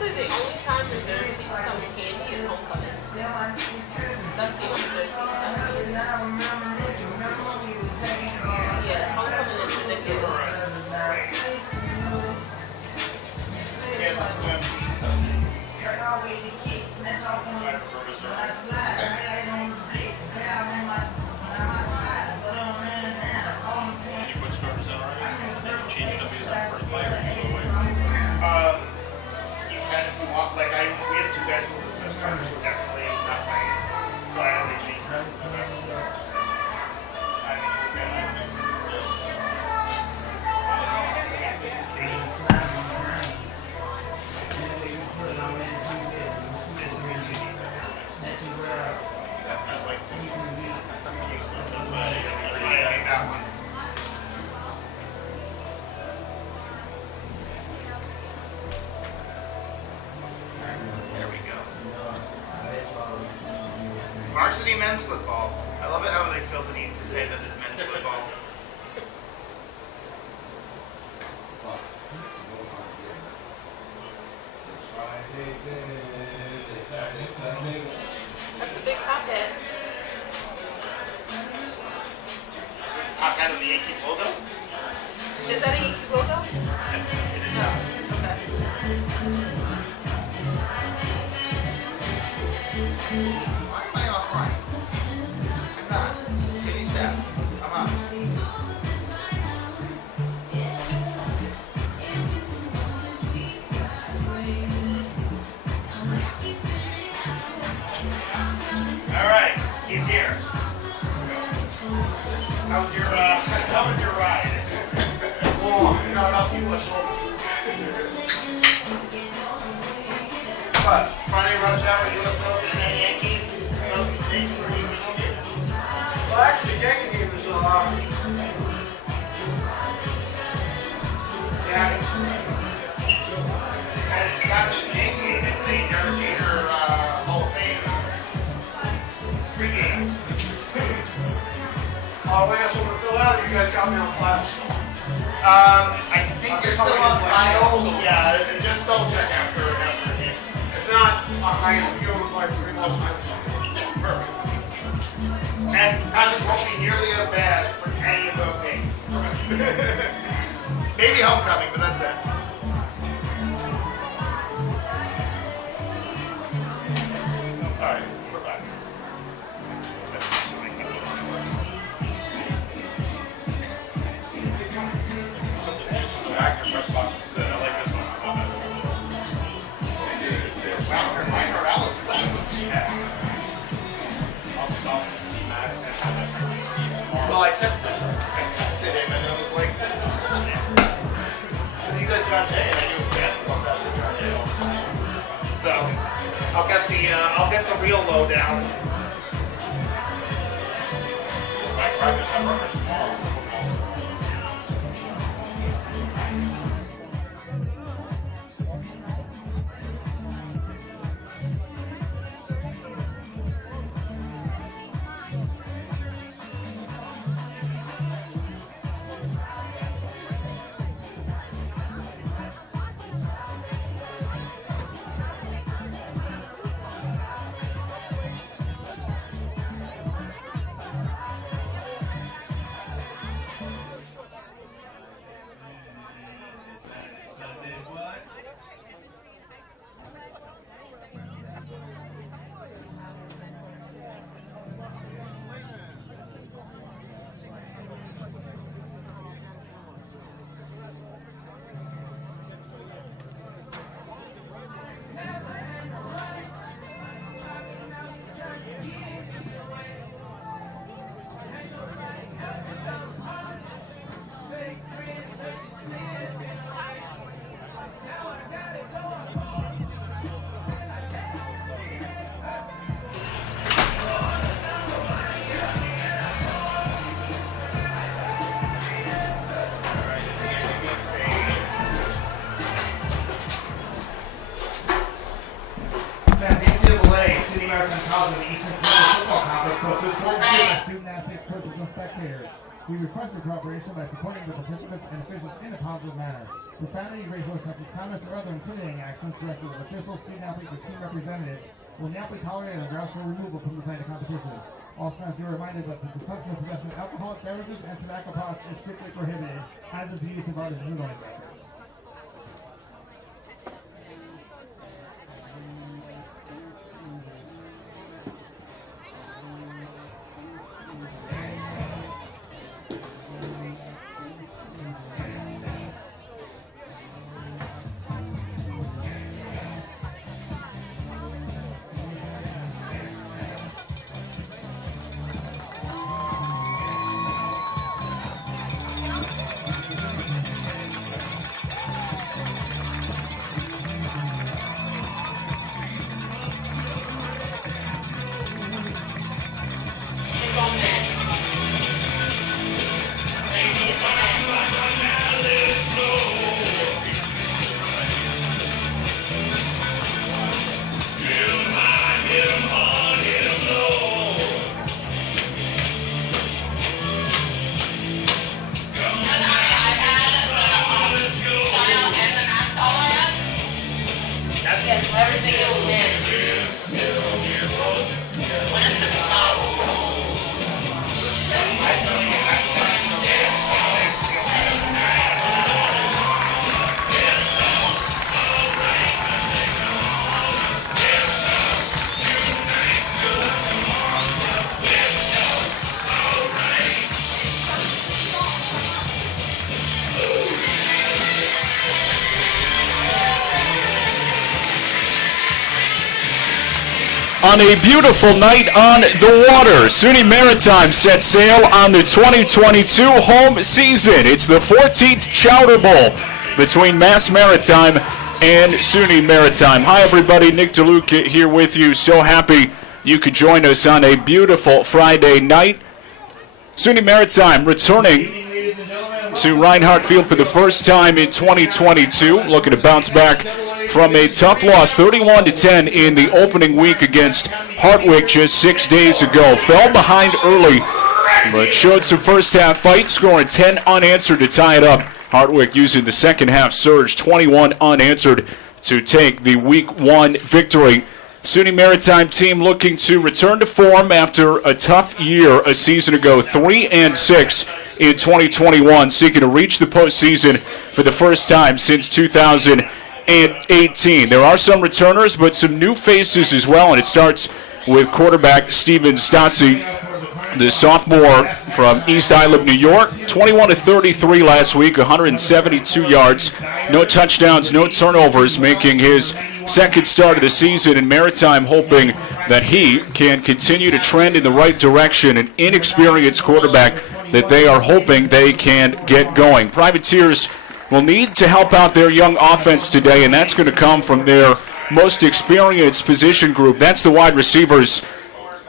Honestly, the only time reserve seats come in handy is homecoming. That's the only reserve seats come in handy. Yeah, homecoming is ridiculous. You put starters in already? You change W's on the first play or you go away? You can if you want. Like we have two guys who listen to starters who are definitely not playing, so I only change them. This is the. This is what you need. I like this. I like that one. There we go. Varsity men's football. I love it how they feel the need to say that it's men's football. That's a big top hat. Top hat of the Yankees logo? Is that a Yankees logo? It is not. Why am I offline? I'm not. City staff. I'm up. Alright, he's here. How was your ride? Oh, not enough people are shoulders. What? Friday rush hour, USO, and then Yankees? Those things were easy to do. Well, actually, Yankee game was Yeah. And it's not just Yankee, it's a Derek Jeter Hall of Fame pregame. oh, wait, so we're fill out. You guys got me on flash. I think you're still on file. Yeah, and just double check after the game. If not, I can view them like 3 months later. Yeah, perfect. And timing won't be nearly as bad for any of those games. Maybe homecoming, but that's it. Alright, we're back. That's just so I can go on. The back of the press box is good. I like this one. Minor Alice left. Yeah. I'll see Max and have that from Steve tomorrow. Well, I texted him and it was like, this is not it. Because he's at John Jay and I knew basketball stuff at John Jay all the time. So, I'll get the real lowdown. Mike Rogers have runners tomorrow. Maritime College of the Eastern Coastal Football Conference, hosted 14 by student athletes, coaches, and spectators. We request your cooperation by supporting the participants and officials in a positive manner. Profanity, racial, sexist comments, or other intimidating actions directed at officials, student athletes, or team representatives will not be tolerated on grounds for removal from the site of competition. All fans, you are reminded that the consumption and possession of alcoholic beverages and tobacco products is strictly prohibited, as is the use of artists and noise records. Everything is there. On a beautiful night on the water, SUNY Maritime sets sail on the 2022 home season. It's the 14th Chowder Bowl between Mass Maritime and SUNY Maritime. Hi, everybody. Nick DeLuca here with you. So happy you could join us on a beautiful Friday night. SUNY Maritime returning to Reinhardt Field for the first time in 2022, looking to bounce back from a tough loss, 31-10 in the opening week against Hartwick just 6 days ago. Fell behind early, but showed some first-half fight, scoring 10 unanswered to tie it up. Hartwick using the second-half surge, 21 unanswered to take the Week 1 victory. SUNY Maritime team looking to return to form after a tough year a season ago, 3-6 in 2021, seeking to reach the postseason for the first time since 2018. There are some returners, but some new faces as well, and it starts with quarterback Steven Stassi, the sophomore from East Islip, New York. 21-33 last week, 172 yards, no touchdowns, no turnovers, making his second start of the season, and Maritime hoping that he can continue to trend in the right direction. An inexperienced quarterback that they are hoping they can get going. Privateers will need to help out their young offense today, and that's going to come from their most experienced position group. That's the wide receivers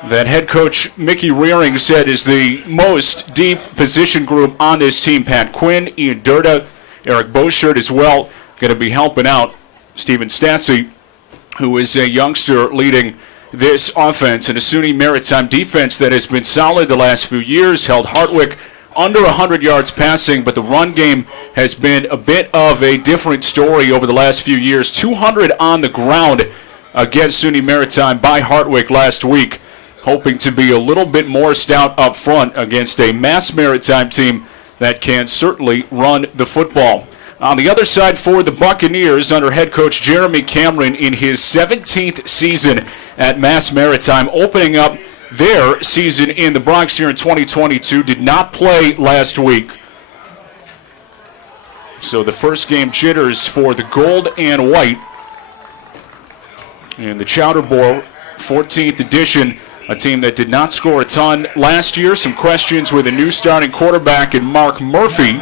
that head coach Mickey Rearing said is the most deep position group on this team. Pat Quinn, Ian Durda, Eric Beauchert as well going to be helping out Steven Stassi, who is a youngster leading this offense, and a SUNY Maritime defense that has been solid the last few years, held Hartwick under 100 yards passing, but the run game has been a bit of a different story over the last few years. 200 on the ground against SUNY Maritime by Hartwick last week, hoping to be a little bit more stout up front against a Mass Maritime team that can certainly run the football. On the other side for the Buccaneers, under head coach Jeremy Cameron in his 17th season at Mass Maritime, opening up their season in the Bronx here in 2022, did not play last week. So the first game jitters for the gold and white. And the Chowder Bowl, 14th edition, a team that did not score a ton last year. Some questions with a new starting quarterback in Mark Murphy.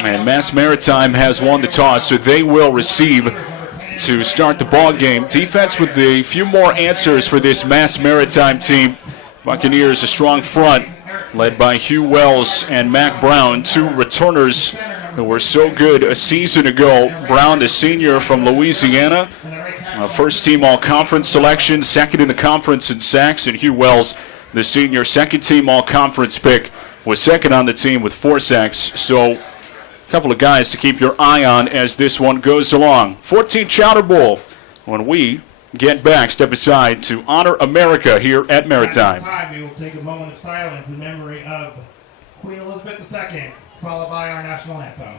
And Mass Maritime has won the toss, so they will receive to start the ball game. Defense with a few more answers for this Mass Maritime team. Buccaneers a strong front, led by Hugh Wells and Mac Brown, two returners who were so good a season ago. Brown, the senior from Louisiana, First team all-conference selection, second in the conference in sacks, and Hugh Wells, the senior, second team all-conference pick, was second on the team with 4 sacks. So a couple of guys to keep your eye on as this one goes along. 14th Chowder Bowl. When we get back, step aside to honor America here at Maritime. At this time, we will take a moment of silence in memory of Queen Elizabeth II, followed by our national anthem.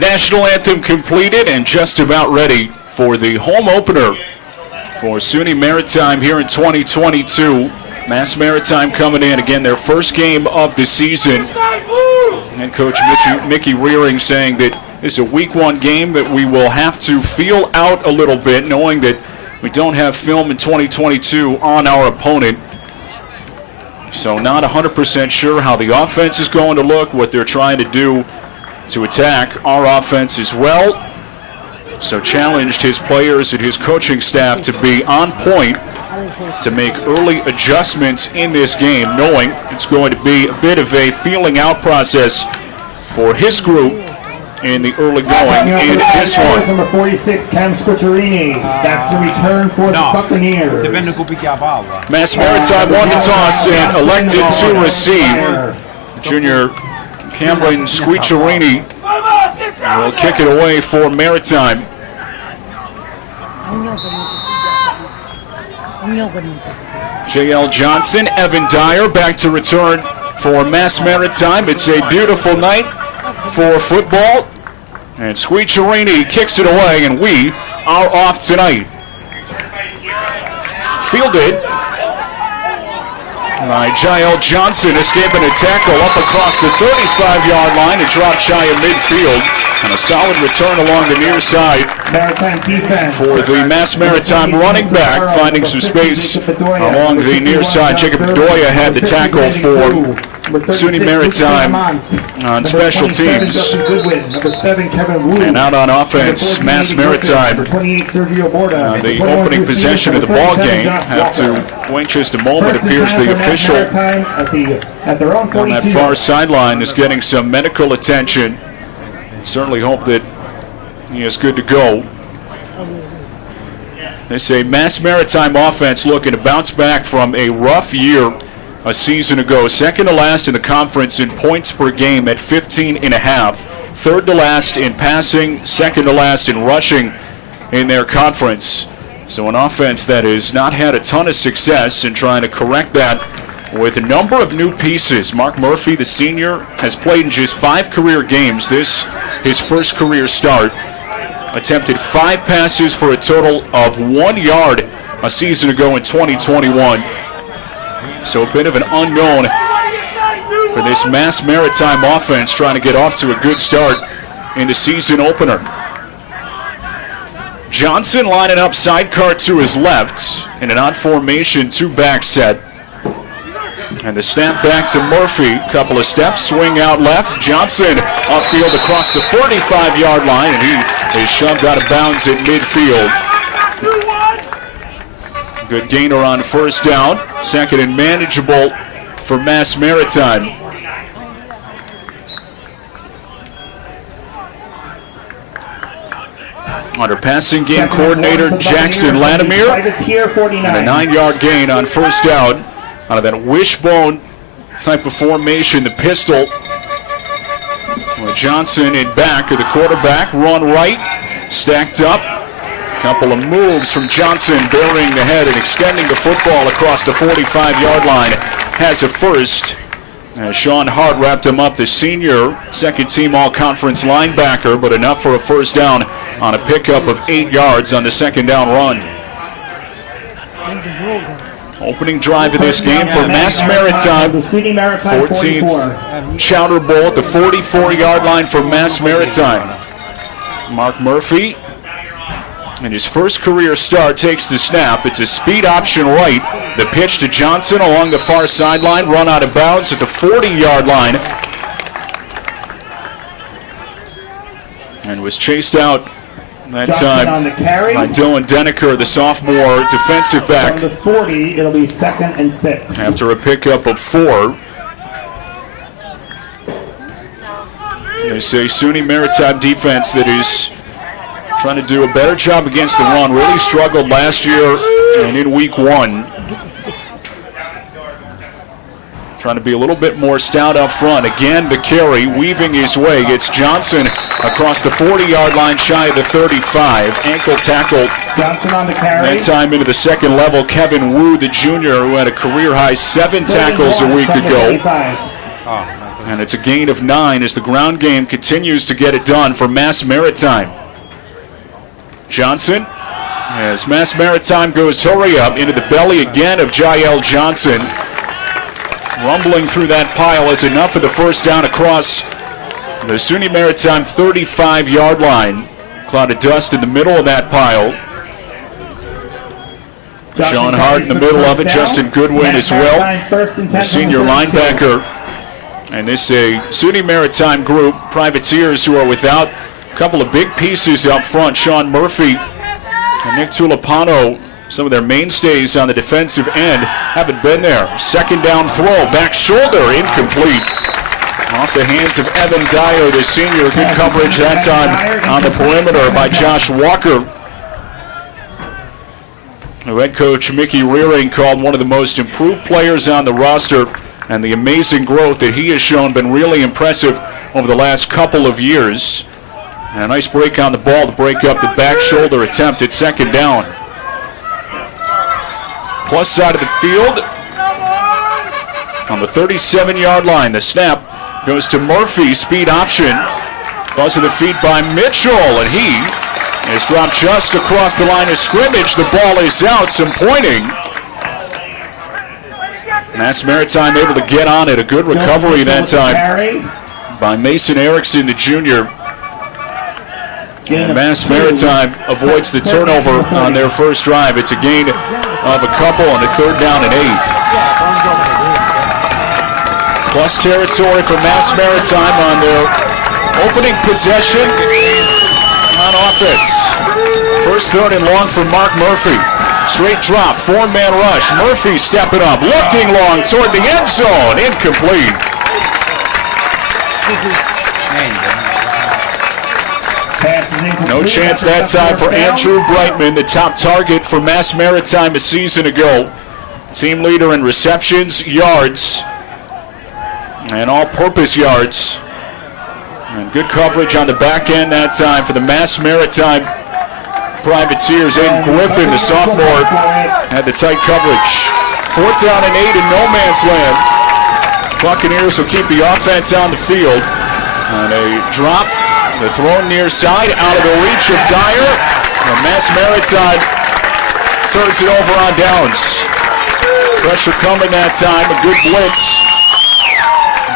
National anthem completed and just about ready for the home opener for SUNY Maritime here in 2022. Mass Maritime coming in, again, their first game of the season. And Coach Mickey Rearing saying that this is a week 1 game that we will have to feel out a little bit, knowing that we don't have film in 2022 on our opponent. So not 100% sure how the offense is going to look, what they're trying to do to attack our offense as well. So challenged his players and his coaching staff to be on point to make early adjustments in this game, knowing it's going to be a bit of a feeling out process for his group in the early going in this one. Number 46, Cam Squicciarini, back to return for the Buccaneers. Mass Maritime won the toss and elected to receive. Junior Cameron Squicciarini will kick it away for Maritime. J.L. Johnson, Evan Dyer back to return for Mass Maritime. It's a beautiful night for football. And Squicciarini kicks it away, and we are off tonight. Fielded by J.L. Johnson, escaping a tackle up across the 35-yard line. It dropped shy of midfield. And a solid return along the near side for the Mass Maritime running back, finding some space along the near side. Jacob Bedoya had the tackle for SUNY Maritime on special teams. And out on offense, Mass Maritime, the opening possession of the ball game. Have to wait just a moment. Appears the official on that far sideline is getting some medical attention. Certainly hope that he is good to go. They say Mass Maritime offense looking to bounce back from a rough year a season ago. Second to last in the conference in points per game at 15.5. Third to last in passing, second to last in rushing in their conference. So an offense that has not had a ton of success in trying to correct that with a number of new pieces. Mark Murphy, the senior, has played in just 5 career games. This, his first career start. Attempted 5 passes for a total of 1 yard a season ago in 2021. So a bit of an unknown for this Mass Maritime offense, trying to get off to a good start in the season opener. Johnson lining up sidecar to his left in an odd formation 2-back set. And the snap back to Murphy. Couple of steps, swing out left. Johnson upfield across the 45-yard line, and he is shoved out of bounds at midfield. Good gainer on first down. Second and manageable for Mass Maritime. Under passing game coordinator Jackson Latimer. And a 9-yard gain on first down. Out of that wishbone type of formation, the pistol. With Johnson in back of the quarterback, run right, stacked up. Couple of moves from Johnson, burying the head and extending the football across the 45-yard line. Has a first. Sean Hart wrapped him up, the senior, second-team all-conference linebacker, but enough for a first down on a pickup of 8 yards on the second down run. Opening drive of this game for Mass Maritime. 14th Chowder Bowl at the 44-yard line for Mass Maritime. Mark Murphy, in his first career start, takes the snap. It's a speed option right. The pitch to Johnson along the far sideline. Run out of bounds at the 40-yard line. And was chased out that time by Dylan Denneker, the sophomore defensive back. From the 40, it'll be 2nd and 6. After a pickup of 4. There's a SUNY Maritime defense that is trying to do a better job against the run. Really struggled last year and in week 1. Trying to be a little bit more stout up front. Again, the carry, weaving his way. Gets Johnson across the 40-yard line, shy of the 35. Ankle tackle. Johnson on the carry. That time into the second level, Kevin Wu, the junior, who had a career-high 7 tackles a week ago. And it's a gain of 9 as the ground game continues to get it done for Mass Maritime. Johnson, as Mass Maritime goes hurry up into the belly again of Jael Johnson. Rumbling through that pile is enough for the first down across the SUNY Maritime 35-yard line. Cloud of dust in the middle of that pile. Sean Hart in the middle of it. Justin Goodwin as well, the senior linebacker. And this is a SUNY Maritime group, Privateers, who are without a couple of big pieces up front. Sean Murphy and Nick Tulipano, some of their mainstays on the defensive end, haven't been there. Second down throw, back shoulder, incomplete. Off the hands of Evan Dyer, the senior. Good coverage that time on the perimeter by Josh Walker. Head coach Mickey Rearing called one of the most improved players on the roster, and the amazing growth that he has shown been really impressive over the last couple of years. And a nice break on the ball to break up the back shoulder attempt at second down. Plus side of the field on the 37-yard line. The snap goes to Murphy, speed option. Buzz of the feet by Mitchell, and he is dropped just across the line of scrimmage. The ball is out, some pointing. Mass Maritime able to get on it. A good recovery that time by Mason Erickson, the junior. And Mass Maritime avoids the turnover on their first drive. It's a gain of a couple on the third down and 8. Plus territory for Mass Maritime on their opening possession on offense. First third and long for Mark Murphy. Straight drop, 4-man rush. Murphy stepping up, looking long toward the end zone. Incomplete. No chance that time for Andrew Brightman, the top target for Mass Maritime a season ago. Team leader in receptions, yards, and all-purpose yards. And good coverage on the back end that time for the Mass Maritime Privateers. Aiden Griffin, the sophomore, had the tight coverage. 4th down and 8 in no man's land. Buccaneers will keep the offense on the field. And a drop. The throw near side, out of the reach of Dyer. And Mass Maritime turns it over on downs. Pressure coming that time, a good blitz.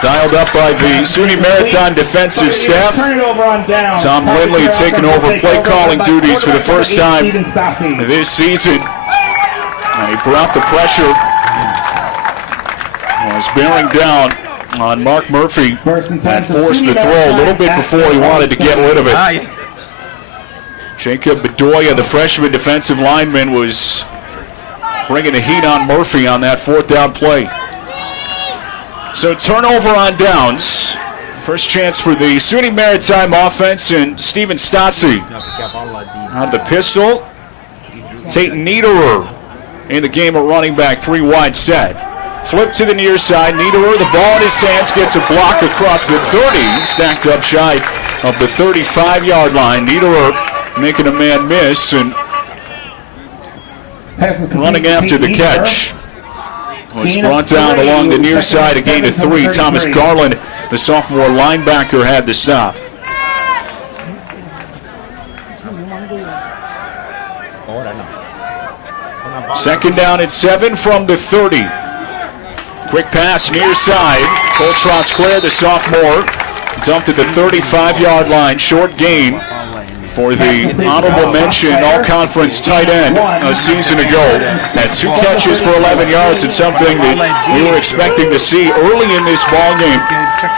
Dialed up by the SUNY Maritime defensive staff. Tom Lindley taking over play calling duties for the first time this season. And he brought the pressure. was bearing down on Mark Murphy First and 10 and for forced SUNY the throw a little Maritime bit at before he wanted to get rid of it. Ay. Jacob Bedoya, the freshman defensive lineman, was bringing the heat on Murphy on that fourth down play. So turnover on downs. First chance for the SUNY Maritime offense, and Steven Stassi on the pistol. Tate Niederer in the game at running back, 3 wide set. Flip to the near side. Niederer, the ball in his hands, gets a block across the 30, stacked up shy of the 35-yard line. Niederer making a man miss and running after the catch. Was brought down along the near side, a gain of 3. Thomas Garland, the sophomore linebacker, had the stop. Second down and 7 from the 30. Quick pass near side. Coltros Clare, the sophomore, dumped at the 35-yard line. Short gain for the honorable mention all-conference tight end a season ago. Had 2 catches for 11 yards and something that we were expecting to see early in this ballgame.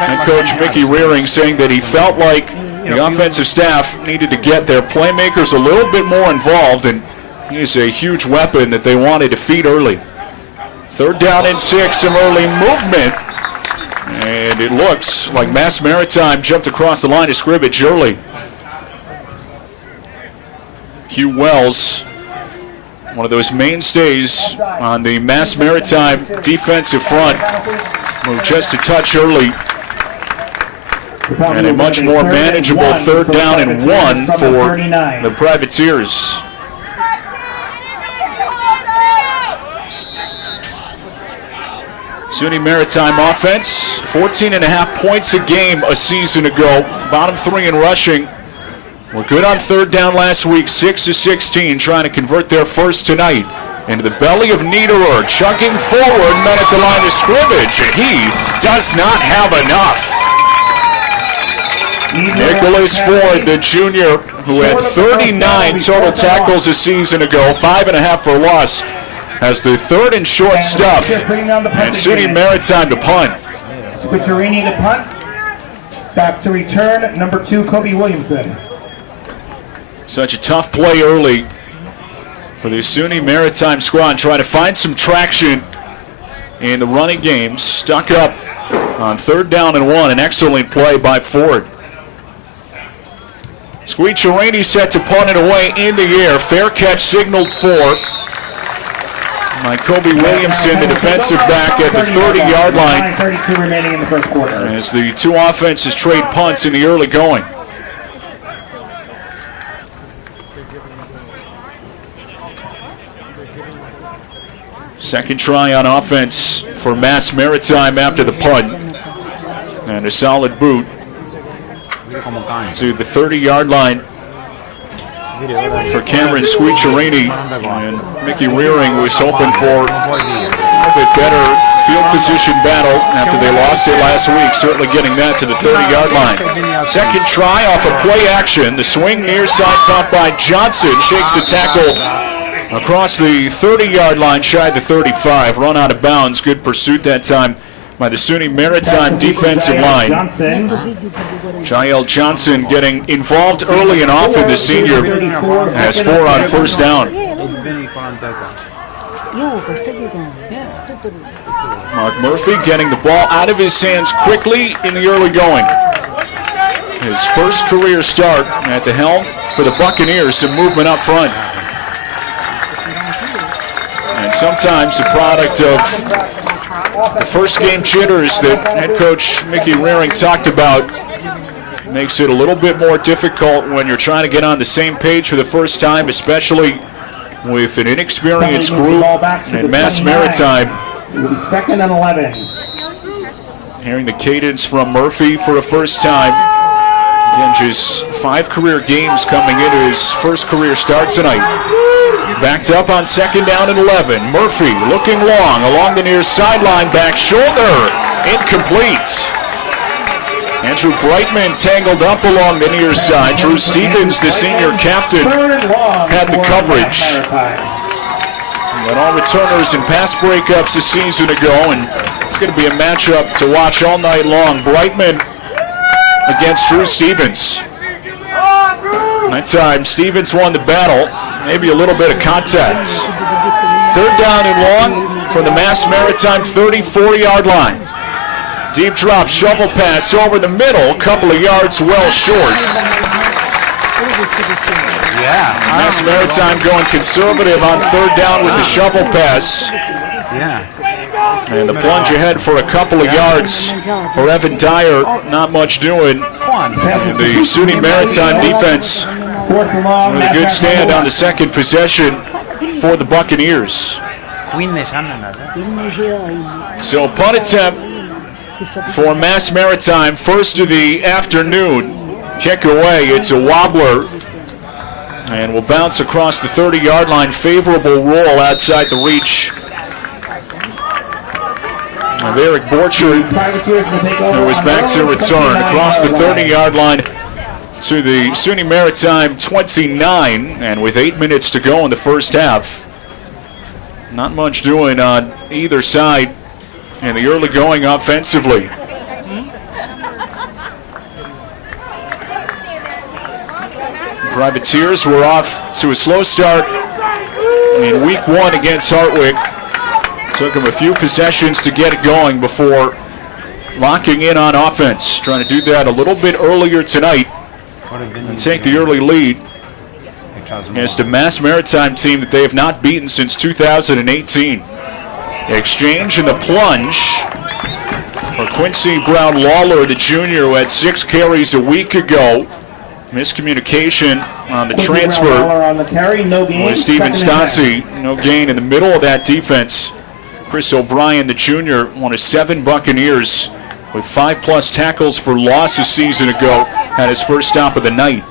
And Coach Mickey Rearing saying that he felt like the offensive staff needed to get their playmakers a little bit more involved, and he's a huge weapon that they wanted to feed early. Third down and 6, some early movement. And it looks like Mass Maritime jumped across the line of scrimmage early. Hugh Wells, one of those mainstays on the Mass Maritime defensive front, moved just a touch early. And a much more manageable third down and 1 for the Privateers. SUNY Maritime offense, 14.5 points a game a season ago. Bottom 3 in rushing. We're good on third down last week, 6 of 16, trying to convert their first tonight. Into the belly of Niederer, chugging forward, met at the line of scrimmage, and he does not have enough. Nicholas Ford, the junior, who had 39 total tackles a season ago, 5.5 for loss, has the third and short stuff, and SUNY Maritime to punt. Switcherini to punt. Back to return, number 2, Kobe Williamson. Such a tough play early for the SUNY Maritime squad, trying to find some traction in the running game. Stuck up on third down and 1, an excellent play by Ford. Squicciarini set to punt it away in the air. Fair catch signaled for by Kobe Williamson, the defensive back at the 30-yard line. 9:32 remaining in the first quarter. As the two offenses trade punts in the early going. Second try on offense for Mass Maritime after the punt. And a solid boot to the 30-yard line for Cameron Squicciarini. And Mickey Rearing was hoping for a little bit better field position battle after they lost it last week, certainly getting that to the 30-yard line. Second try off a play action. The swing near side caught by Johnson, shakes the tackle across the 30-yard line, shy the 35. Run out of bounds. Good pursuit that time by the SUNY Maritime defensive line. Jael Johnson getting involved early and often. The senior has 4 on first down. Mark Murphy getting the ball out of his hands quickly in the early going. His first career start at the helm for the Buccaneers. Some movement up front. And sometimes the product of the first game jitters that head coach Mickey Rearing talked about makes it a little bit more difficult when you're trying to get on the same page for the first time, especially with an inexperienced group and Mass Maritime. Second and 11. Hearing the cadence from Murphy for the first time. Again, just 5 career games coming into his first career start tonight. Backed up on second down and 11. Murphy looking long along the near sideline, back shoulder, incomplete. Andrew Brightman tangled up along the near side. Drew Stevens, the senior captain, had the coverage. But all returners and pass breakups a season ago, and It's going to be a matchup to watch all night long. Brightman against Drew Stevens. That time, Stevens won the battle. Maybe a little bit of contact. Third down and long from the Mass Maritime 34-yard line. Deep drop, shovel pass over the middle, couple of yards well short. Mass Maritime going conservative on third down with the shovel pass. And the plunge ahead for a couple of yards for Evan Dyer. Not much doing. And the SUNY Maritime defense with a good stand on the second possession for the Buccaneers. So punt attempt for Mass Maritime, first of the afternoon. Kick away, it's a wobbler. And will bounce across the 30-yard line. Favorable roll outside the reach of Eric Borchard, who was back to return across the 30-yard line to the SUNY Maritime 29, and with 8 minutes to go in the first half. Not much doing on either side in the early going offensively. Privateers were off to a slow start in week 1 against Hartwick. Took them a few possessions to get it going before locking in on offense. Trying to do that a little bit earlier tonight and take the early lead against a Mass Maritime team that they have not beaten since 2018. Exchange and the plunge for Quincy Brown Lawler, the junior, who had 6 carries a week ago. Miscommunication on the transfer with Steven Stassi. No gain in the middle of that defense. Chris O'Brien, the junior, one of 7 Buccaneers with 5+ tackles for loss a season ago, had his first stop of the night.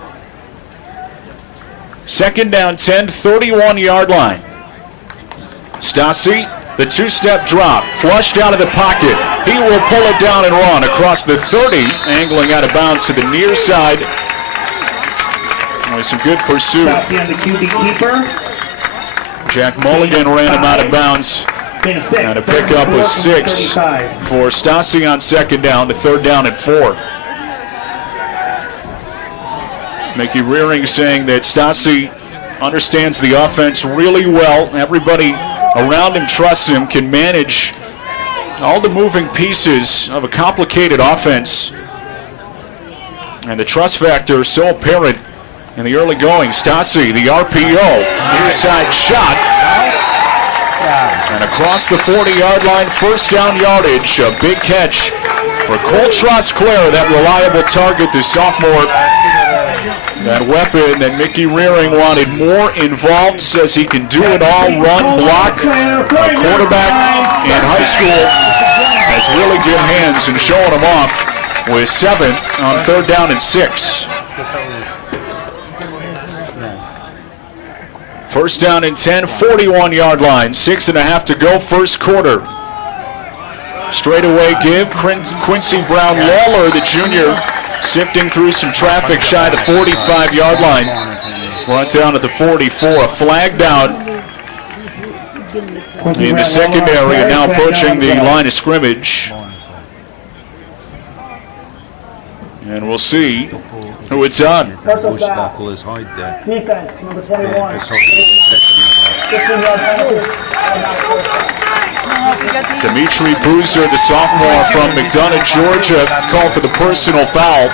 Second down 10, 31-yard line. Stassi, the 2-step drop, flushed out of the pocket. He will pull it down and run across the 30, angling out of bounds to the near side. With some good pursuit. Jack Mulligan ran him out of bounds. And a pickup of 6 for Stassi on second down to third down and 4. Mickey Rearing saying that Stassi understands the offense really well. Everybody around him trusts him, can manage all the moving pieces of a complicated offense. And the trust factor is so apparent in the early going. Stassi, the RPO, inside shot. And across the 40-yard line, first down yardage. A big catch for Cole Trosclair, that reliable target, the sophomore. That weapon that Mickey Rearing wanted more involved, says he can do it all, run, block. A quarterback in high school has really good hands and showing them off with 7 on third down and 6. First down and 10, 41-yard line, 6.5 to go, first quarter. Straightaway give, Quincy Brown Lawler, the junior, sifting through some traffic shy of the 45-yard line. Brought down at the 44, a flag down in the secondary, and now approaching the line of scrimmage. And we'll see who it's on. Defense, number 21. Dimitri Boozer, the sophomore from McDonough, Georgia, called for the personal foul.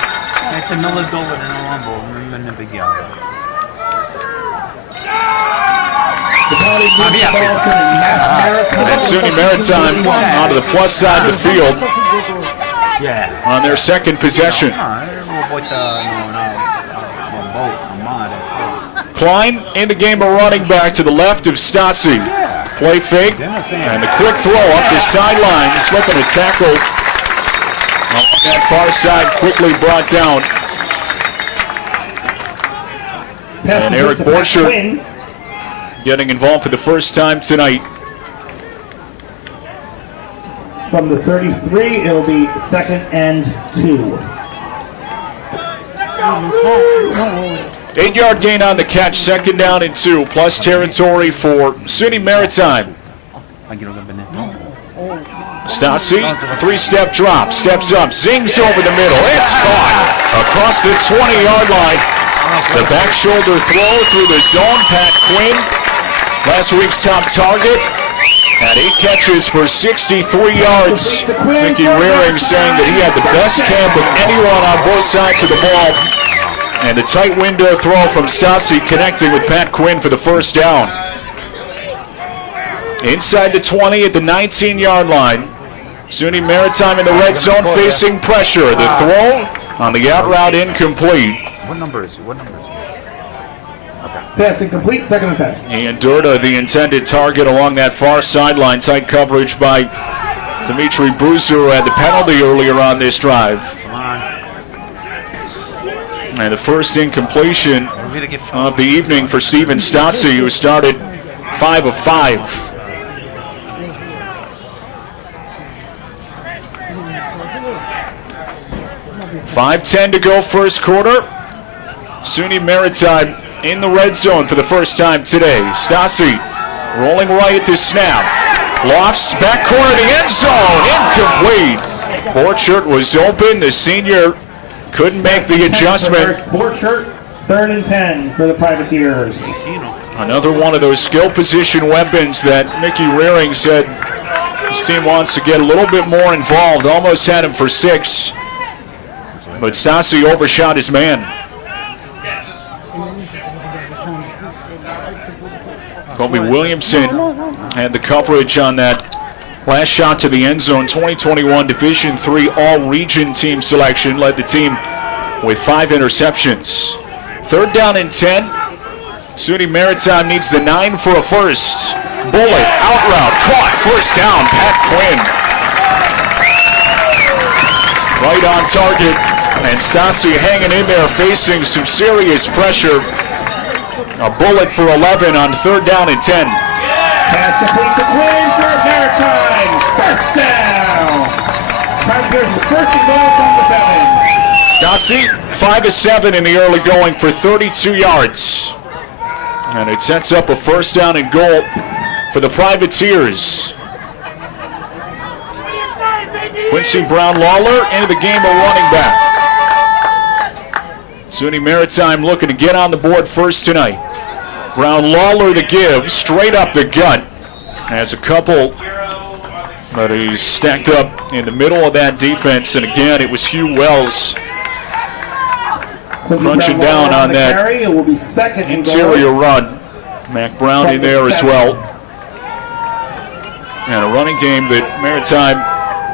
And SUNY Maritime onto the plus side of the field on their second possession. Klein in the game, a running back to the left of Stassi. Play fake, and the quick throw up the sideline, slipping a tackle on that far side, quickly brought down. And Eric Borchard getting involved for the first time tonight. From the 33, it'll be 2nd and 2. 8-yard gain on the catch, 2nd down and 2, plus territory for SUNY Maritime. Stasi, three-step drop, steps up, zings over the middle. It's caught across the 20-yard line. The back shoulder throw through the zone. Pat Quinn, last week's top target, had 8 catches for 63 yards. Mickey Rearing saying that he had the best camp of anyone on both sides of the ball. And the tight window throw from Stasi connecting with Pat Quinn for the first down. Inside the 20 at the 19-yard line. SUNY Maritime in the red zone facing pressure. The throw on the out route incomplete. What number is it? Passing complete, 2nd and 10. And Durda, the intended target along that far sideline. Tight coverage by Dimitri Bruzer, who had the penalty earlier on this drive. And the first incompletion of the evening for Steven Stasi, who started 5 of 5. 5:10 to go first quarter. SUNY Maritime in the red zone for the first time today. Stasi rolling right at the snap. Lofts back corner of the end zone. Incomplete. Borchert was open. The senior couldn't make the adjustment. Borchert, 3rd and 10 for the Privateers. Another one of those skill position weapons that Mickey Rearing said his team wants to get a little bit more involved. Almost had him for 6. But Stasi overshot his man. Kobe Williamson had the coverage on that last shot to the end zone. 2021 Division III All-Region team selection. Led the team with 5 interceptions. 3rd down and 10. SUNY Maritime needs the 9 for a first. Bullet, out route, caught, first down, Pat Quinn. Right on target. And Stasi hanging in there, facing some serious pressure. A bullet for 11 on 3rd down and 10. Pass complete to Quinn for Maritime. First down. Privateers with 1st and goal from the 7. Stasi, 5 of 7 in the early going for 32 yards. And it sets up a first down and goal for the Privateers. Quincy Brown-Lawler into the game, a running back. SUNY Maritime looking to get on the board first tonight. Brown-Lawler the give, straight up the gut. Has a couple, but he's stacked up in the middle of that defense. And again, it was Hugh Wells crunching down on that interior run. Mac Brown in there as well. And a running game that Maritime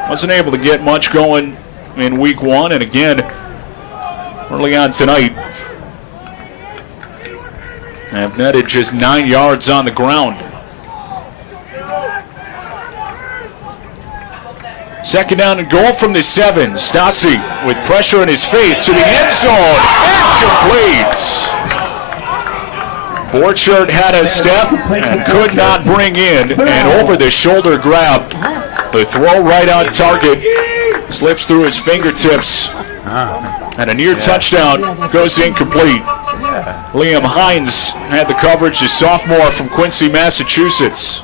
wasn't able to get much going in week 1. And again, early on tonight, have netted just 9 yards on the ground. 2nd down and goal from the 7. Stasi with pressure in his face to the end zone. Incomplete. Borchert had a step and could not bring in an over-the-shoulder grab. The throw right on target slips through his fingertips. And a near touchdown goes incomplete. Liam Hines had the coverage, a sophomore from Quincy, Massachusetts.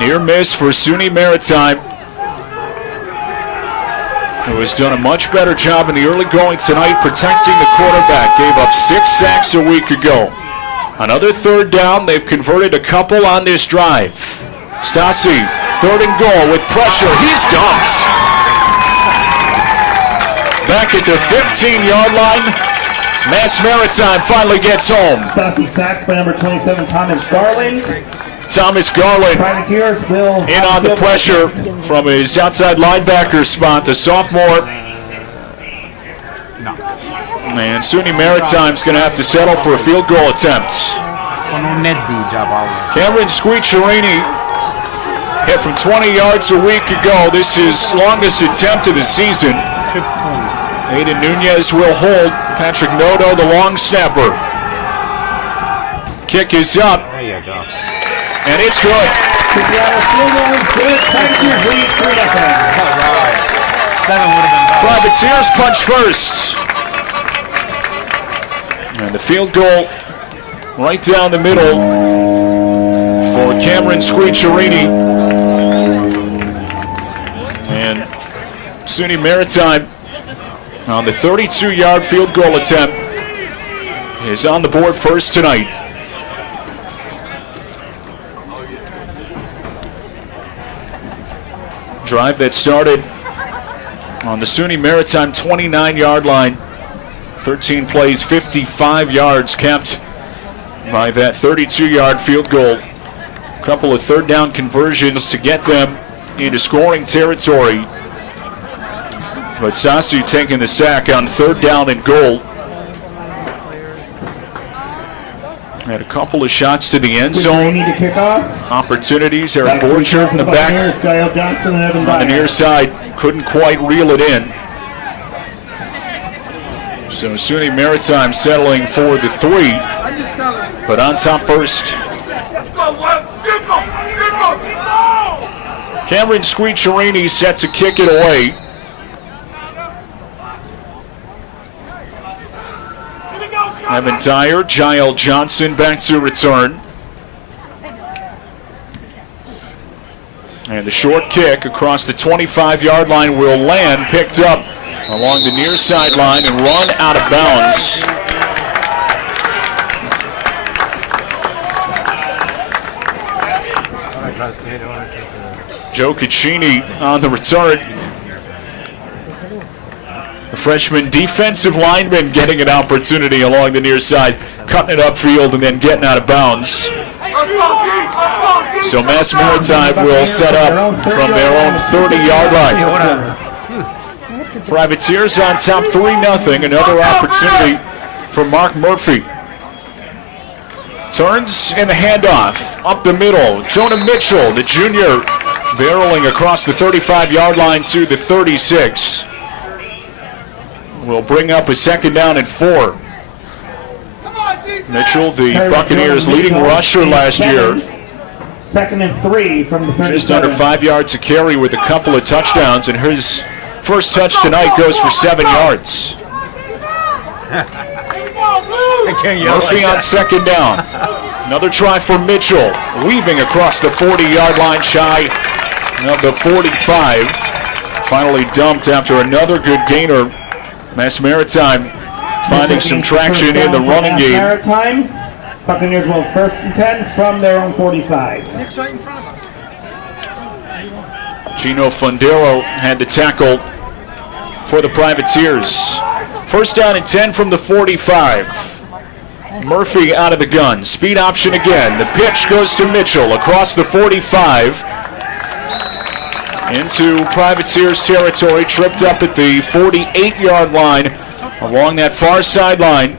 Near miss for SUNY Maritime, who has done a much better job in the early going tonight protecting the quarterback. Gave up 6 sacks a week ago. Another 3rd down. They've converted a couple on this drive. Stasi, 3rd and goal with pressure. He's dumped. Back at the 15-yard line. Mass Maritime finally gets home. Stasi sacked by number 27, Thomas Garland. Thomas Garland Privateers will in on the pressure from his outside linebacker spot. The sophomore. And SUNY Maritime's going to have to settle for a field goal attempt. Cameron Squicciarini hit from 20 yards a week ago. This is longest attempt of the season. Aiden Nunez will hold. Patrick Noto, the long snapper. Kick is up. There you go. And it's good. Privateers punch first. And the field goal right down the middle for Cameron Squicciarini. And SUNY Maritime on the 32-yard field goal attempt is on the board first tonight. Drive that started on the SUNY Maritime 29-yard line. 13 plays, 55 yards capped by that 32-yard field goal. A couple of third down conversions to get them into scoring territory. But Sasu taking the sack on third down and goal. Had a couple of shots to the end zone. To kick off. Opportunities. Eric Borchert in the back. On the near side, couldn't quite reel it in. So SUNY Maritime settling for the 3, but on top first. Cameron Squicciarini set to kick it away. Evan Dyer, Jael Johnson back to return. And the short kick across the 25-yard line will land, picked up along the near sideline and run out of bounds. Joe Caccini on the return. The freshman defensive lineman getting an opportunity along the near side, cutting it upfield and then getting out of bounds. So Mass Maritime will set up from their own 30-yard line. Privateers on top 3-0. Another opportunity for Mark Murphy. Turns in the handoff. Up the middle. Jonah Mitchell, the junior, barreling across the 35-yard line to the 36. Will bring up a second down and 4. Mitchell, the Buccaneers' leading rusher last year. Second and 3 from the 37. Just under 5 yards to carry with a couple of touchdowns, and his first touch tonight goes for 7 yards. Murphy on second down. Another try for Mitchell, weaving across the 40-yard line, shy of the 45. Finally dumped after another good gainer. Mass Maritime finding some traction in the running game. Maritime. Buccaneers will first and 10 from their own 45. Gino Fundero had the tackle for the Privateers. First down and 10 from the 45. Murphy out of the gun. Speed option again. The pitch goes to Mitchell across the 45. Into Privateers territory. Tripped up at the 48-yard line along that far sideline.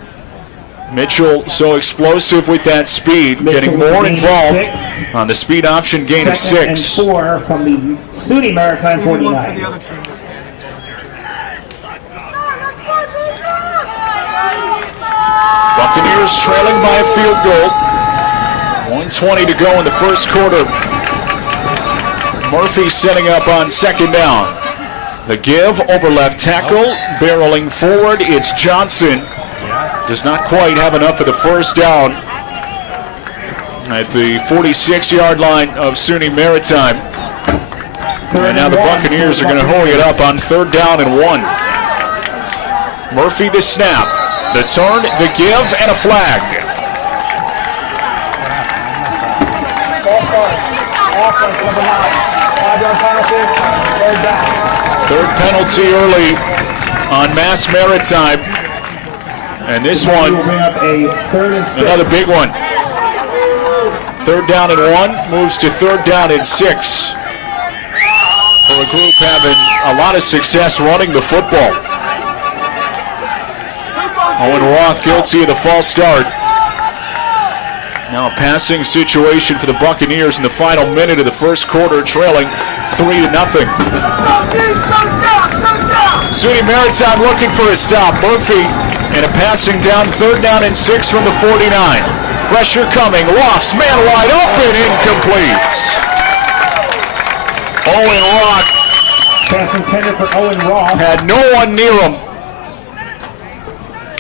Mitchell so explosive with that speed, getting more involved on the speed option gain of 6. And 4 from the SUNY Maritime 49. Buccaneers trailing by a field goal. 1:20 to go in the first quarter. Murphy setting up on second down. The give over left tackle, barreling forward. It's Johnson. Does not quite have enough for the first down at the 46-yard line of SUNY Maritime. And now the Buccaneers are going to hurry it up on third down and 1. Murphy the snap, the turn, the give, and a flag. Third penalty early on Mass Maritime. And this one, another big one. Third down and 1 moves to third down and 6. For a group having a lot of success running the football. Owen Roth guilty of the false start. Now a passing situation for the Buccaneers in the final minute of the first quarter, trailing 3-0. SUNY Maritime looking for a stop. Murphy and a passing down, third down and 6 from the 49. Pressure coming, lofts, man wide open, incomplete. Owen Roth. Pass intended for Owen Roth. Had no one near him.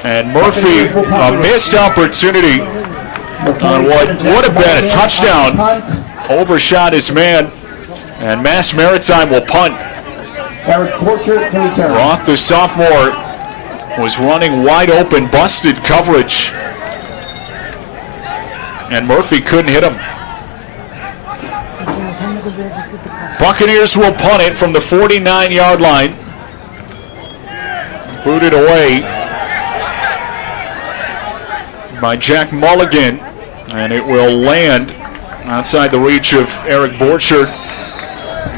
And Murphy, a missed opportunity on what would have been a touchdown. Overshot his man, and Mass Maritime will punt. Roth, the sophomore, was running wide open, busted coverage, and Murphy couldn't hit him. Buccaneers will punt it from the 49-yard line. Booted away by Jack Mulligan, and it will land outside the reach of Eric Borchard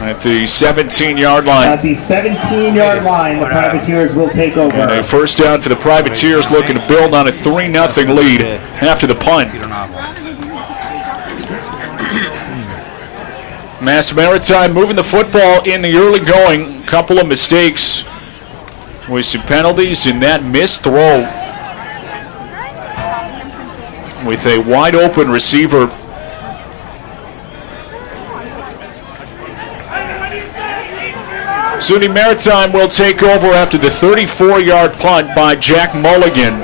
at the 17-yard line. At the 17-yard line, the Privateers will take over. And a first down for the Privateers, looking to build on a 3-0 lead after the punt. Mass Maritime moving the football in the early going. Couple of mistakes with some penalties, and that missed throw with a wide open receiver. SUNY Maritime will take over after the 34-yard punt by Jack Mulligan.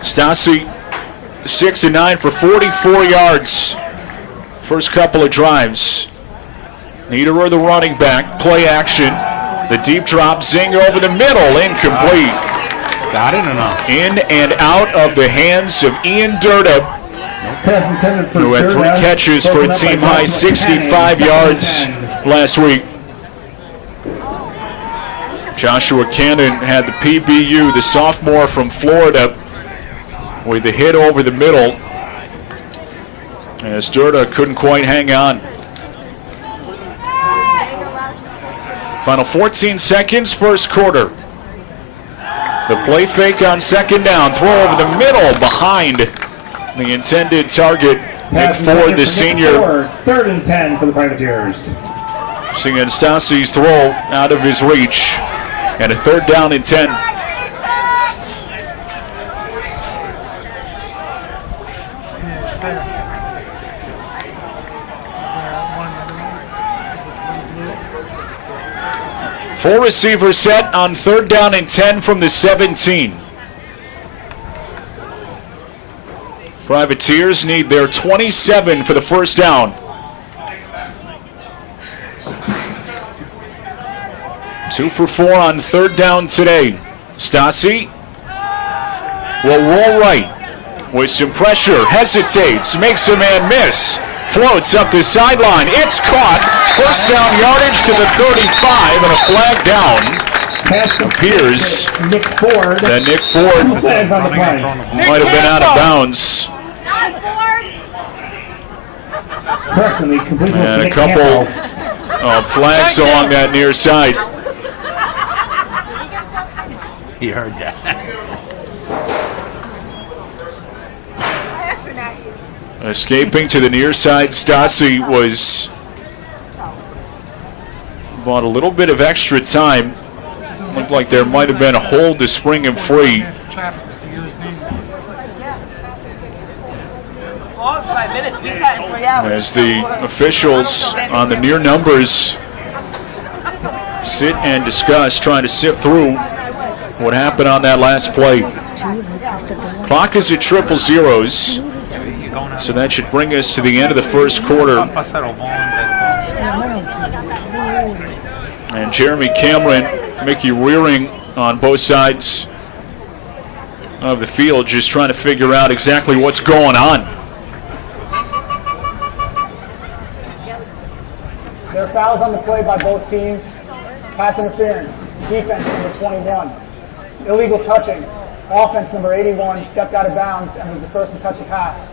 Stasi 6-9 for 44 yards. First couple of drives. Niederer, the running back, play action. The deep drop, Zinger over the middle, incomplete. Got it or not? In and out of the hands of Ian Durda, who had 3 catches for a team-high 65 yards last week. Joshua Cannon had the PBU, the sophomore from Florida, with the hit over the middle, as Durda couldn't quite hang on. Final 14 seconds, first quarter. The play fake on second down, throw over the middle behind the intended target. Nick Ford, the senior. 3rd and 10 for the Privateers. Seeing Stasi's throw out of his reach, and a 3rd down and 10. Four receivers set on 3rd down and 10 from the 17. Privateers need their 27 for the first down. 2 for 4 on 3rd down today. Stasi will roll right with some pressure, hesitates, makes a man miss, floats up the sideline. It's caught. First down yardage to the 35 and a flag down. Appears that Nick Ford might have been out of bounds. And a couple of flags along that near side. He heard that. Escaping to the near side, Stasi was bought a little bit of extra time. Looked like there might have been a hold to spring him free. 5 minutes, we sat in 3 hours. As the officials on the near numbers sit and discuss, trying to sift through what happened on that last play. Clock is at 000, so that should bring us to the end of the first quarter. And Jeremy Cameron, Mickey Rearing on both sides of the field, just trying to figure out exactly what's going on. There are fouls on the play by both teams. Pass interference, defense number 21. Illegal touching, offense number 81 stepped out of bounds and was the first to touch the pass.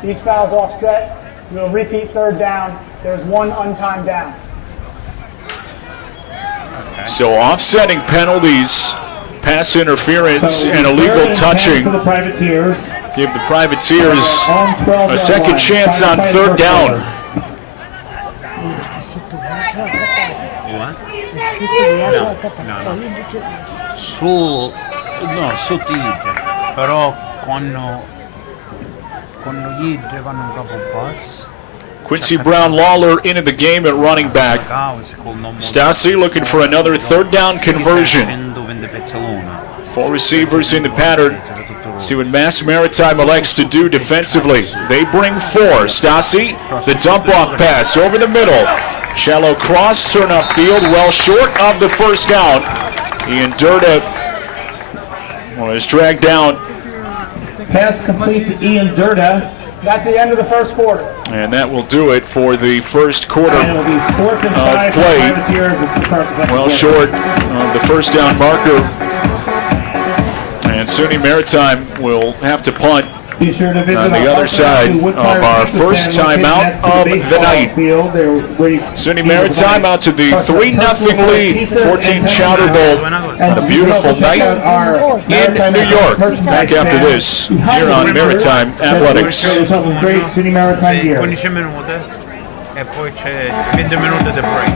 These fouls offset. We'll repeat 3rd down. There's 1 untimed down. So offsetting penalties, pass interference, and illegal touching for the Privateers. give the Privateers a second chance on 3rd down. Su tite, però quando gli vanno un capo pass. Quincy Brown Lawler into the game at running back. Stasi looking for another 3rd down conversion. 4 receivers in the pattern. See what Mass Maritime elects to do defensively. They bring 4. Stassi, the dump-off pass over the middle. Shallow cross, turn upfield, well short of the first down. Ian Durda is dragged down. Pass complete to Ian Durda. That's the end of the first quarter. And that will do it for the first quarter And it'll be 4th and 5 for play. Privateers to start the second Well quarter. short of the first down marker. And SUNY Maritime will have to punt Be sure to visit on the other side of our first timeout of the night. SUNY Maritime out to the 3-0 lead, 14 Chowder Bowl on a beautiful night in New York. Back after this here on Maritime Athletics. Great SUNY Maritime gear. 15 minuti e poi c'è 20 minuti di break.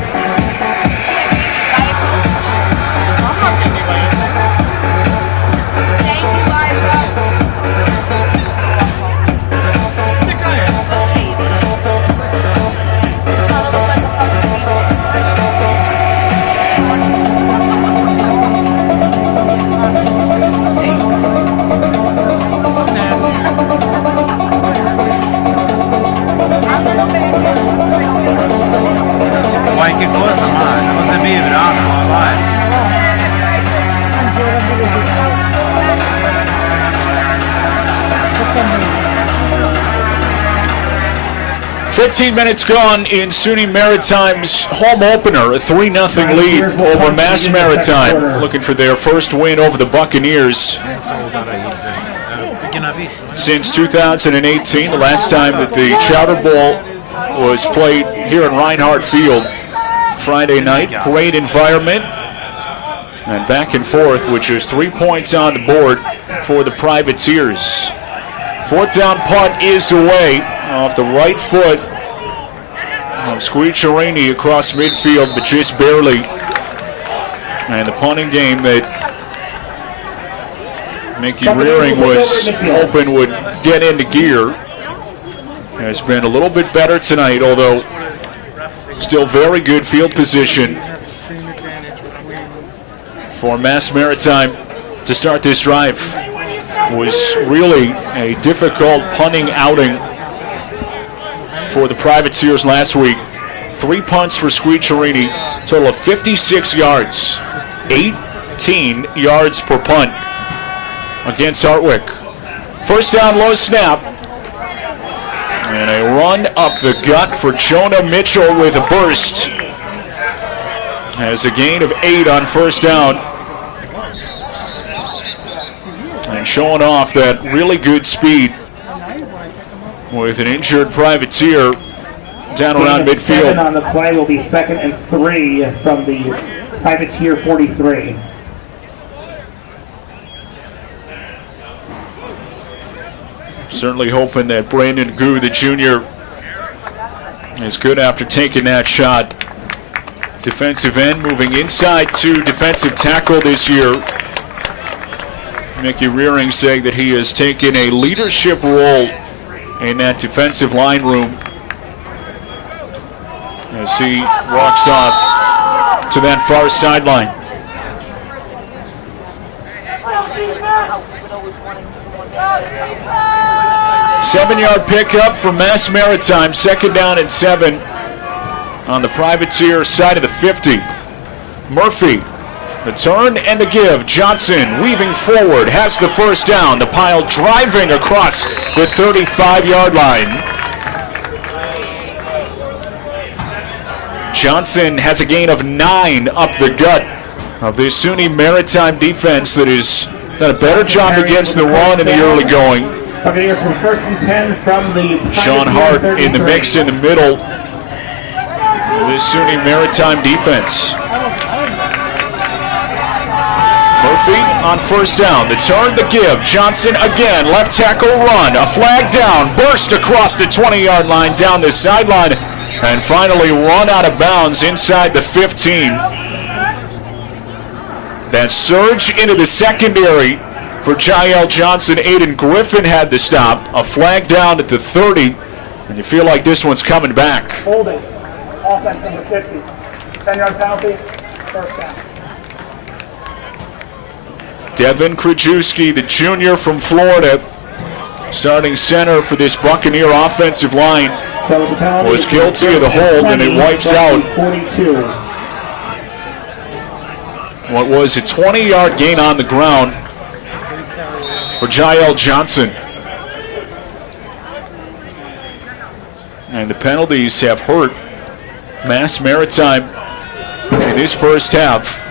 15 minutes gone in SUNY Maritime's home opener, a 3-0 lead over Mass Maritime, looking for their first win over the Buccaneers since 2018, the last time that the Chowder Bowl was played here in Reinhardt Field Friday night. Great environment and back and forth with just 3 points on the board for the Privateers. 4th down punt is away off the right foot of Squeacherini across midfield, but just barely. And the punting game that Mickey Rearing was hoping would get into gear has been a little bit better tonight, although still very good field position for Mass Maritime to start this drive. It was really a difficult punting outing for the Privateers last week. 3 punts for Squeacherini, total of 56 yards, 18 yards per punt against Hartwick. First down, low snap, and a run up the gut for Jonah Mitchell with a burst. Has a gain of 8 on first down. And showing off that really good speed with an injured Privateer down around midfield. 7 on the play will be 2nd and 3 from the Privateer 43. Certainly hoping that Brandon Gu, the junior, is good after taking that shot. Defensive end moving inside to defensive tackle this year. Mickey Rearing saying that he has taken a leadership role in that defensive line room as he walks off to that far sideline. Seven-yard pickup for Mass Maritime, 2nd down and 7 on the Privateer side of the 50. Murphy, the turn and the give. Johnson weaving forward, has the first down. The pile driving across the 35-yard line. Johnson has a gain of 9 up the gut of the SUNY Maritime defense that has done a better job against the run in the early going. Buccaneers from 1st and 10 from the Sean Hart in the mix in the middle. The SUNY Maritime defense. Murphy on first down. The turn, the give. Johnson again. Left tackle run. A flag down. Burst across the 20-yard line down the sideline. And finally run out of bounds inside the 15. That surge into the secondary for Jael Johnson. Aiden Griffin had the stop. A flag down at the 30. And you feel like this one's coming back. Holding. Offense number 50. 10-yard penalty. First down. Devin Krajewski, the junior from Florida, starting center for this Buccaneer offensive line, was guilty of the hold, and it wipes out 42. what was a 20-yard gain on the ground for Jael Johnson. And the penalties have hurt Mass Maritime in this first half.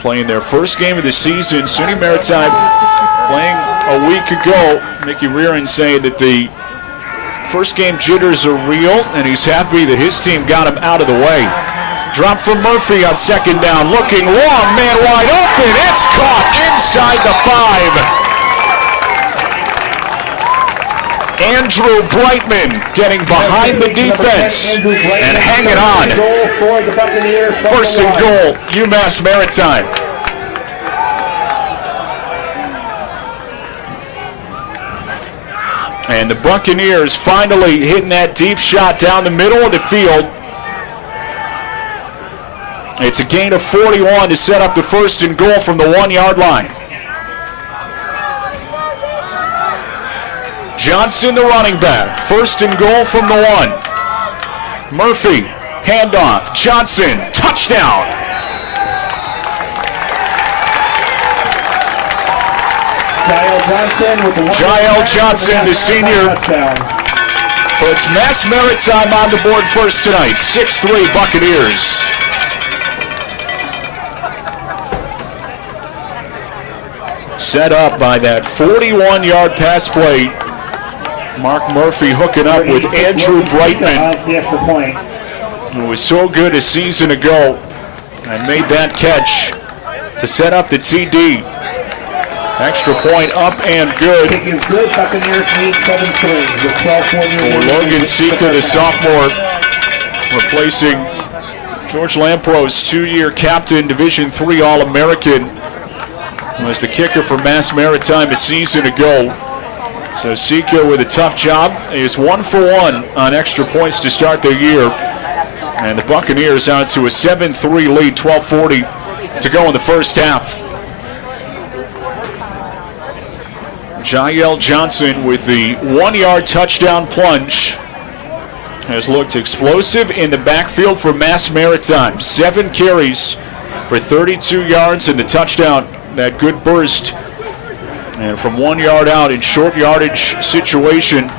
Playing their first game of the season. SUNY Maritime playing a week ago. Mickey Rearing saying that the first game jitters are real, and he's happy that his team got him out of the way. Drop from Murphy on second down. Looking long, man wide open. It's caught inside the 5. Andrew Brightman getting behind the defense and hanging on. First and goal, UMass Maritime. And the Buccaneers finally hitting that deep shot down the middle of the field. It's a gain of 41 to set up the first and goal from the 1-yard line. Johnson, the running back. First and goal from the 1. Murphy, handoff. Johnson, touchdown. Jael Johnson, the senior, puts Mass Maritime on the board first tonight. 6-3 Buccaneers. Set up by that 41-yard pass play. Mark Murphy hooking up with Andrew Brightman, who was so good a season ago and made that catch to set up the TD. Extra point up and good for Logan Seeker, the sophomore, replacing George Lampro's 2-year captain, Division III All-American, who was the kicker for Mass Maritime a season ago. So Seeker with a tough job is 1 for 1 on extra points to start their year. And the Buccaneers out to a 7-3 lead, 12:40 to go in the first half. Jael Johnson with the 1-yard touchdown plunge has looked explosive in the backfield for Mass Maritime. 7 carries for 32 yards and the touchdown, that good burst. And from 1 yard out in short yardage situation,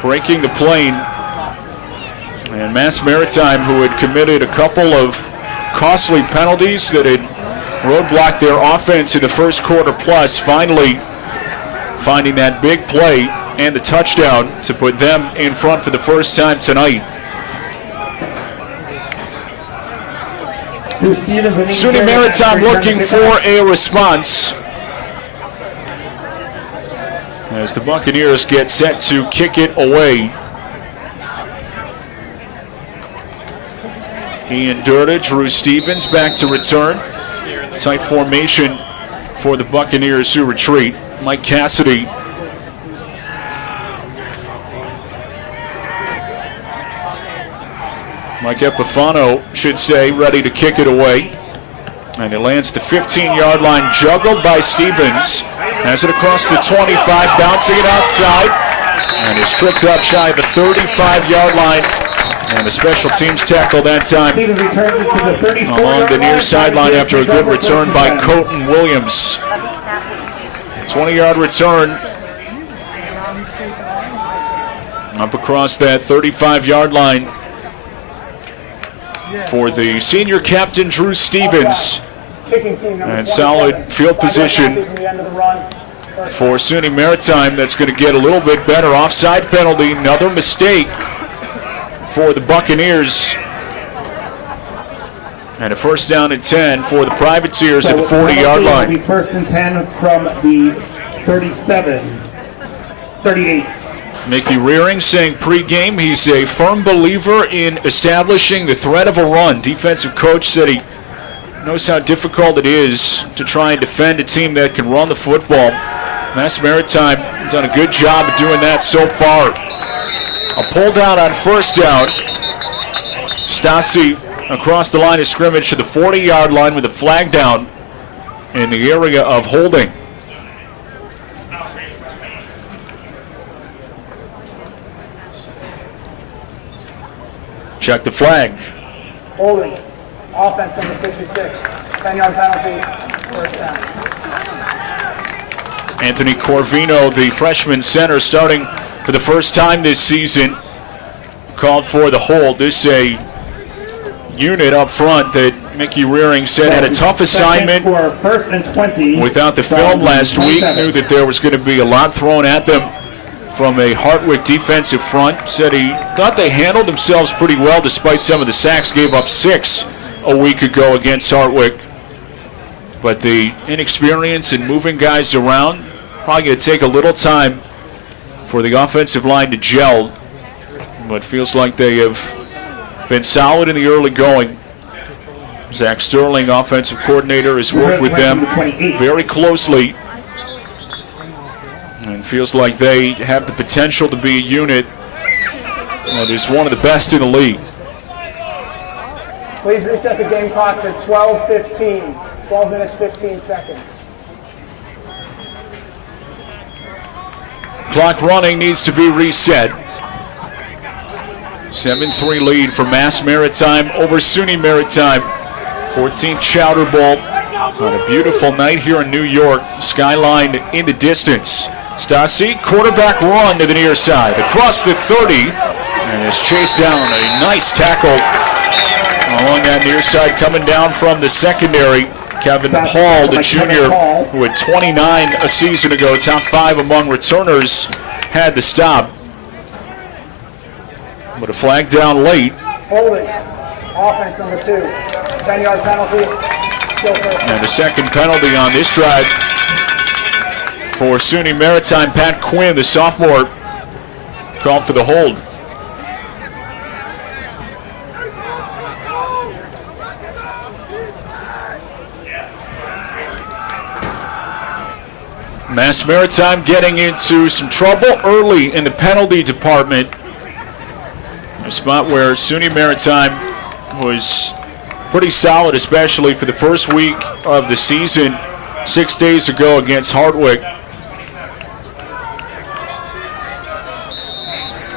breaking the plane. And Mass Maritime, who had committed a couple of costly penalties that had roadblocked their offense in the first quarter plus, finally finding that big play and the touchdown to put them in front for the first time tonight. SUNY Maritime looking for a response as the Buccaneers get set to kick it away. Ian Durda, Drew Stevens back to return. Tight formation for the Buccaneers who retreat. Mike Cassidy. Mike Epifano, should say, ready to kick it away. And it lands at the 15-yard line, juggled by Stevens. Has it across the 25, bouncing it outside. And is tripped up shy of the 35-yard line. And the special teams tackle that time along the near sideline after a good return by Colton Williams. 20-yard return up across that 35-yard line for the senior captain, Drew Stevens. And solid field position for SUNY Maritime. That's going to get a little bit better. Offside penalty, another mistake for the Buccaneers. And a first down and 10 for the Privateers at the 40-yard line. It'll be first and 10 from the 37, 38. Mickey Rearing saying pregame he's a firm believer in establishing the threat of a run. Defensive coach said he knows how difficult it is to try and defend a team that can run the football. Mass Maritime has done a good job of doing that so far. A pull down on first down. Stassi across the line of scrimmage to the 40-yard line with a flag down. in the area of holding. Check the flag. Holding. Offense number 66. 10-yard penalty. First down. Anthony Corvino, the freshman center, starting for the first time this season, called for the hold. This is a unit up front that Mickey Rearing said had a tough assignment For first and 20. without the film last week. Knew that there was going to be a lot thrown at them from a Hartwick defensive front. Said he thought they handled themselves pretty well despite some of the sacks. Gave up 6 a week ago against Hartwick. But the inexperience in moving guys around, probably going to take a little time for the offensive line to gel. But feels like they have been solid in the early going. Zach Sterling, offensive coordinator, has worked with them very closely. And feels like they have the potential to be a unit that is one of the best in the league. Please reset the game clock to 12:15. 12 minutes, 15 seconds. Clock running needs to be reset. 7-3 lead for Mass Maritime over SUNY Maritime. 14th Chowder Bowl on a beautiful night here in New York. Skyline in the distance. Stasi, quarterback run to the near side. Across the 30 and is chased down. A nice tackle along that near side coming down from the secondary. Kevin Paul, the junior, who had 29 a season ago, top 5 among returners, had the stop. But a flag down late. Holding. Offense number 2. 10-yard penalty. Still first. And a second penalty on this drive for SUNY Maritime. Pat Quinn, the sophomore, called for the hold. Mass Maritime getting into some trouble early in the penalty department. A spot where SUNY Maritime was pretty solid, especially for the first week of the season 6 days ago against Hartwick.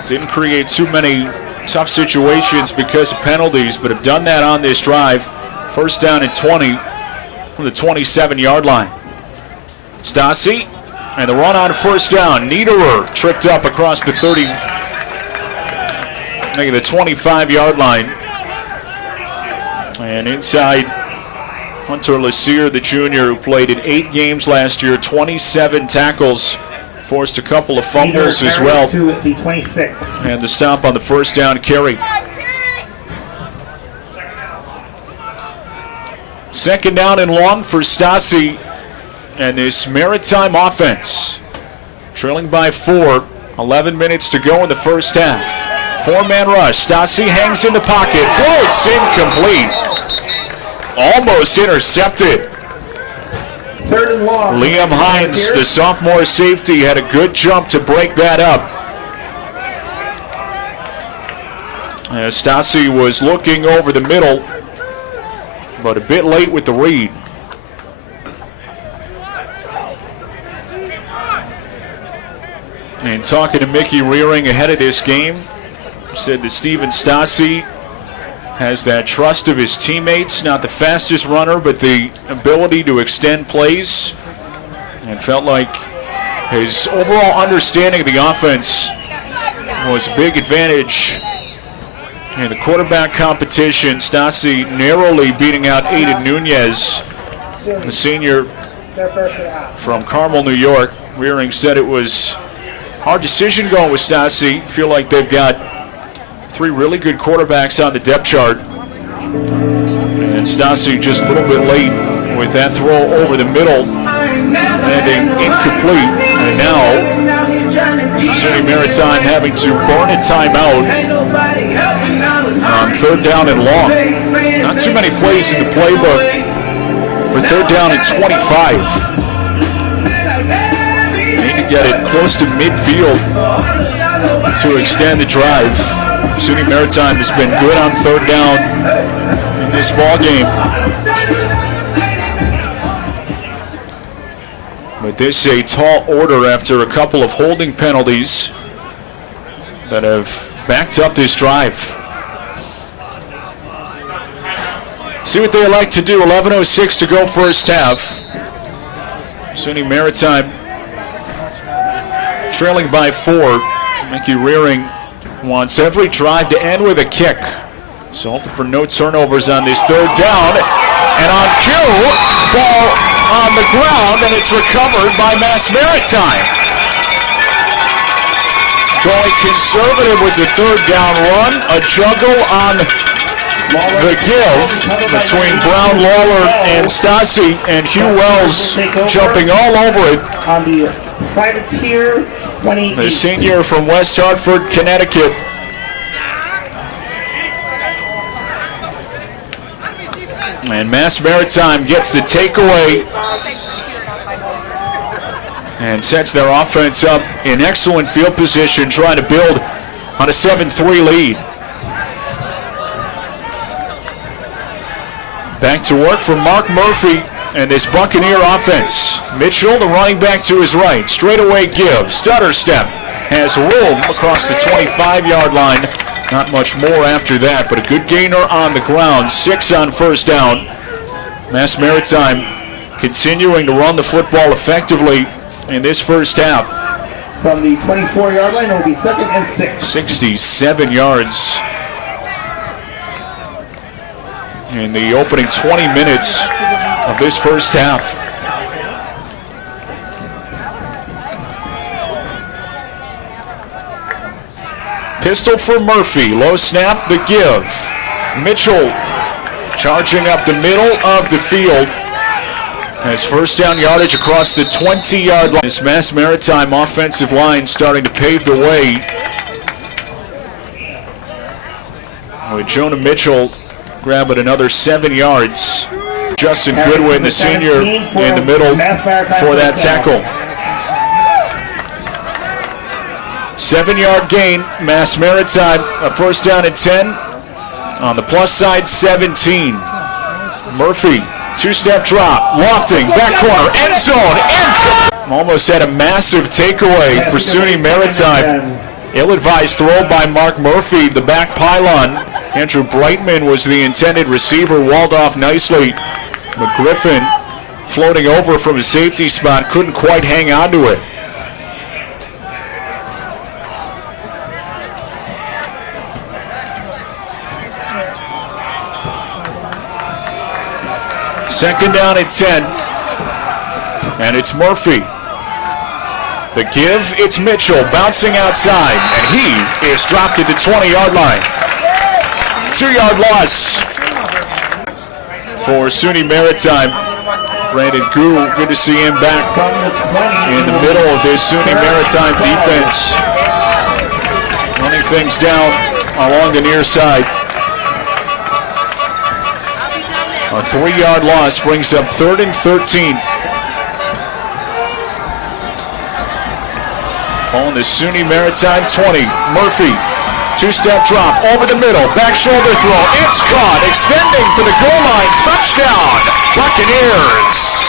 Didn't create too many tough situations because of penalties, but have done that on this drive. First down and 20 from the 27-yard line. Stasi, and the run on first down. Niederer tripped up across the 30, making the 25-yard line. And inside, Hunter Lassier, the junior, who played in 8 games last year, 27 tackles, forced a couple of fumbles as well. To the 26. And the stop on the first down carry. Second down and long for Stasi and this Maritime offense. Trailing by 4, 11 minutes to go in the first half. 4-man rush. Stasi hangs in the pocket, floats incomplete. Almost intercepted. Third and long. Liam Hines, the sophomore safety, had a good jump to break that up. As Stasi was looking over the middle, but a bit late with the read. And talking to Mickey Rearing ahead of this game, said that Steven Stasi has that trust of his teammates, not the fastest runner, but the ability to extend plays, and felt like his overall understanding of the offense was a big advantage in the quarterback competition. Stasi narrowly beating out Aiden Nunez, the senior from Carmel, New York. Rearing said it was hard decision going with Stasi. Feel like they've got 3 really good quarterbacks on the depth chart. And Stasi just a little bit late with that throw over the middle, landing incomplete. And now, SUNY Maritime having to burn a timeout on third down and long. Not too many plays in the playbook for third down and 25. Get it close to midfield to extend the drive. SUNY Maritime has been good on third down in this ball game. this a tall order after a couple of holding penalties that have backed up this drive. See what they like to do. 11:06 to go first half. SUNY Maritime trailing by 4. Mickey Rearing wants every drive to end with a kick. So hoping for no turnovers on this third down. And on cue, ball on the ground, and it's recovered by Mass Maritime. Going conservative with the third down run. A juggle on the give between Brown, Lawler, and Stassi, and Hugh Wells jumping all over it. On the Privateer 28. The senior from West Hartford, Connecticut. And Mass Maritime gets the takeaway and sets their offense up in excellent field position, trying to build on a 7-3 lead. Back to work for Mark Murphy and this Buccaneer offense. Mitchell, the running back, to his right. Straightaway give. Stutter step. Has room across the 25-yard line. Not much more after that, but a good gainer on the ground. 6 on first down. Mass Maritime continuing to run the football effectively in this first half. From the 24-yard line, it will be 2nd and 6. 67 yards in the opening 20 minutes of this first half. Pistol for Murphy. Low snap, the give. Mitchell charging up the middle of the field. Has first down yardage across the 20-yard line. This Mass Maritime offensive line starting to pave the way. With Jonah Mitchell grabbing another 7 yards. Justin Goodwin, the senior, in the middle for that tackle. 7-yard gain. Mass Maritime, a first down at 10. On the plus side, 17. Murphy, 2-step drop, lofting, back corner, end zone, and almost had a massive takeaway for SUNY Maritime. Ill-advised throw by Mark Murphy, the back pylon. Andrew Brightman was the intended receiver, walled off nicely. But Griffin, floating over from his safety spot, couldn't quite hang on to it. Second down at 10, and it's Murphy. The give, it's Mitchell bouncing outside, and he is dropped at the 20-yard line. 2-yard loss for SUNY Maritime. Brandon Gu, good to see him back in the middle of this SUNY Maritime defense. Running things down along the near side. A 3-yard loss brings up 3rd and 13. On the SUNY Maritime 20. Murphy, 2-step drop over the middle, back shoulder throw. It's caught, extending for the goal line. Touchdown, Buccaneers.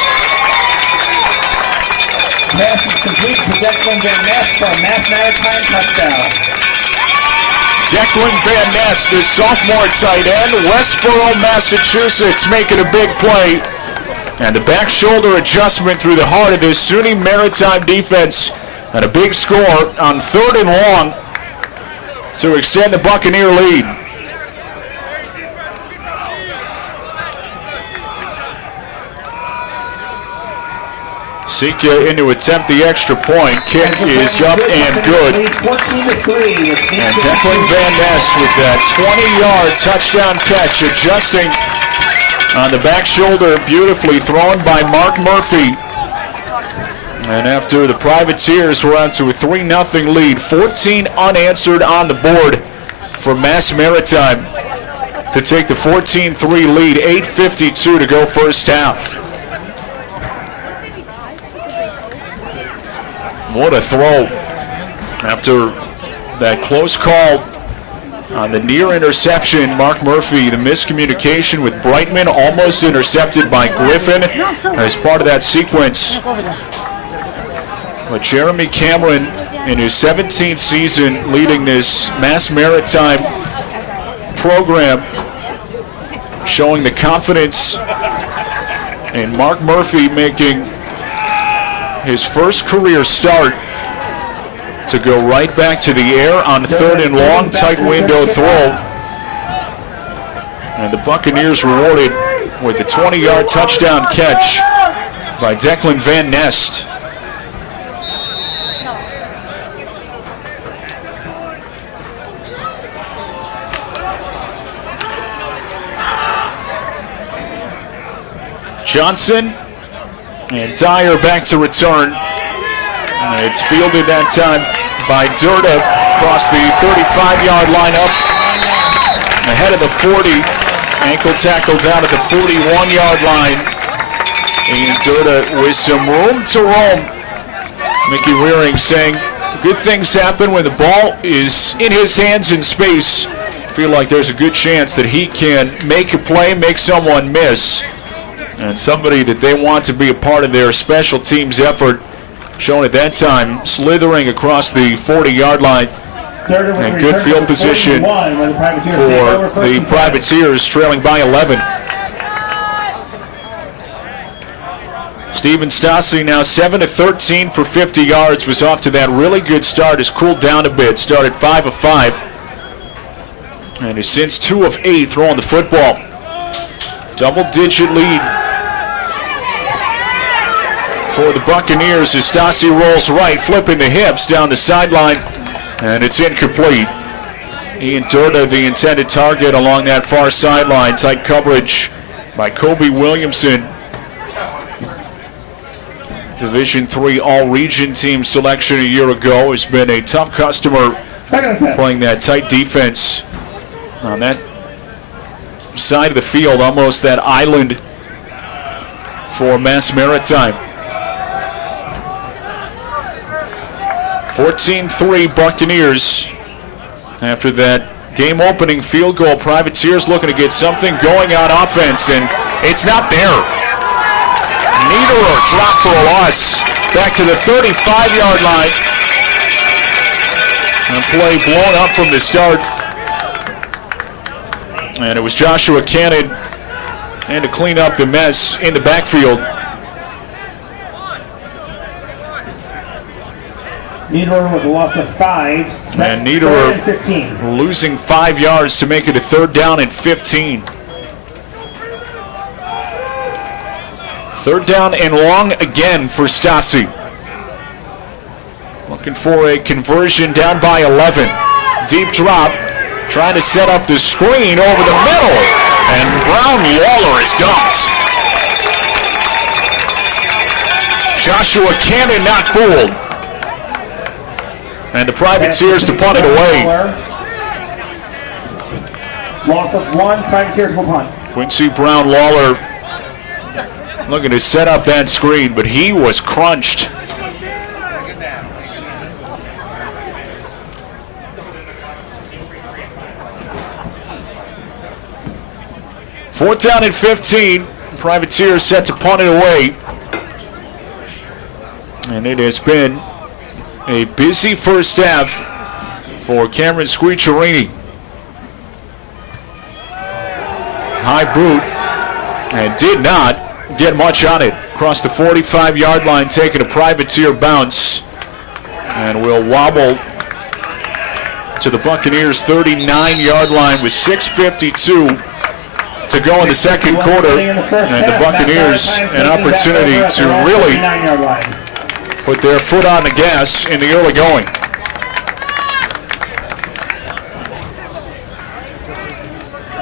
Pass is complete to Declan Van Ness for a Mass Maritime touchdown. Declan Van Ness, the sophomore tight end, Westboro, Massachusetts, making a big play. And the back shoulder adjustment through the heart of this SUNY Maritime defense. And a big score on 3rd and long to extend the Buccaneer lead. Sikia in to attempt the extra point. Kick is up and good. And Declan Van Ness with that 20-yard touchdown catch, adjusting on the back shoulder, beautifully thrown by Mark Murphy. And after the Privateers were out to a 3-0 lead, 14 unanswered on the board for Mass Maritime to take the 14-3 lead, 8:52 to go first half. What a throw after that close call on the near interception. Mark Murphy, the miscommunication with Brightman, almost intercepted by Griffin as part of that sequence. But Jeremy Cameron, in his 17th season leading this Mass Maritime program, showing the confidence, and Mark Murphy making his first career start to go right back to the air on 3rd and long, tight window throw. And the Buccaneers rewarded with a 20-yard touchdown catch by Declan Van Nest. Johnson and Dyer back to return. And it's fielded that time by Durda across the 35-yard line up ahead of the 40. Ankle tackle down at the 41-yard line. And Durda with some room to roam. Mickey Rearing saying good things happen when the ball is in his hands in space. Feel like there's a good chance that he can make a play, make someone miss. And somebody that they want to be a part of their special teams effort, shown at that time, slithering across the 40-yard line. And good field position for the Privateers, trailing by 11. Steven Stassi now 7-13 for 50 yards. Was off to that really good start. Has cooled down a bit. Started 5 of 5. And is since 2 of 8 throwing the football. Double-digit lead for the Buccaneers as Stassi rolls right, flipping the hips down the sideline, and it's incomplete. Ian Durda, the intended target along that far sideline. Tight coverage by Kobe Williamson. Division III All-Region team selection a year ago. Has been a tough customer playing that tight defense on that side of the field, almost that island for Mass Maritime. 14-3 Buccaneers after that game-opening field goal. Privateers looking to get something going on offense, and it's not there. Niederer dropped for a loss back to the 35-yard line. And play blown up from the start. And it was Joshua Cannon, and to clean up the mess in the backfield. Niederer with a loss of 5. And Niederer losing 5 yards to make it a 3rd down and 15. 3rd down and long again for Stassi. Looking for a conversion down by 11. Deep drop. Trying to set up the screen over the middle. And Brown Waller is dumped. Joshua Cannon not fooled. And the Privateers to punt it away. Loss of 1, Privateers will punt. Quincy Brown Lawler looking to set up that screen, but he was crunched. Fourth down and 15. Privateers set to punt it away. And it has been a busy first half for Cameron Squicciarini. High boot, and did not get much on it. Across the 45-yard line, taking a Privateer bounce, and will wobble to the Buccaneers' 39-yard line with 6:52 to go in the second quarter. And the Buccaneers an opportunity to really put their foot on the gas in the early going.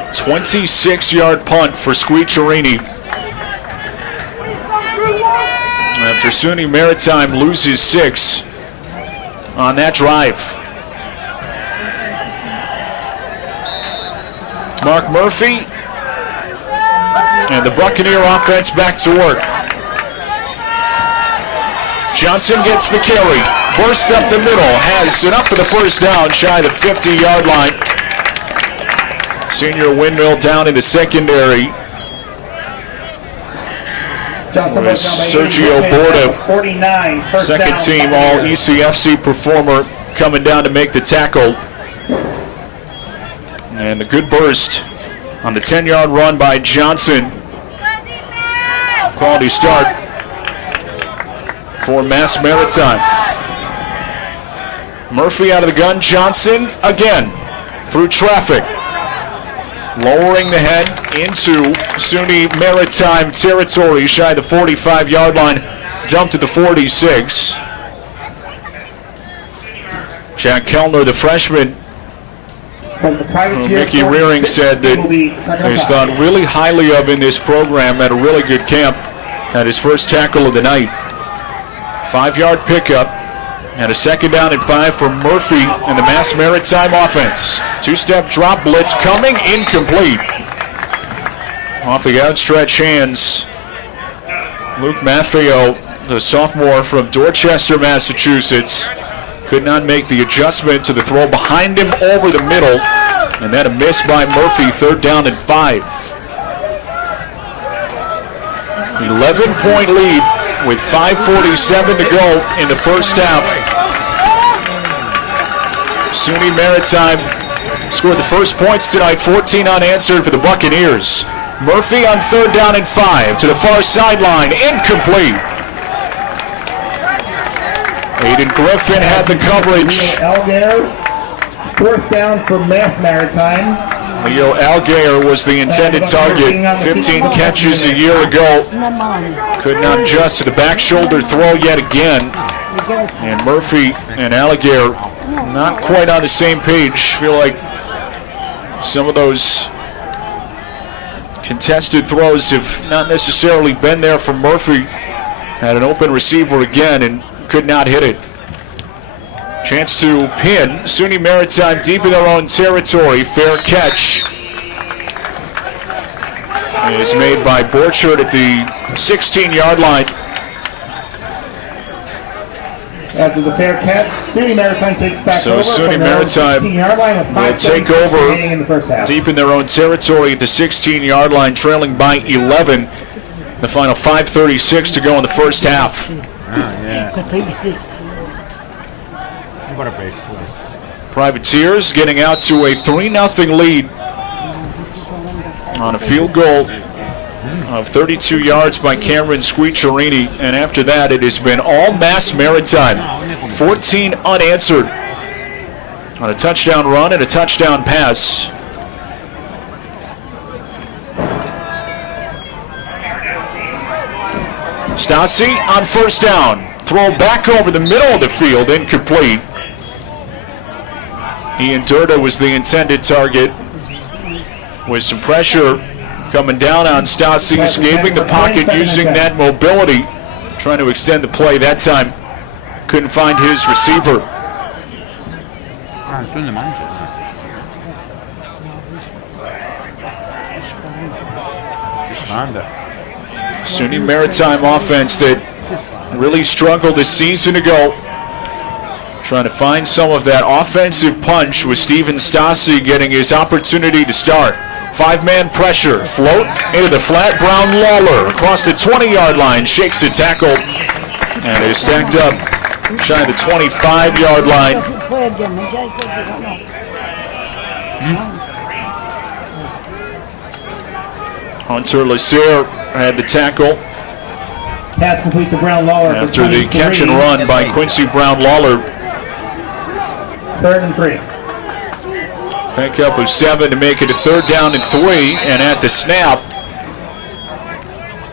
A 26-yard punt for Squicciarini after SUNY Maritime loses 6 on that drive. Mark Murphy and the Buccaneer offense back to work. Johnson gets the carry, bursts up the middle, has it up for the first down, shy of the 50-yard line. Senior windmill down in the secondary. Johnson was Sergio Borda, 49, first second down, team Buccaneers. All-ECFC performer, coming down to make the tackle. And the good burst on the 10-yard run by Johnson. Quality start for Mass Maritime. Murphy out of the gun, Johnson again through traffic. Lowering the head into SUNY Maritime territory, shy of the 45-yard line, dumped to the 46. Jack Kellner, the freshman, From the privateer, Mickey Rearing said that he's thought really highly of in this program, had a really good camp, had his first tackle of the night. 5-yard pickup and a second down and 5 for Murphy and the Mass Maritime offense. Two-step drop blitz coming, incomplete. Off the outstretched hands, Luke Maffeo, the sophomore from Dorchester, Massachusetts, could not make the adjustment to the throw behind him over the middle, and then a miss by Murphy, 3rd down and 5. 11-point lead with 5:47 to go in the first half. SUNY Maritime scored the first points tonight, 14 unanswered for the Buccaneers. Murphy on 3rd down and 5 to the far sideline, incomplete. Aiden Griffin had the coverage. Algair, 4th down for Mass Maritime. Leo Algair was the intended target. 15 catches a year ago. Could not adjust to the back shoulder throw yet again. And Murphy and Algair not quite on the same page. Feel like some of those contested throws have not necessarily been there for Murphy. Had an open receiver again and could not hit it. Chance to pin SUNY Maritime deep in their own territory. Fair catch is made by Borchard at the 16-yard line. After the fair catch, SUNY Maritime takes back So over. SUNY from their own Maritime 16-yard line with will 5:36 take over remaining in the first half. deep in their own territory at the 16-yard line, trailing by 11. The final 5:36 to go in the first half. Privateers getting out to a 3-0 lead on a field goal of 32 yards by Cameron Squicciarini, and after that it has been all Mass Maritime. 14 unanswered on a touchdown run and a touchdown pass. Stassi on 1st down. Throw back over the middle of the field, incomplete. Ian Durda was the intended target, with some pressure coming down on Stassi, escaping the pocket using that mobility, trying to extend the play. That time couldn't find his receiver. SUNY Maritime offense that really struggled a season ago, trying to find some of that offensive punch with Steven Stassi getting his opportunity to start. 5-man pressure, float into the flat. Brown Lawler across the 20-yard line, shakes the tackle, and is stacked up shy of the 25-yard line. Hunter Lacer had the tackle Pass complete to Brown Lawler. after the catch and run by Quincy Brown Lawler. 3rd and 3. Pickup of 7 to make it a 3rd down and 3, and at the snap,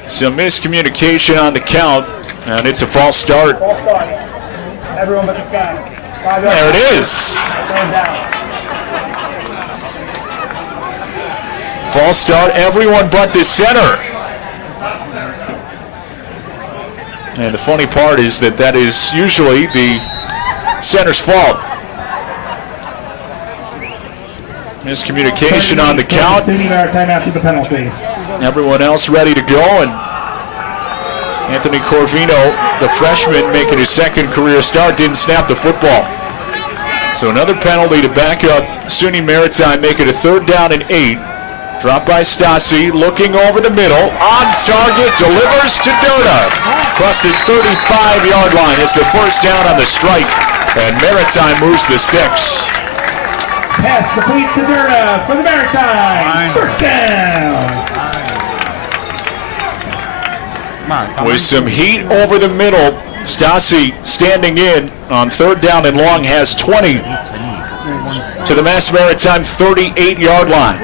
some miscommunication on the count, and it's a false start. False start. Everyone but the center. There it is. 3rd down. False start, everyone but the center. And the funny part is that is usually the center's fault. Miscommunication on the count. SUNY Maritime after the penalty. Everyone else ready to go, and Anthony Corvino, the freshman, making his second career start, didn't snap the football. So another penalty to back up SUNY Maritime, make it a 3rd down and 8. Drop by Stasi, looking over the middle. On target, delivers to Durda. Across the 35-yard line is the first down on the strike. And Maritime moves the sticks. Pass complete to Durda for the Maritime. First down. With some heat over the middle, Stasi standing in on third down and long has 20 to the Mass Maritime 38-yard line.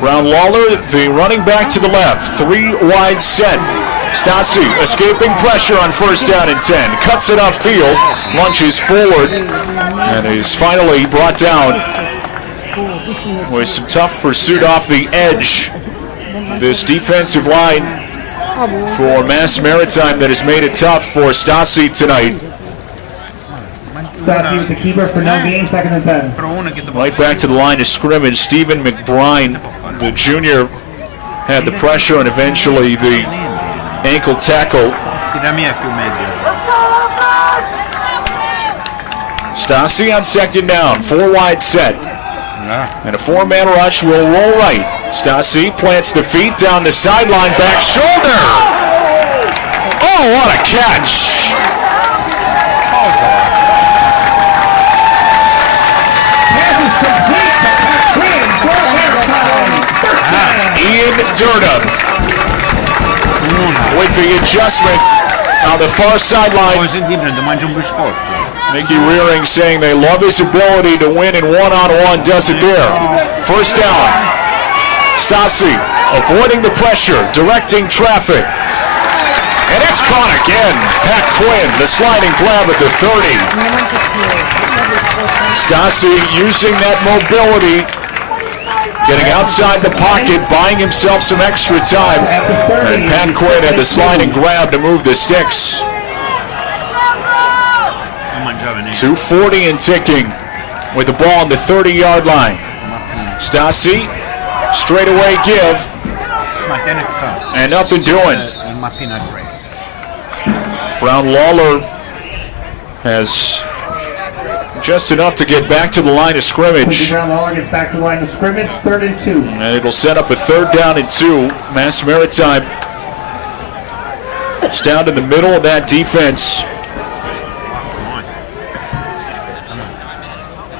Brown Lawler, the running back to the left, 3 wide set. Stasi escaping pressure on first down and 10, cuts it upfield, lunges forward, and is finally brought down with some tough pursuit off the edge. This defensive line for Mass Maritime that has made it tough for Stasi tonight. Stasi with the keeper for no gain, 2nd and 10. Right back to the line of scrimmage. Stephen McBride, the junior, had the pressure and eventually the ankle tackle. Stasi on 2nd down, 4 wide set. And a 4-man rush will roll right. Stasi plants the feet down the sideline, back shoulder. Oh, what a catch! Ian Durda with the adjustment on the far sideline. Mickey Rearing saying they love his ability to win in one-on-one, does it there. First down. Stasi avoiding the pressure, directing traffic. And it's caught again. Pat Quinn, the sliding grab at the 30. Stasi using that mobility, getting outside the pocket, buying himself some extra time. And Pat Quinn had the sliding grab to move the sticks. 2:40 and ticking with the ball on the 30-yard line. Stasi, straightaway give, and nothing doing. Brown Lawler has just enough to get back to the line of scrimmage. Brown Lawler gets back to the line of scrimmage, 3rd and 2. And it'll set up a 3rd down and 2. Mass Maritime is down in the middle of that defense.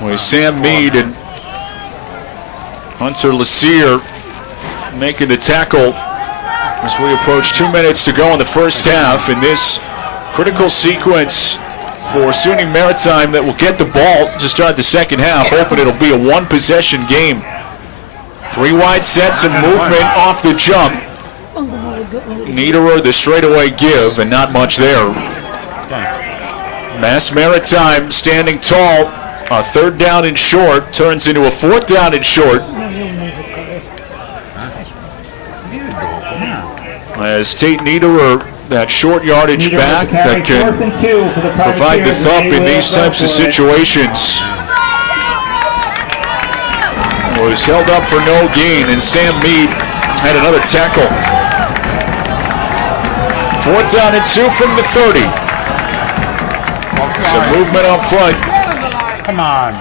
With Sam Mead and Hunter Lassier making the tackle as we approach 2 minutes to go in the first half in this critical sequence for SUNY Maritime that will get the ball to start the second half, hoping it'll be a 1-possession game. 3 wide sets and movement off the jump. Niederer the straightaway give, and not much there. Mass Maritime standing tall. A 3rd down and short turns into a 4th down and short. As Tate Niederer, that short yardage back that can provide the thump in these types of situations, was held up for no gain, and Sam Mead had another tackle. 4th down and 2 from the 30. Some movement up front. Come on.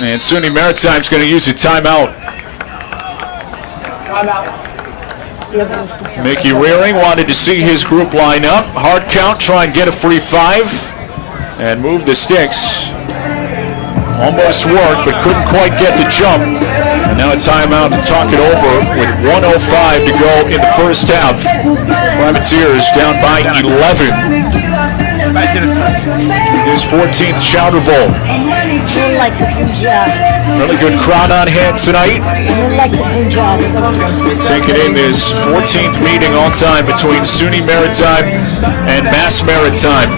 And SUNY Maritime's going to use a timeout. Mickey Rearing wanted to see his group line up. Hard count, try and get a free 5. And move the sticks. Almost worked, but couldn't quite get the jump. And now a timeout to talk it over with 1:05 to go in the first half. Privateers down by 11. His 14th Chowder Bowl. Really good crowd on hand tonight. Taking in this 14th meeting all time between SUNY Maritime and Mass Maritime.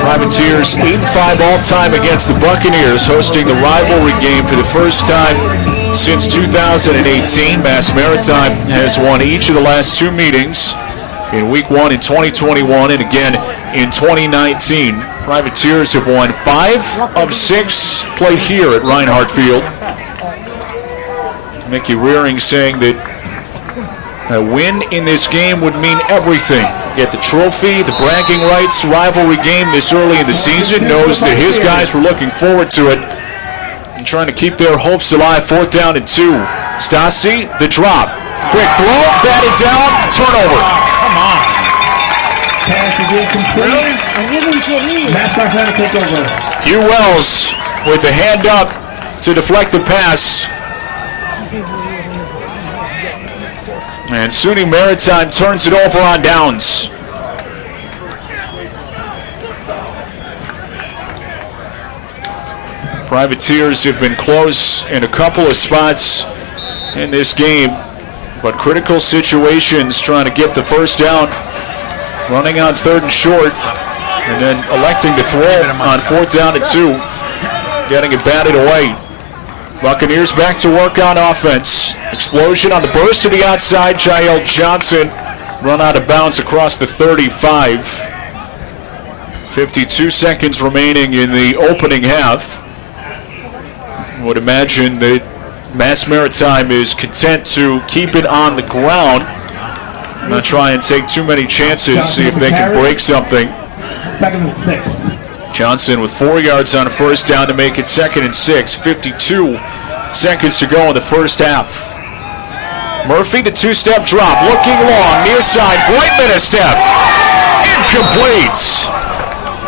Privateers 8-5 all time against the Buccaneers, hosting the rivalry game for the first time since 2018. Mass Maritime has won each of the last 2 meetings in Week 1 in 2021 and again in 2019. Privateers have won 5 of 6 played here at Reinhardt Field. Mickey Rearing saying that a win in this game would mean everything get the trophy, the bragging rights, rivalry game this early in the season, knows that his guys were looking forward to it and trying to keep their hopes alive. 4th down and 2. Stasi, the drop. Quick throw, batted down, turnover. Come on. Pass is incomplete. Mascot trying to take over. Hugh Wells with the hand up to deflect the pass. And SUNY Maritime turns it over on downs. Privateers have been close in a couple of spots in this game, but critical situations trying to get the first down, running on 3rd and short, and then electing to throw on 4th down and 2, getting it batted away. Buccaneers back to work on offense. Explosion on the burst to the outside. Jael Johnson run out of bounds across the 35. 52 seconds remaining in the opening half. Would imagine that Mass Maritime is content to keep it on the ground. Not try and take too many chances, see if they can break something. 2nd and 6. Johnson with 4 yards on a first down to make it 2nd and 6. 52 seconds to go in the first half. Murphy, the 2-step drop, looking long, near side, Brightman a step. Incomplete.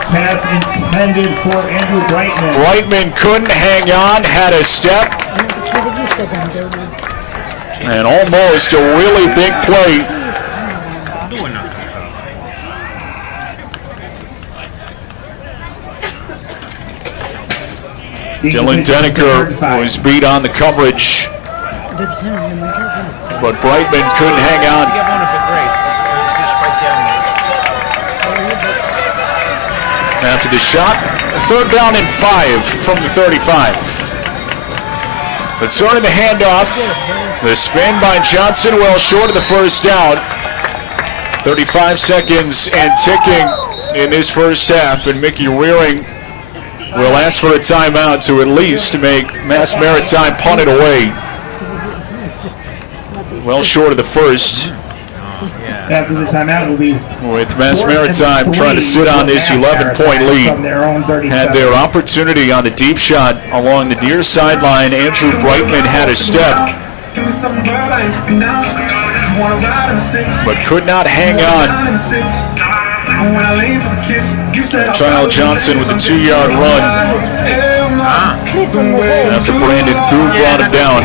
Pass intended for Andrew Brightman. Brightman couldn't hang on, had a step. And almost a really big play. Dylan Denneker was beat on the coverage, but Brightman couldn't hang on. After the shot, 3rd down and 5 from the 35. The turn of the handoff, the spin by Johnson, well short of the first down. 35 seconds and ticking in this first half, and Mickey Rearing will ask for a timeout to at least make Mass Maritime punt it away. Well short of the first. After the timeout will be with Mass Maritime trying to sit on this 11-point lead. Had their opportunity on the deep shot along the near sideline. Andrew Brightman had a step, but could not hang on. Jael Johnson with a 2-yard run after Brandon Gould brought him down.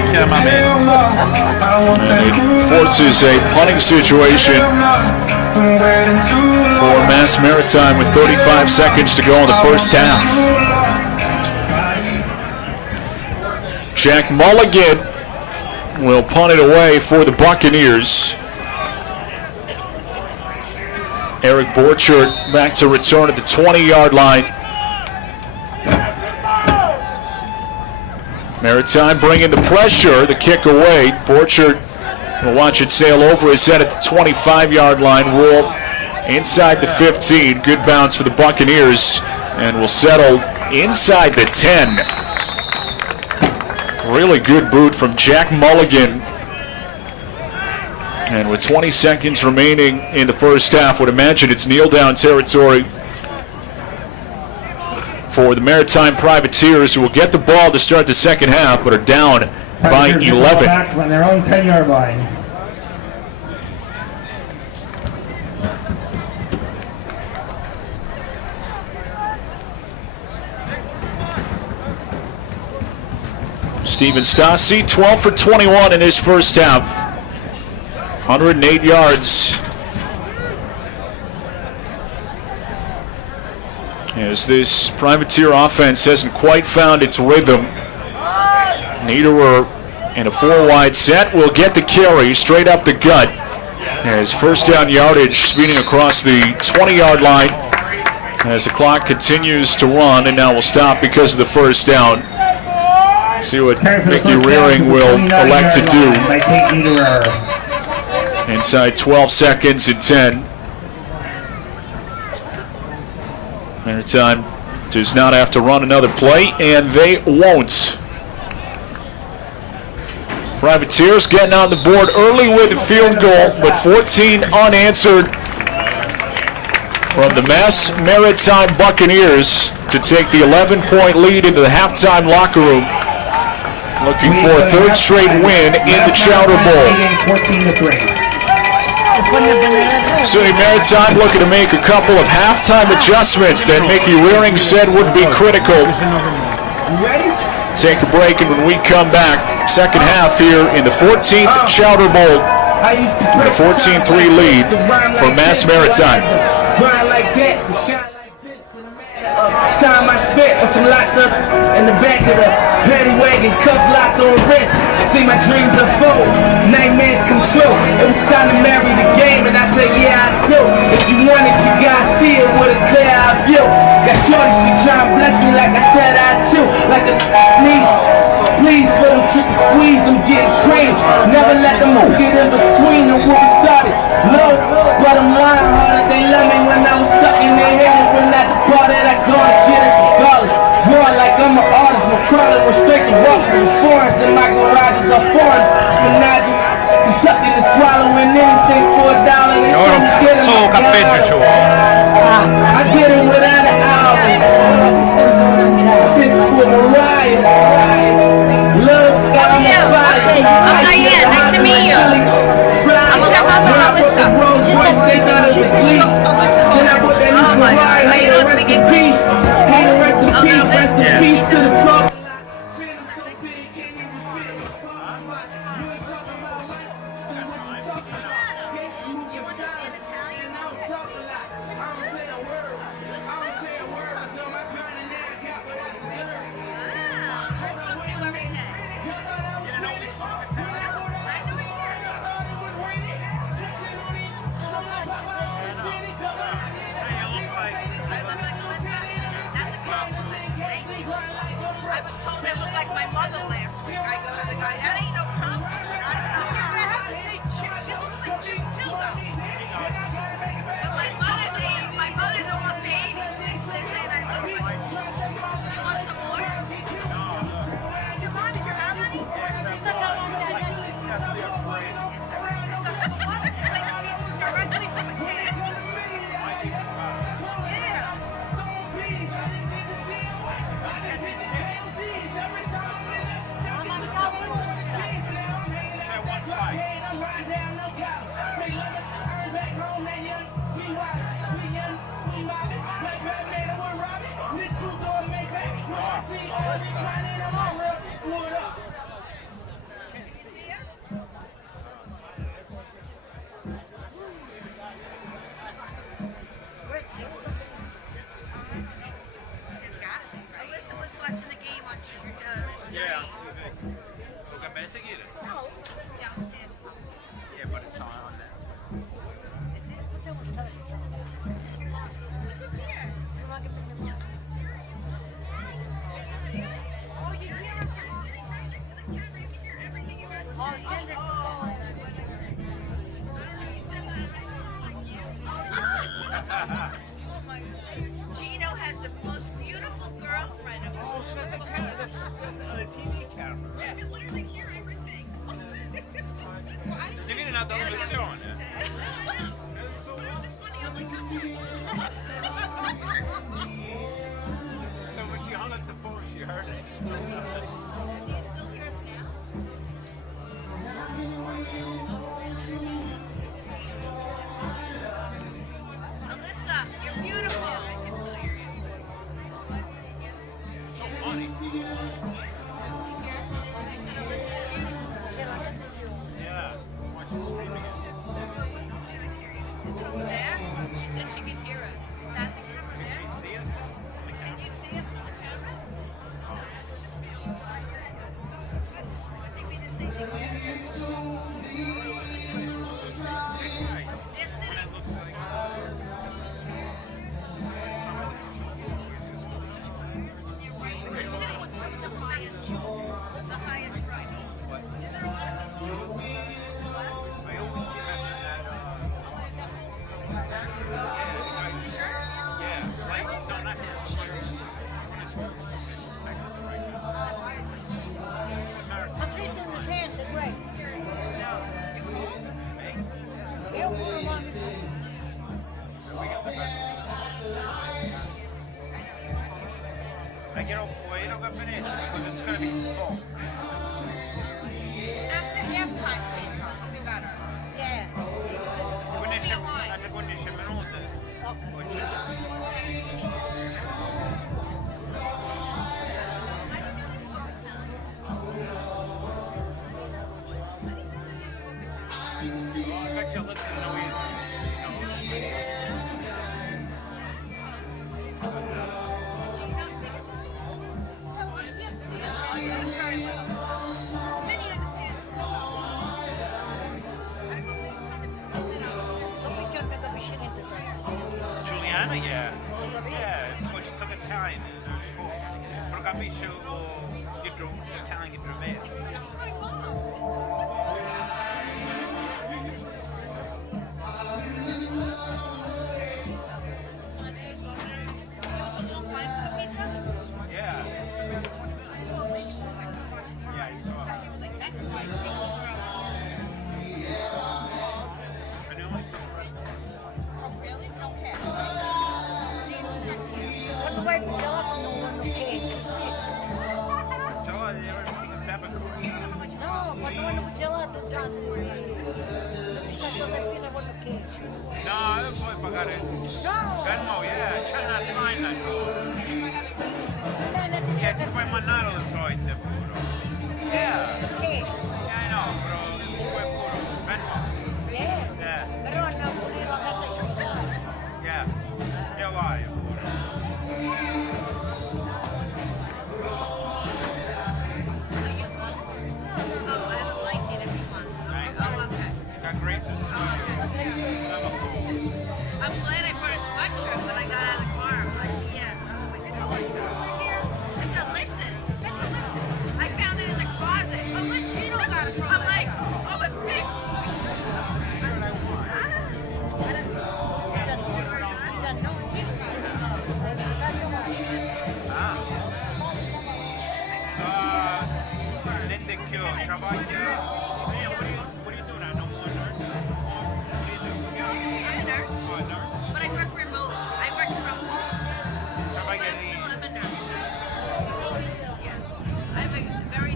And it forces a punting situation for Mass Maritime with 35 seconds to go in the first half. Jack Mulligan will punt it away for the Buccaneers. Eric Borchert back to return at the 20-yard line. Maritime bringing the pressure, the kick away. Borchert will watch it sail over his head at the 25-yard line. Rule inside the 15. Good bounce for the Buccaneers, and will settle inside the 10. Really good boot from Jack Mulligan. And with 20 seconds remaining in the first half, would imagine it's kneel-down territory for the Maritime Privateers, who will get the ball to start the second half, but are down by 11. Back on their own 10-yard line. Steven Stasi, 12 for 21 in his first half. 108 yards. As this Privateer offense hasn't quite found its rhythm. Niederer in a 4-wide set will get the carry straight up the gut. As first down yardage speeding across the 20-yard line as the clock continues to run, and now will stop because of the first down. See what Mickey Rearing will elect to do. Inside 12 seconds and 10. Maritime does not have to run another play, and they won't. Privateers getting on the board early with a field goal, but 14 unanswered from the Mass Maritime Buccaneers to take the 11-point lead into the halftime locker room. Looking for a third straight win in the Chowder Bowl. 14-3. SUNY Maritime looking to make a couple of halftime adjustments that Mickey Rearing said would be critical. Take a break, and when we come back, second half here in the 14th Chowder Bowl, with a 14-3 lead for Mass Maritime. Time I spent was locked up in the back of the paddy wagon, cuffs locked on wrist. See my dreams unfold, nightmares come true. It was time to marry the game, and I said, yeah, I do. If you want it, you gotta see it with a clear eye view. Got shorty, she tryna bless me like I said I do. Like a sneeze, please for them tricky squeeze, I'm getting cream. Never let them get in between of what we started. Low, but I'm lying harder. They love me when I was stuck in their head. When I departed, I gonna get it regardless. Draw like I'm an artist, no crawling with straight to walk in the forest. And my garages are foreign. Menage, you sucking and swallowing anything for $1. They trying to get it. I get it without an album. This with Mariah. Look, I'm on fire. Nice to meet you. I'm gonna have Alyssa. She said you Alyssa's older. Oh my God. Are you know what we get? Rest in peace to the club. I was told I look like my mother last week. I go to the guy, that ain't no compliment. I have to say, she looks like you too, though. But my mother's almost 80. They're saying I look like you. You want some more? You want it? You have any? Directly from a can. Alyssa was watching the game on Yeah. No, downstairs. Yeah, but it's on there. Oh, you hear us? Oh, Jen's Gino has the most beautiful girlfriend of all. That's on a TV camera. I can literally hear everything. You viene una televisione. So when she hung up the phone, she heard it. Do you still hear us now? Alyssa, you're beautiful. So funny. Yeah. There? She said she could hear us. Is that the camera there? See us? Can you see us on the camera? I get off way to Buccaneers because it's going to be full. After halftime, take her. It'll be better. Yeah. 15 minuti. I bet you'll listen to Juliana, yeah. Yeah, well, she took Italian in school. Però capisce Italian che Yeah. Yeah, you saw it. Really? Okay. Quando vai pro gelato non vanno queijo. Everything is peppercorn. No, quando vanno pro gelato già le pistacchiate fine vanno queijo. No, non puoi pagare. No! Venmo, yeah, c'è una sign that Bene, yeah, ti puoi mandare le solite puro. Yeah. queijo. Yeah, I know, però ti puoi puro. Venmo. Yeah. Però hanno pure la carta speciale. Yeah. Io vai pure. Oh, I haven't liked it every once. Oh, okay. Got graces. I'm glad I brought a sweatshirt when I got out of the car. I'm like, yeah, it's always over here. I said, listen. I found it in the closet. Oh, look, Gino got it from I'm like, oh, it fits. Linda Q, travaglia. What do you do now? No more nurse? What do you do? I'm a nurse, Oh, a nurse? but I work remote. I work from home. Travaglia I'm di... a nurse. Yes. I'm a very,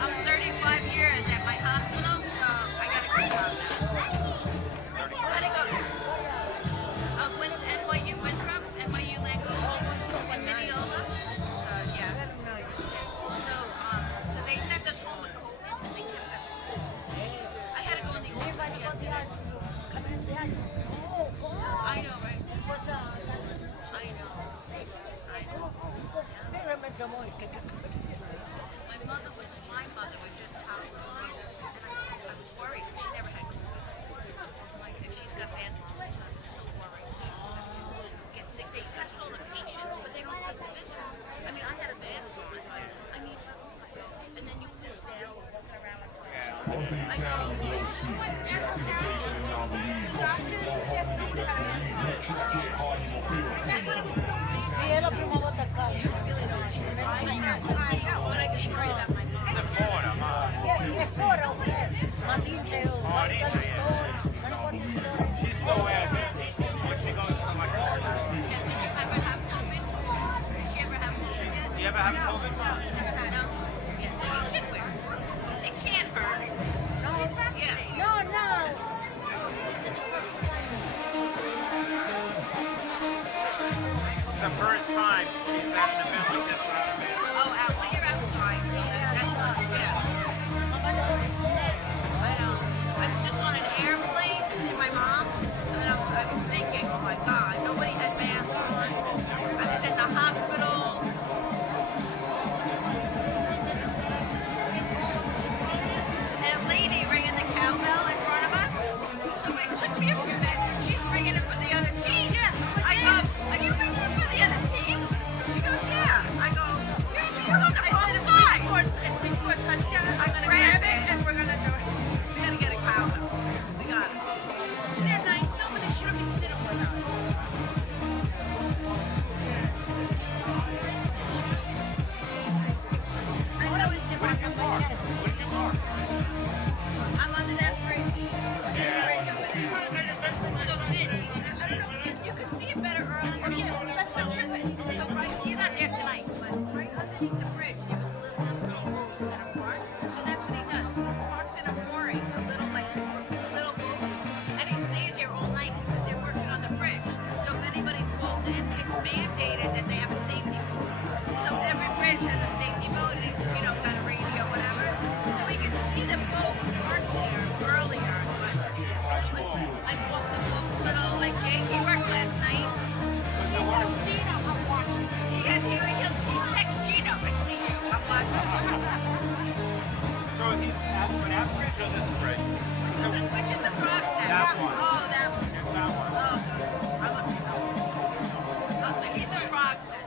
I'm 35 years at my hospital, so I got a good job now. How'd it go? NYU Winthrop, NYU Langola, and Mineola. Yeah. So they sent us home with COVID, and they kept us home. I had to go in the office yesterday. I know, right? I know. My mother was just hospitalized, and I was worried because she never had COVID. Like, if she's got bad lungs, I'm so worried. She's get sick. They test all the patients, but they don't test the visitors. I mean, I had a bad one. I mean, and then you pull down, walking around like Sì, è la prima volta a casa. Sephora, ma... È fuori, ok? Ma dice, Oh, dice, yeah. She's still wears it when she goes to my car. Did you ever have COVID? Did you ever have COVID yet? You ever have COVID, Mom? No. Yeah, then you should wear it. It can't hurt. no, Yeah. no. The first time she's at an event like this without a mask. Oh, out when you're outside. That's yeah. I know. I was just on an airplane with my mom, and I was thinking, oh my God, nobody had masks on. I was at the hospital. That lady ringing the cowbell in front of us. So it took me a few minutes. She's ringing it for the other team. I go, are you ringing it for the other team? She goes, yeah. I go,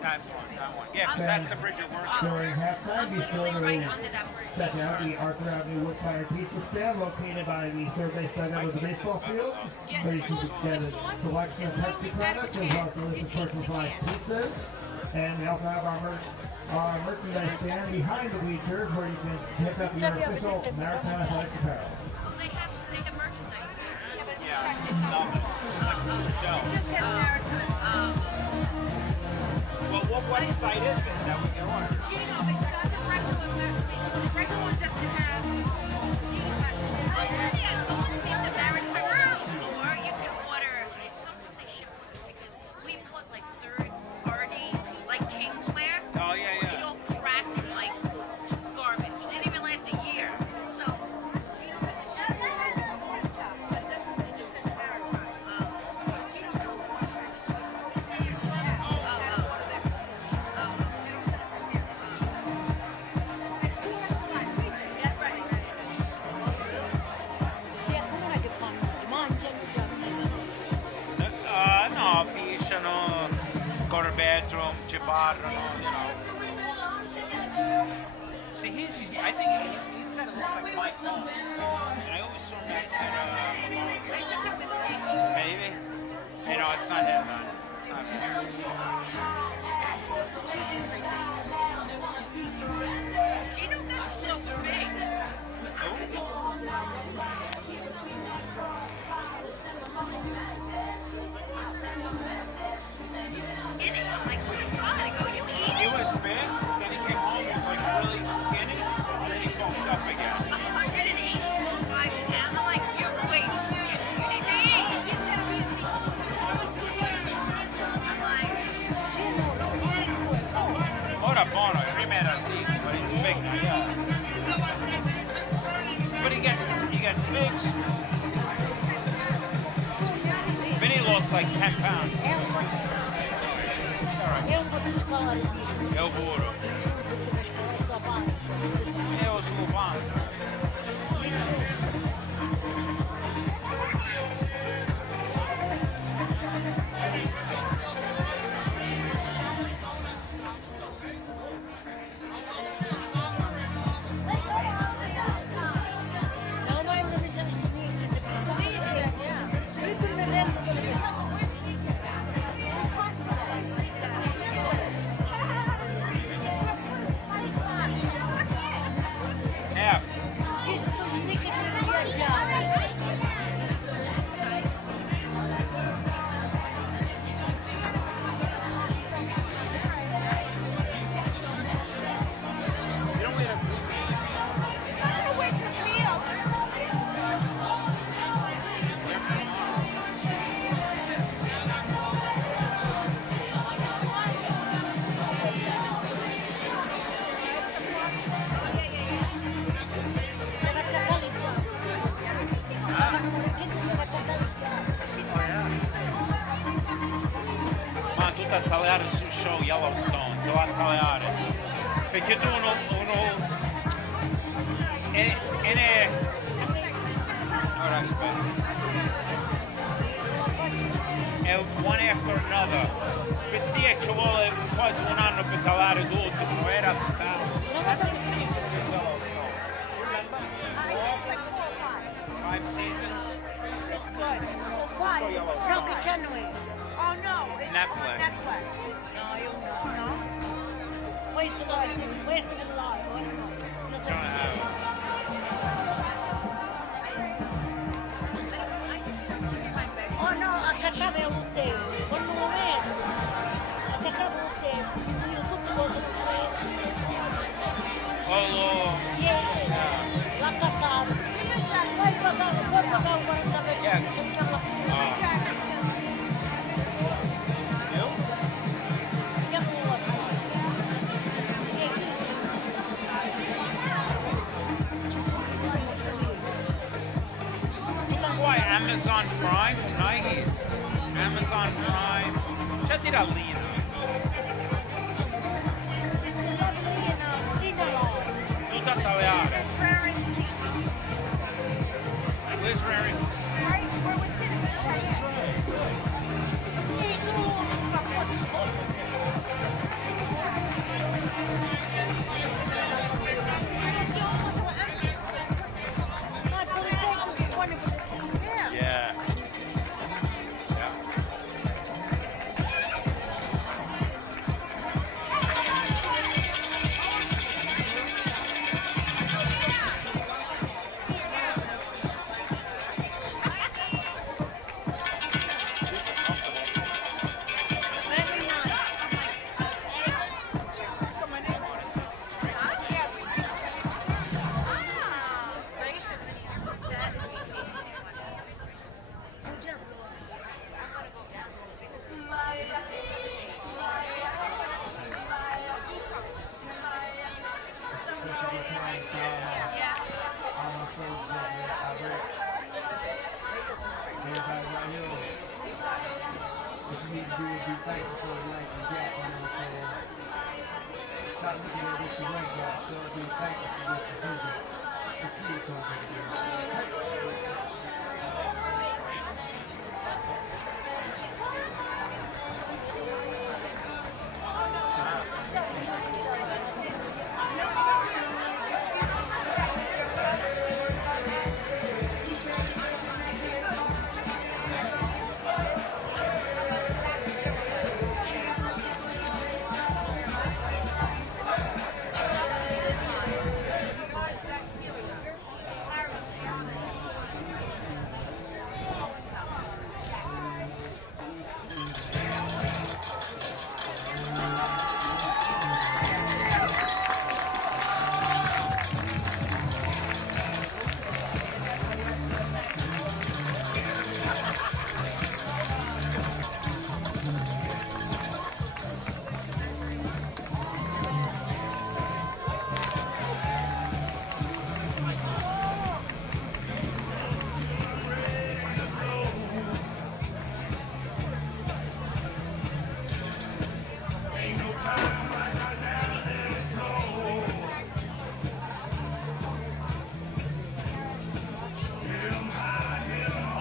That's one. Yeah, 'cause that's the bridge you're working on. During halftime, be sure Right to under that bridge. check out the Arthur Avenue Woodfire Pizza stand located by the third base dugout of the baseball field, where you can just get a selection of Pepsi products as well as delicious personalized pizzas. And we also have our merchandise stand behind the bleachers where you can pick up your official Maritime Athletics apparel. They have merchandise here. Yeah. Just says Maritime. Well, what website is it that we can order? It's got the regular one doesn't have. Go and see the Maritime store. You can order. Sometimes they ship because we put like third party, like Kingswear. Oh, yeah. It all cracked and like garbage. It didn't even last a year. So. No, pisciano, go to bedroom, ci parlano, you know. See, I think he's kind of looks like Mike Holmes. And I always saw him at maybe. You know, it's not him, man. It's not him. Gino got so big. Skinny. I'm like, oh my God, I go, you eat He it? was big, then he came home, he was like really skinny, and then he bulked up again. 185 pounds. I'm like, you're way too skinny. You need to eat. I'm like, Ora buono, prima era sì, but he's big now, yeah. But he gets big. Vinny lost like 10 pounds. Eu não posso falar disso. É o burro. É o sulfante. Não vai me dizer isso comigo, que você fica Half. Isso são os micas de viajar. You don't wait a Ma tutto a tagliare sul show Yellowstone, devo a tagliare. Perché tu uno ora aspetta. È one after another. Per te ci vuole quasi un anno per tagliare tutto, non era Five seasons? It's good. Why? No, que c'hanno è. oh no, it's Netflix. Netflix. No, io no. Può essere live, non so. Don't have. Oh no, accattava un tempo, quando lo vedo, accattava un tempo, io tutte cose non Oh, l'accattavo, poi pagavo 40 pesos, sono già la Amazon Prime, Nikes. Amazon Prime. C'è tirallina. Tutta a tagliare. Where's Rary? Everybody right here, what you need to do is be thankful for the life you got, you know what I'm saying? Stop looking at what you ain't got, so be thankful for what you do got. Just give it to them, baby.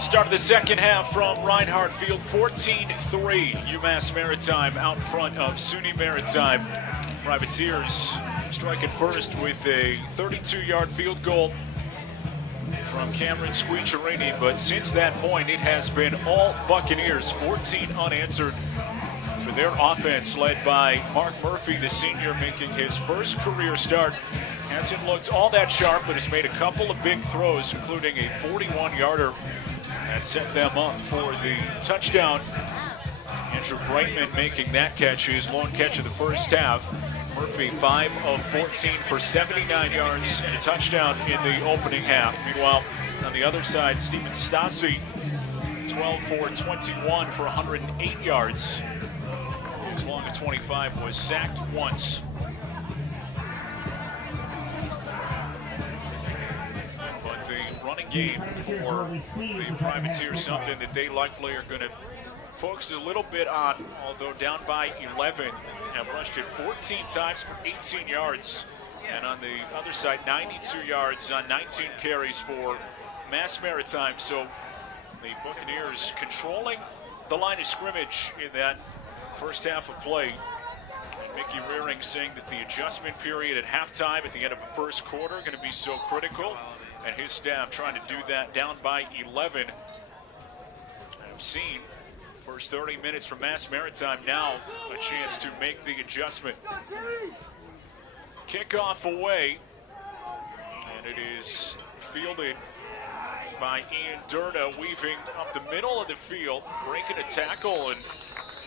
Start of the second half from Reinhardt Field, 14-3. UMass Maritime out in front of SUNY Maritime. Privateers striking first with a 32-yard field goal from Cameron Squeacherini, but since that point it has been all Buccaneers, 14 unanswered for their offense led by Mark Murphy, the senior, making his first career start. Hasn't looked all that sharp, but has made a couple of big throws, including a 41-yarder that set them up for the touchdown. Andrew Brightman making that catch, his lone catch of the first half. Murphy 5 of 14 for 79 yards and a touchdown in the opening half. Meanwhile, on the other side, Steven Stassi 12 for 21 for 108 yards. His long of 25 was sacked once. But the running game for the Privateers, something that they likely are going to focus a little bit on, although down by 11, have rushed it 14 times for 18 yards. And on the other side, 92 yards on 19 carries for Mass Maritime. So the Buccaneers controlling the line of scrimmage in that first half of play. And Mickey Rearing saying that the adjustment period at halftime at the end of the first quarter going to be so critical. And his staff trying to do that down by 11. I've seen first 30 minutes from Mass Maritime, now a chance to make the adjustment. Kickoff away, and it is fielded by Ian Durda, weaving up the middle of the field, breaking a tackle and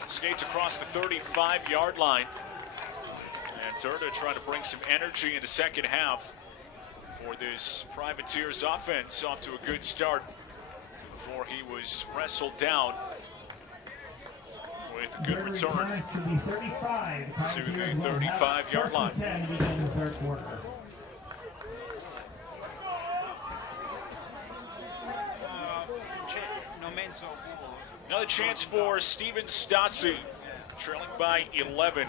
skates across the 35-yard line. And Durda trying to bring some energy in the second half for this Privateers offense, off to a good start before he was wrestled down with a good return to the 35-yard line. Another chance for Steven Stassi, trailing by 11.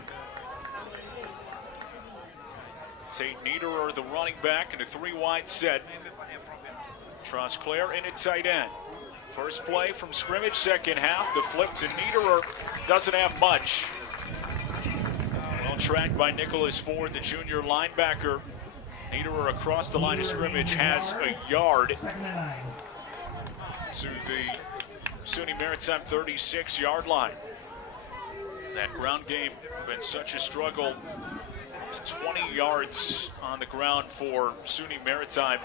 Tate Niederer, the running back, in a three-wide set. Trosclair in at tight end. First play from scrimmage, second half. The flip to Niederer doesn't have much. Well tracked by Nicholas Ford, the junior linebacker. Niederer across the line of scrimmage has a yard to the SUNY Maritime 36-yard line. That ground game been such a struggle. 20 yards on the ground for SUNY Maritime.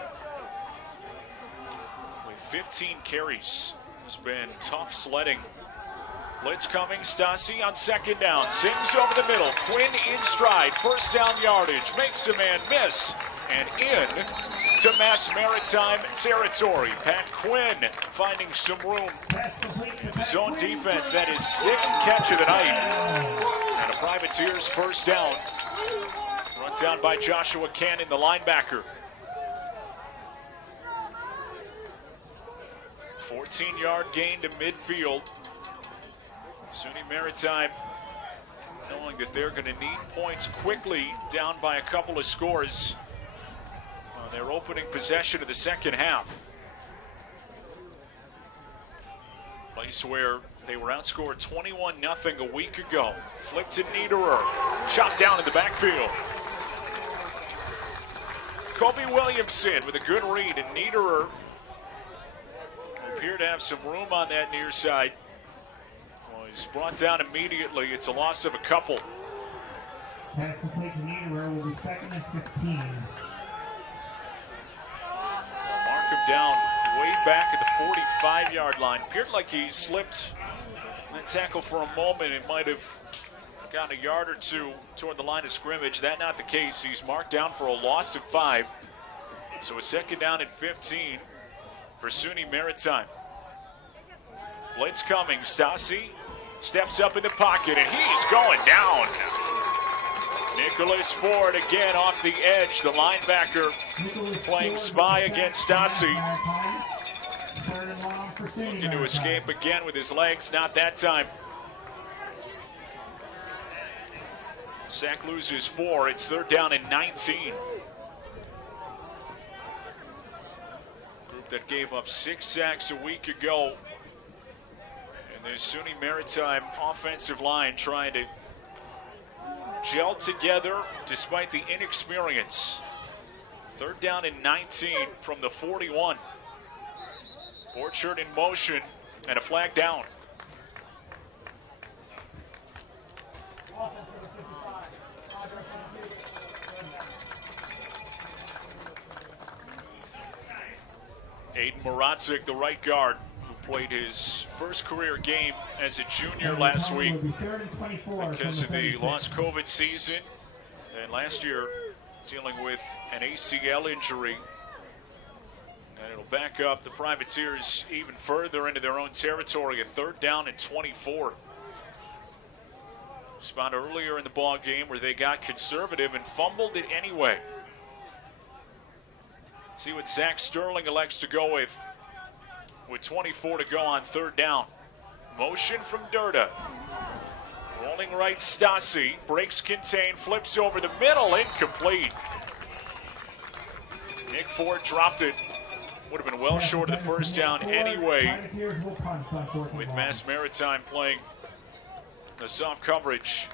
15 carries. It's been tough sledding. Blitz coming. Stassi on second down. Sings over the middle. Quinn in stride. First down yardage. Makes a man miss. And in to Mass Maritime territory. Pat Quinn finding some room in the zone defense. That is 6th catch of the night. And a Privateers first down. Run down by Joshua Cannon, the linebacker. 14-yard gain to midfield. SUNY Maritime knowing that they're going to need points quickly, down by a couple of scores on their opening possession of the second half. Place where they were outscored 21-0 a week ago. Flick to Niederer. Shot down in the backfield. Kobe Williamson with a good read, and Niederer appeared to have some room on that near side. Well, he's brought down immediately. It's a loss of a couple. Pass complete to Niederer will be 2nd and 15. Mark him down way back at the 45-yard line. Appeared like he slipped that tackle for a moment. It might have gotten a yard or two toward the line of scrimmage. That's not the case. He's marked down for a loss of 5. So a 2nd down and 15 for SUNY Maritime. Blitz coming. Stasi steps up in the pocket, and he's going down. Nicholas Ford again off the edge. The linebacker playing spy against Stasi. Looking to escape again with his legs. Not that time. Sack loses 4. It's 3rd down and 19. Group that gave up 6 sacks a week ago. And the SUNY Maritime offensive line trying to gel together despite the inexperience. 3rd down and 19 from the 41. Borchert in motion and a flag down. Aiden Moratzik, the right guard, who played his first career game as a junior last week because of the lost COVID season, and last year dealing with an ACL injury. And it'll back up the Privateers even further into their own territory. A 3rd down and 24. Spot earlier in the ball game where they got conservative and fumbled it anyway. See what Zach Sterling elects to go with 24 to go on 3rd down. Motion from Durda. Rolling right, Stasi. Breaks contain, flips over the middle, incomplete. Nick Ford dropped it. Would have been well short of the 1st down anyway, with Mass Maritime playing the soft coverage.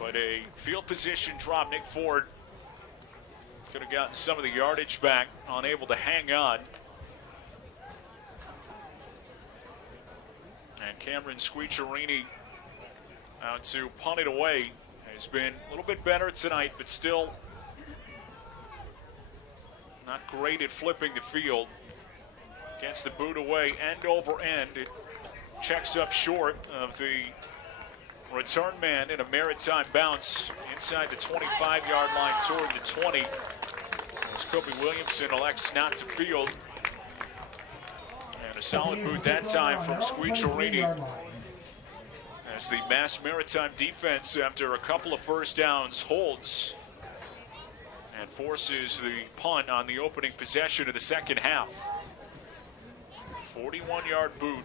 But a field position drop. Nick Ford could have gotten some of the yardage back, unable to hang on. And Cameron Squicciarini out to punt it away. Has been a little bit better tonight, but still not great at flipping the field. Gets the boot away, end over end. It checks up short of the return man in a Maritime bounce inside the 25-yard line toward the 20. As Kobe Williamson elects not to field. And a solid boot that time from Squicciarini. As the Mass Maritime defense, after a couple of 1st downs, holds and forces the punt on the opening possession of the second half. 41-yard boot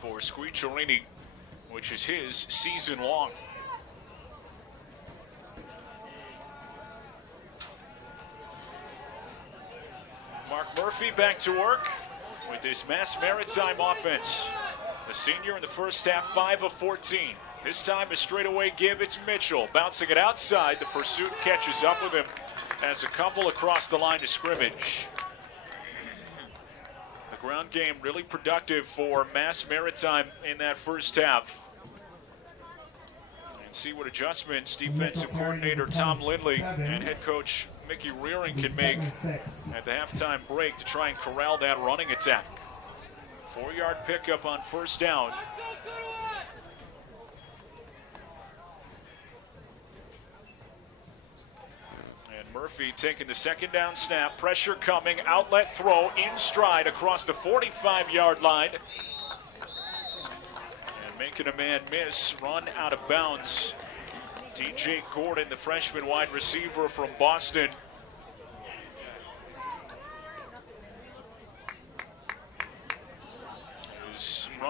for Squicciarini, which is his season long. Mark Murphy back to work with this Mass Maritime offense. The senior in the first half, 5 of 14. This time a straightaway give. It's Mitchell bouncing it outside. The pursuit catches up with him as a couple across the line of scrimmage. The ground game really productive for Mass Maritime in that first half. And see what adjustments defensive coordinator Tom Lindley and head coach Mickey Rearing can make at the halftime break to try and corral that running attack. 4-yard pickup on 1st down. Murphy taking the 2nd down snap. Pressure coming. Outlet throw in stride across the 45-yard line. And making a man miss. Run out of bounds. DJ Gordon, the freshman wide receiver from Boston.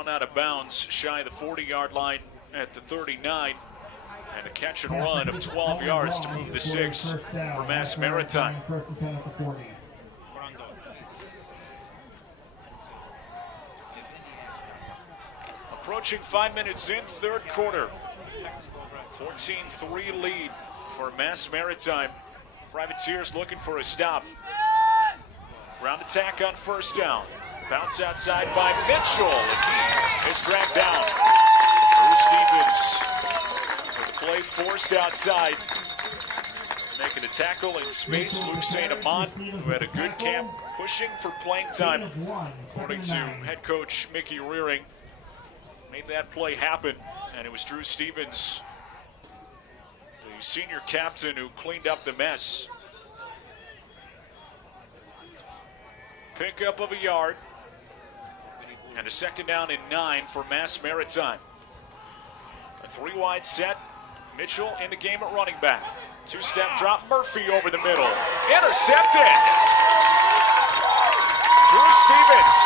Thrown out of bounds, shy of the 40-yard line at the 39. And a catch and run of 12 yards to move the sticks for Mass Maritime. First and 10 at the 40. Approaching 5 minutes in, third quarter. 14-3 lead for Mass Maritime. Privateers looking for a stop. Ground attack on first down. Bounce outside by Mitchell, and he is dragged down. Drew Stevens with the play forced outside. Making a tackle in space. Luke St. Amant, who had a good camp, pushing for playing time. According to head coach Mickey Rearing, made that play happen, and it was Drew Stevens, the senior captain, who cleaned up the mess. Pickup of a yard, and a second down and 9 for Mass Maritime. A 3-wide set. Mitchell in the game at running back. 2-step drop. Murphy over the middle. Intercepted. Drew Stevens.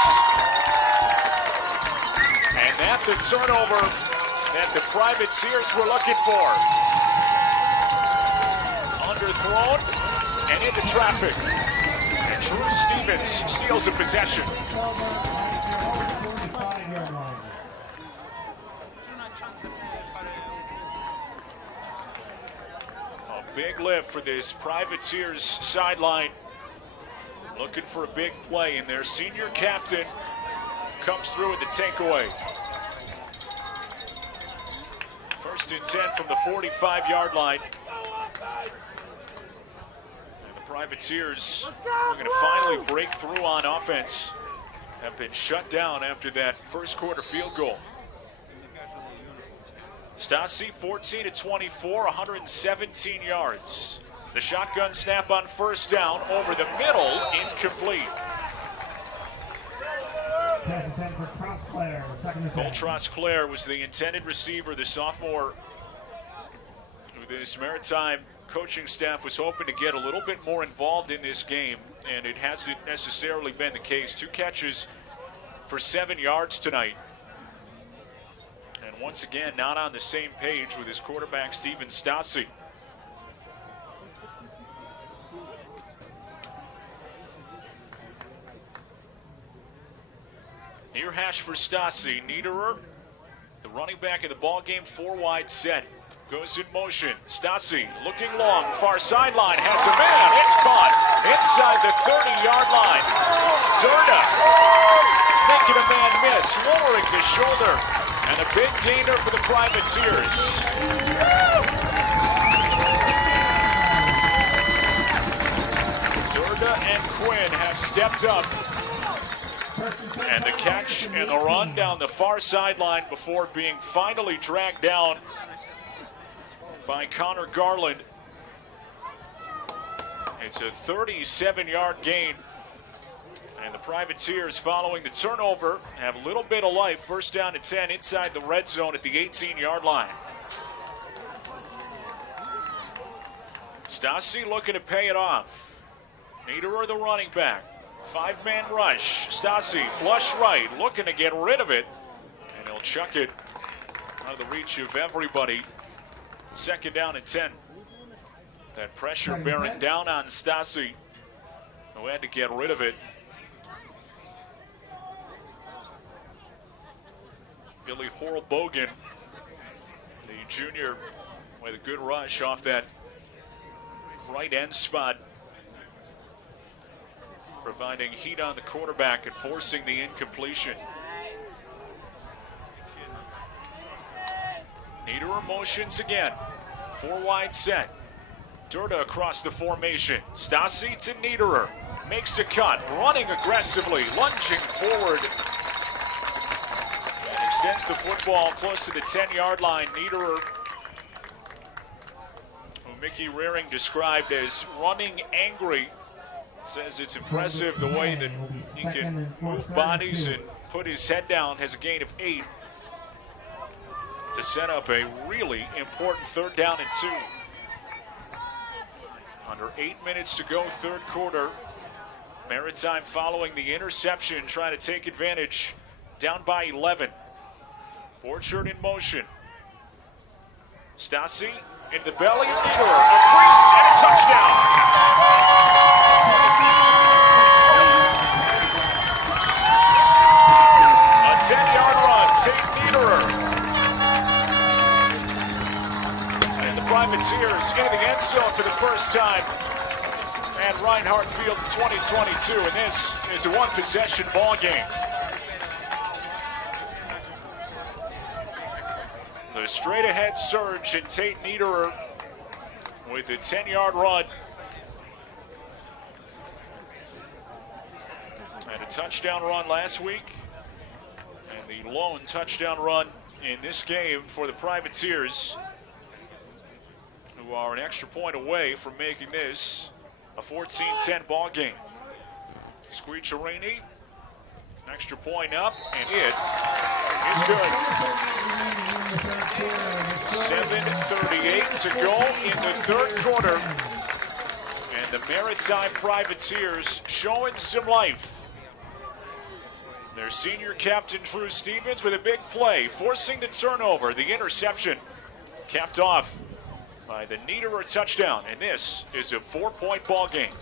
And that's the turnover that the Privateers were looking for. Underthrown and into traffic. And Drew Stevens steals a possession. Big lift for this Privateers sideline. Looking for a big play, and their senior captain comes through with the takeaway. First and 10 from the 45-yard line. And the Privateers are going to finally break through on offense. Have been shut down after that first quarter field goal. Stasi 14-24, 117 yards. The shotgun snap on first down over the middle, incomplete. Cole Trosclair was the intended receiver, the sophomore, who this Maritime coaching staff was hoping to get a little bit more involved in this game, and it hasn't necessarily been the case. 2 catches for 7 yards tonight. And once again, not on the same page with his quarterback, Steven Stasi. Near hash for Stasi. Niederer, the running back in the ball game, 4-wide set. Goes in motion. Stasi looking long. Far sideline. Has a man. It's caught inside the 30-yard line. Durda making a man miss. Lowering the shoulder. And a big gainer for the Privateers. Durda and Quinn have stepped up. And the catch and the run down the far sideline before being finally dragged down by Connor Garland. It's a 37-yard gain. And the Privateers, following the turnover, have a little bit of life. First down and 10 inside the red zone at the 18-yard line. Stasi looking to pay it off. Niederer, the running back. 5-man rush. Stasi, flush right, looking to get rid of it. And he'll chuck it out of the reach of everybody. Second down and 10. That pressure bearing down on Stasi, who had to get rid of it. Billy Horlbogen, the junior, with a good rush off that right end spot, providing heat on the quarterback and forcing the incompletion. Niederer motions again. 4-wide set. Durda across the formation. Stasi to Niederer. Makes a cut. Running aggressively. Lunging forward. And extends the football close to the 10-yard line. Niederer, who Mickey Rearing described as running angry, says it's impressive the way that he can move bodies and put his head down. Has a gain of 8 to set up a really important third down and 2. Under 8 minutes to go, third quarter. Maritime following the interception, trying to take advantage. Down by 11. Orchard in motion. Stassi in the belly of Niederer. A crease and a touchdown. A 10-yard run, Tate Niederer. And the Privateers into the end zone for the first time at Reinhardt Field in 2022. And this is a one-possession ball game. The straight-ahead surge and Tate Niederer with the 10-yard run. And a touchdown run last week. And the lone touchdown run in this game for the Privateers, who are an extra point away from making this a 14-10 ball game. Squicciarini, extra point up, and it is good. 7:38 to go in the third quarter. And the Maritime Privateers showing some life. Their senior captain, Drew Stevens, with a big play, forcing the turnover. The interception capped off by the Niederer touchdown. And this is a 4-point ball game.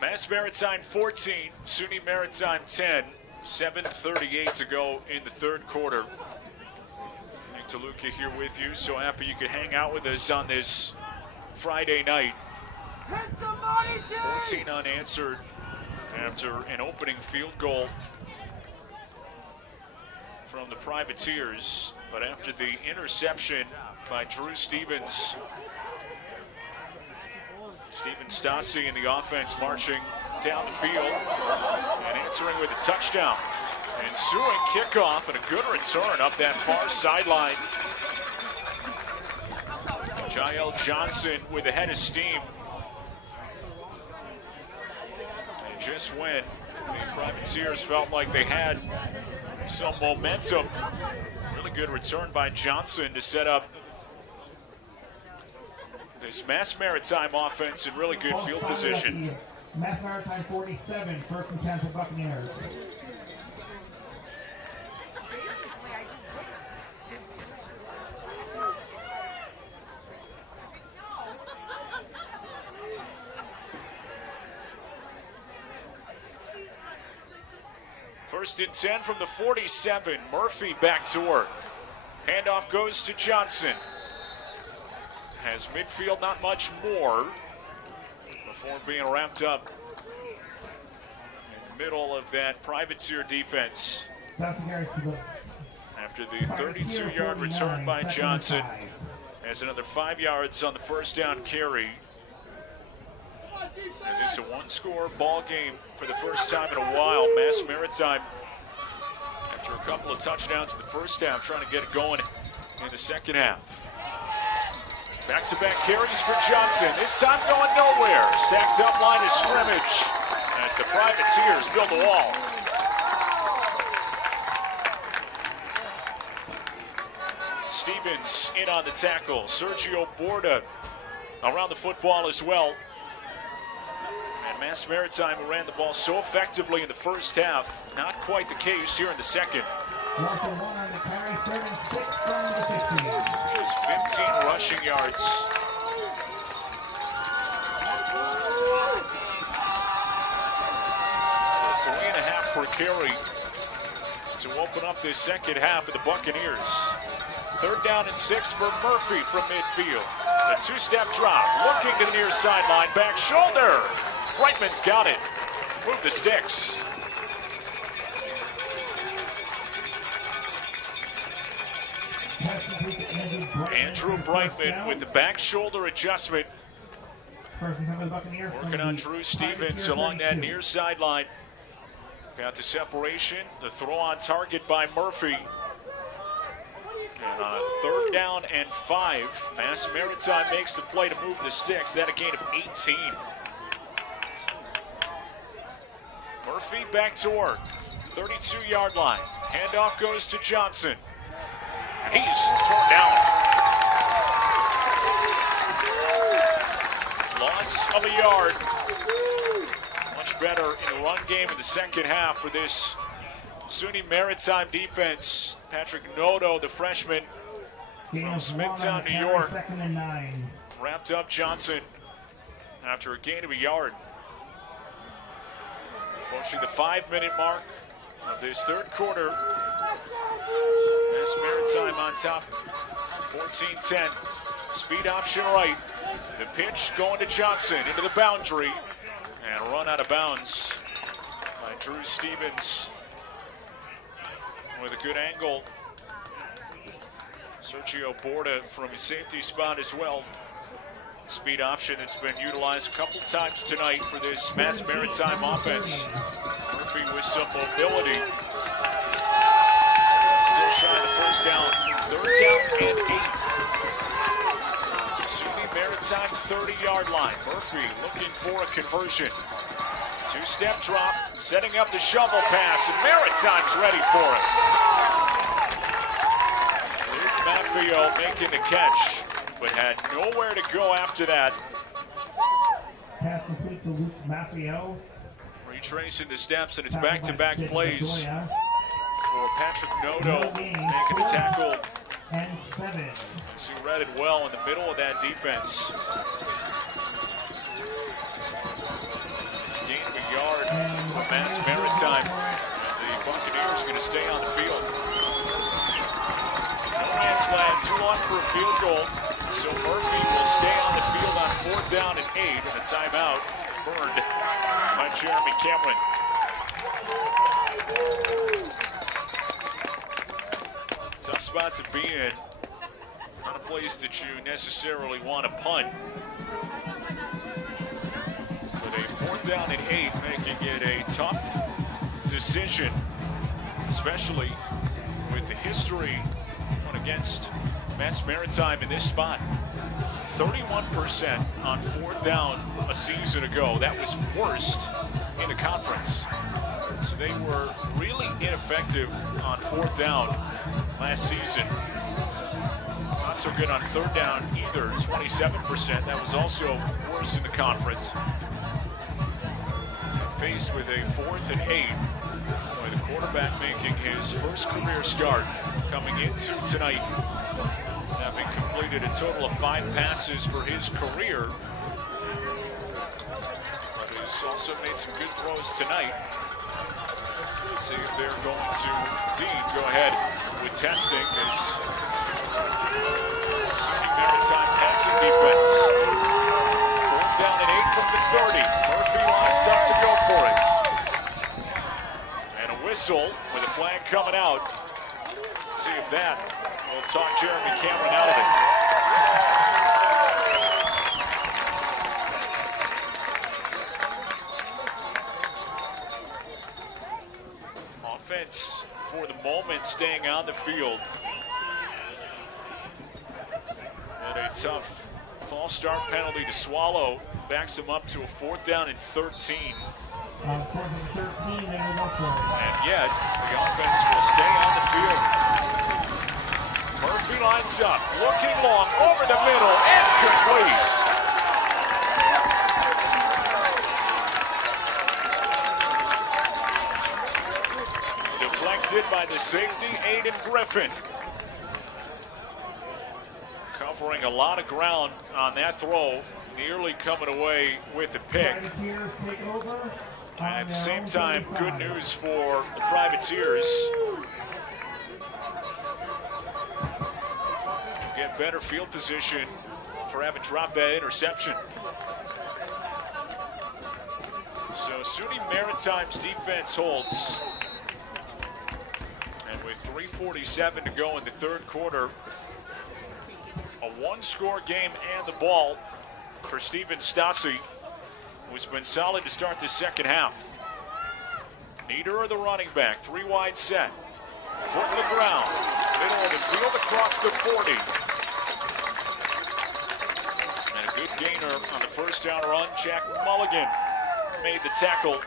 Mass Maritime 14, SUNY Maritime 10, 7:38 to go in the third quarter. Nick DeLuca here with you. So happy you could hang out with us on this Friday night. 14 unanswered after an opening field goal from the Privateers. But after the interception by Drew Stevens, Steven Stassi in the offense marching down the field and answering with a touchdown. Ensuing kickoff and a good return up that far sideline. Jael Johnson with a head of steam. And just when the Privateers felt like they had some momentum, really good return by Johnson to set up this Mass Maritime offense in really good field position. Mass Maritime 47, first and 10 for Buccaneers. First and 10 from the 47. Murphy back to work. Handoff goes to Johnson. Has midfield not much more before being wrapped up in the middle of that Privateer defense. After the 32-yard return by Johnson, has another 5 yards on the first down carry. And this is a one-score ball game for the first time in a while. Mass Maritime, after a couple of touchdowns in the first half, trying to get it going in the second half. Back-to-back carries for Johnson. This time going nowhere. Stacked up line of scrimmage as the Privateers build the wall. Stevens in on the tackle. Sergio Borda around the football as well. And Mass Maritime, who ran the ball so effectively in the first half, not quite the case here in the second. 1 on the carry, 3rd and 6 from the 15. 15 rushing yards. So 3.5 per carry to open up this second half of the Buccaneers. 3rd down and 6 for Murphy from midfield. A two-step drop, looking to the near sideline, back shoulder. Brightman's got it. Move the sticks. Andrew Brightman with the back shoulder adjustment. First and 10 for the Buccaneers. Working on Drew Stevens along that near sideline. Got the separation. The throw on target by Murphy. And on a 3rd down and 5, Mass Maritime makes the play to move the sticks. That a gain of 18. Murphy back to work. 32-yard line. Handoff goes to Johnson. He's torn down. Loss of a yard. Much better in the run game in the second half for this SUNY Maritime defense. Patrick Noto, the freshman from Smithtown, New York, 2nd and 9. wrapped up Johnson after a gain of a yard. Approaching the 5-minute mark of this 3rd quarter. Mass Maritime on top, 14-10. Speed option right. The pitch going to Johnson into the boundary. And run out of bounds by Drew Stevens with a good angle. Sergio Borda from his safety spot as well. Speed option that's been utilized a couple times tonight for this Mass Maritime offense. Murphy with some mobility. Still shy of the first down. 3rd down and 8. SUNY Maritime 30-yard line. Murphy looking for a conversion. 2-step drop, setting up the shovel pass, and Maritime's ready for it. Luke Maffio making the catch, but had nowhere to go after that. Pass complete to Luke Maffio. Retracing the steps, and it's back-to-back plays for Patrick Noto making the tackle. And 7. So he read it well in the middle of that defense. Gain of a yard for Mass Maritime. The Buccaneers going to stay on the field. No man's land, too long for a field goal. So Murphy will stay on the field on 4th down and 8, and a timeout burned by Jeremy Cameron. Tough spot to be in. Not a place that you necessarily want to punt. With a 4th down and 8, making it a tough decision, especially with the history going against Mass Maritime in this spot. 31% on 4th down a season ago. That was worst in the conference. So they were really ineffective on 4th down last season. Not so good on 3rd down either, 27%. That was also worse in the conference. Faced with a 4th and 8, with the quarterback making his first career start coming into tonight, having completed a total of 5 passes for his career. But he's also made some good throws tonight. Let's see if they're going to indeed go ahead with testing this SUNY Maritime passing defense. 4th down and 8 from the 30. Murphy lines up to go for it. And a whistle with a flag coming out. Let's see if that will talk Jeremy Cameron out of it. Offense, for the moment, staying on the field. And a tough false start penalty to swallow backs him up to a 4th down and 13. On 4th and 13, they will look for it. And yet, the offense will stay on the field. Murphy lines up, looking long, over the middle, and complete. Deflected by the safety, Aiden Griffin. Covering a lot of ground on that throw, nearly coming away with a pick. At the same time, good news for the Privateers. Get better field position for having dropped that interception. So SUNY Maritime's defense holds. And with 3:47 to go in the 3rd quarter, a 1-score game and the ball. for Steven Stassi, who's been solid to start the second half. Niederer, the running back, 3 wide set. Foot in the ground, middle of the field across the 40. And a good gainer on the first down run. Jack Mulligan made the tackle.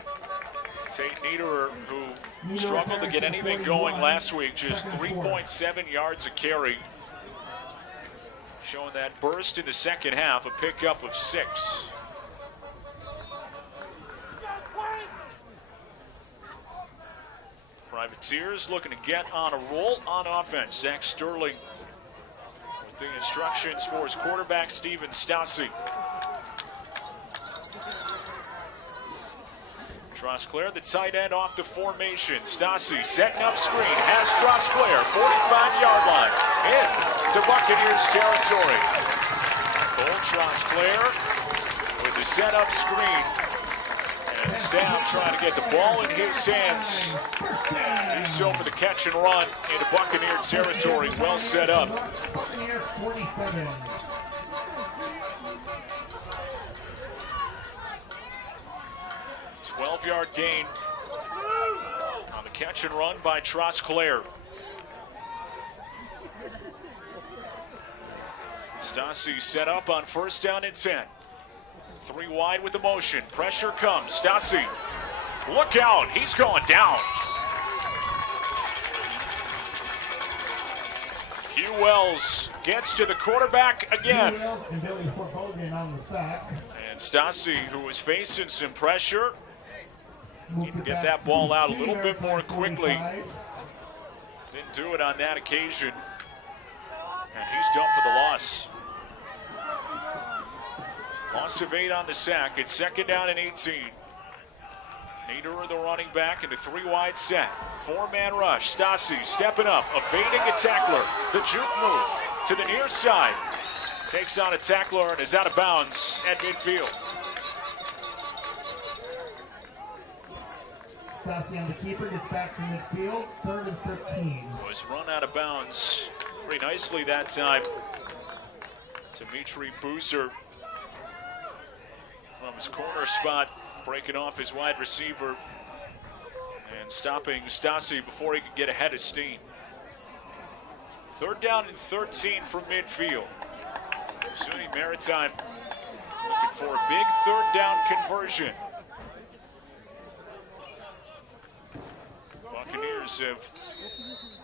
Tate Niederer, who struggled to get anything going last week, just 3.7 yards a carry. Showing that burst in the second half, a pickup of 6. Privateers looking to get on a roll on offense. Zach Sterling with the instructions for his quarterback, Steven Stassi. Trosclair, the tight end, off the formation. Stassi setting up screen, has Trosclair, 45-yard line, into Buccaneers territory. Cole Trosclair with the setup screen. And Staff trying to get the ball in his hands. Do so for the catch and run into Buccaneer territory. Well set up. Buccaneers 47. 12-yard gain on the catch and run by Trosclair. Stassi set up on first down and 10. 3 wide with the motion. Pressure comes. Stassi, look out. He's going down. Hugh Wells gets to the quarterback again. And Billy Hogan on the sack. And Stassi, who was facing some pressure, need to get that ball out a little bit more quickly. Didn't do it on that occasion. And he's done for the loss. Loss of 8 on the sack. It's second down and 18. Niederer, the running back, into 3 wide set. 4-man rush. Stassi stepping up, evading a tackler. The juke move to the near side. Takes on a tackler and is out of bounds at midfield. Stassi on the keeper, gets back to midfield, 3rd and 13. Was run out of bounds pretty nicely that time. Dimitri Boozer from his corner spot, breaking off his wide receiver and stopping Stassi before he could get ahead of steam. 3rd down and 13 from midfield. SUNY Maritime looking for a big 3rd down conversion. Buccaneers have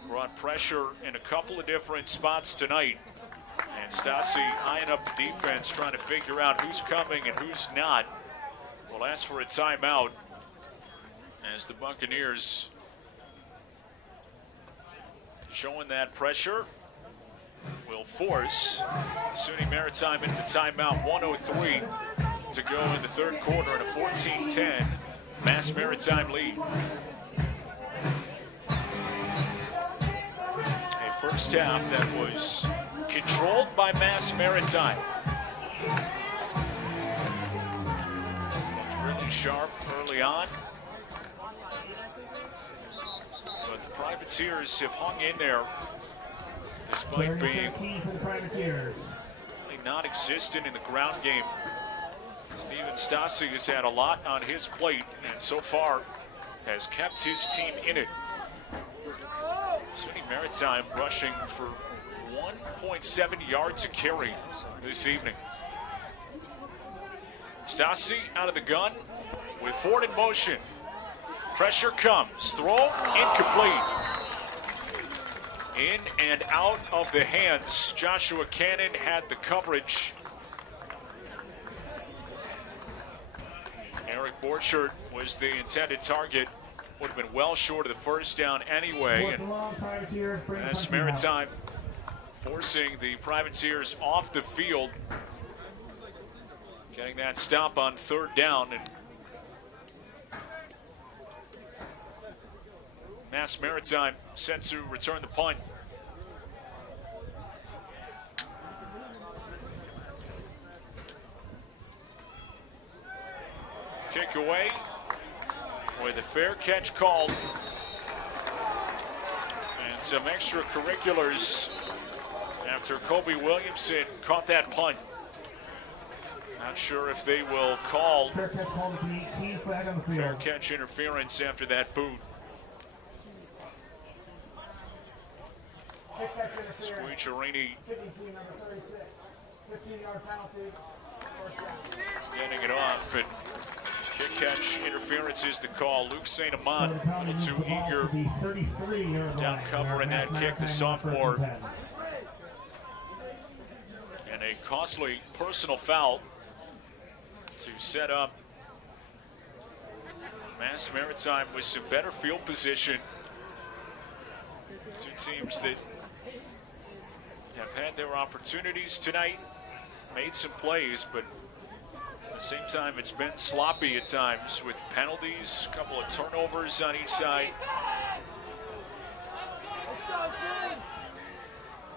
brought pressure in a couple of different spots tonight. And Stassi eyeing up the defense, trying to figure out who's coming and who's not. Will ask for a timeout as the Buccaneers showing that pressure will force SUNY Maritime into timeout. 1:03 to go in the 3rd quarter and a 14-10 Mass Maritime lead. A first half that was controlled by Mass Maritime. Really sharp early on. But the Privateers have hung in there despite being really non-existent in the ground game. Steven Stassi has had a lot on his plate and so far has kept his team in it. SUNY Maritime rushing for 1.7 yards a carry this evening. Stassi out of the gun with Ford in motion. Pressure comes. Throw incomplete. In and out of the hands. Joshua Cannon had the coverage. Eric Borchardt was the intended target. Would have been well short of the first down anyway. And Mass Maritime forcing the Privateers off the field. Getting that stop on 3rd down. And Mass Maritime set to return the punt. Kick away with a fair catch called. And some extracurriculars after Kobe Williamson caught that punt. Not sure if they will call Fair catch called at the 18, flag on the field. fair catch interference after that boot. Kick catch interference. Squincherini Kicking team number 36. 15-yard penalty. First down. getting it off, and kick catch interference is the call. Luke St. Amant a little too eager down covering that kick, the sophomore. And a costly personal foul to set up Mass Maritime with some better field position. Two teams that have had their opportunities tonight, made some plays, but at the same time it's been sloppy at times with penalties, a couple of turnovers on each side.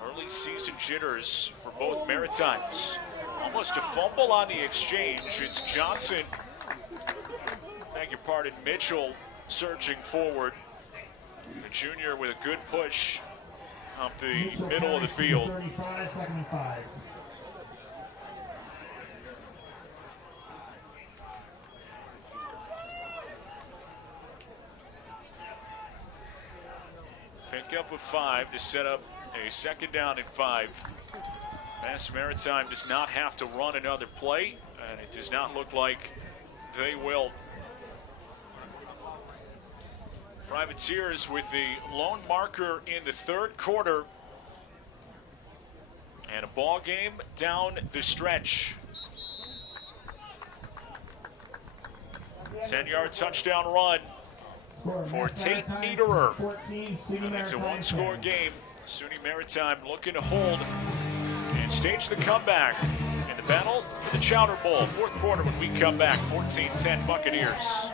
Early season jitters for both Maritimes. Almost a fumble on the exchange. It's Johnson, beg your pardon, Mitchell surging forward. The junior with a good push up the middle of the field. 35, second and 5. Pick up with 5 to set up a second down and 5. Mass Maritime does not have to run another play, and it does not look like they will. Privateers with the lone marker in the third quarter, and a ball game down the stretch. 10-yard touchdown run for Tate Niederer. And it's a one-score game. SUNY Maritime looking to hold and stage the comeback in the battle for the Chowder Bowl. Fourth quarter when we come back, 14-10 Buccaneers.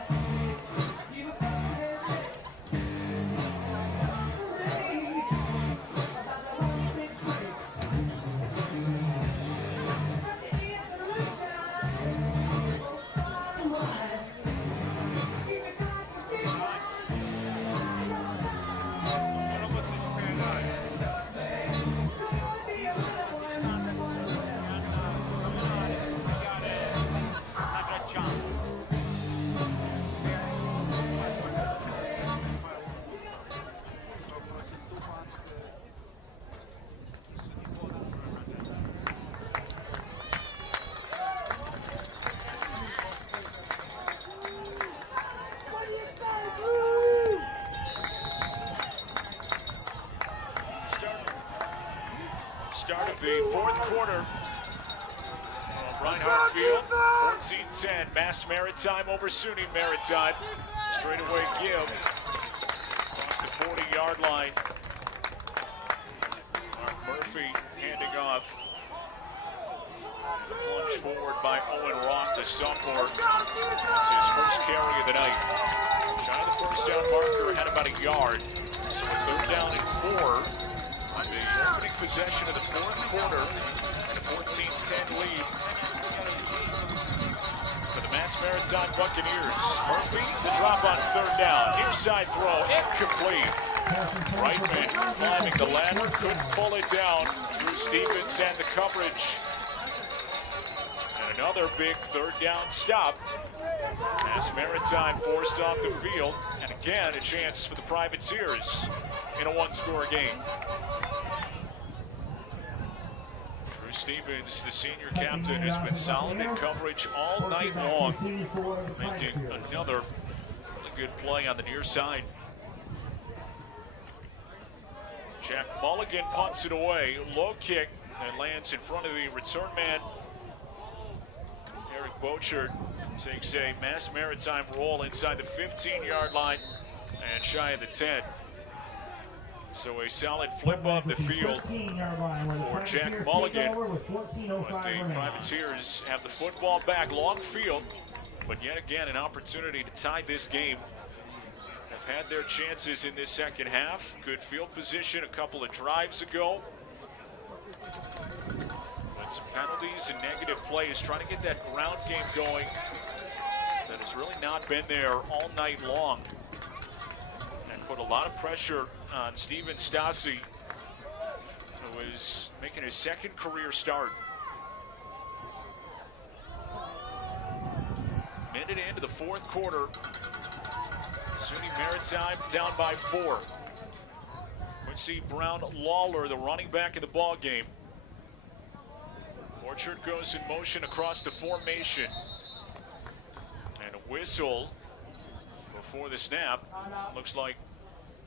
Start of the fourth quarter from Reinhardt Field. 14-10, Mass Maritime over SUNY Maritime. Straightaway give across the 40-yard line. Mark Murphy handing off. Plunge forward by Owen Rock, the sophomore. It's his first carry of the night. Shy of the first down marker, had about a yard. So a third down and 4. The opening possession of the fourth quarter, and a 14-10 lead for the Mass Maritime Buccaneers. Murphy, the drop on third down. Near side throw, incomplete. Reitman climbing the ladder, couldn't pull it down. Drew Stevens and the coverage. And another big third down stop. Mass Maritime forced off the field, and again a chance for the Privateers in a one-score game. Drew Stevens, the senior captain, has been solid in coverage all night long, making another really good play on the near side. Jack Mulligan punts it away, low kick, and lands in front of the return man. Eric Bochert takes a Mass Maritime roll inside the 15-yard line and shy of the 10. So a solid flip of the field for Jack Mulligan. But the Privateers have the football back, long field, but yet again an opportunity to tie this game. Have had their chances in this second half. Good field position a couple of drives ago. But some penalties and negative plays, trying to get that ground game going that has really not been there all night long. Put a lot of pressure on Steven Stassi, who is making his second career start. headed into the fourth quarter. SUNY Maritime down by 4. Quincy Brown Lawler, the running back in the ball game. Orchard goes in motion across the formation. And a whistle before the snap. Looks like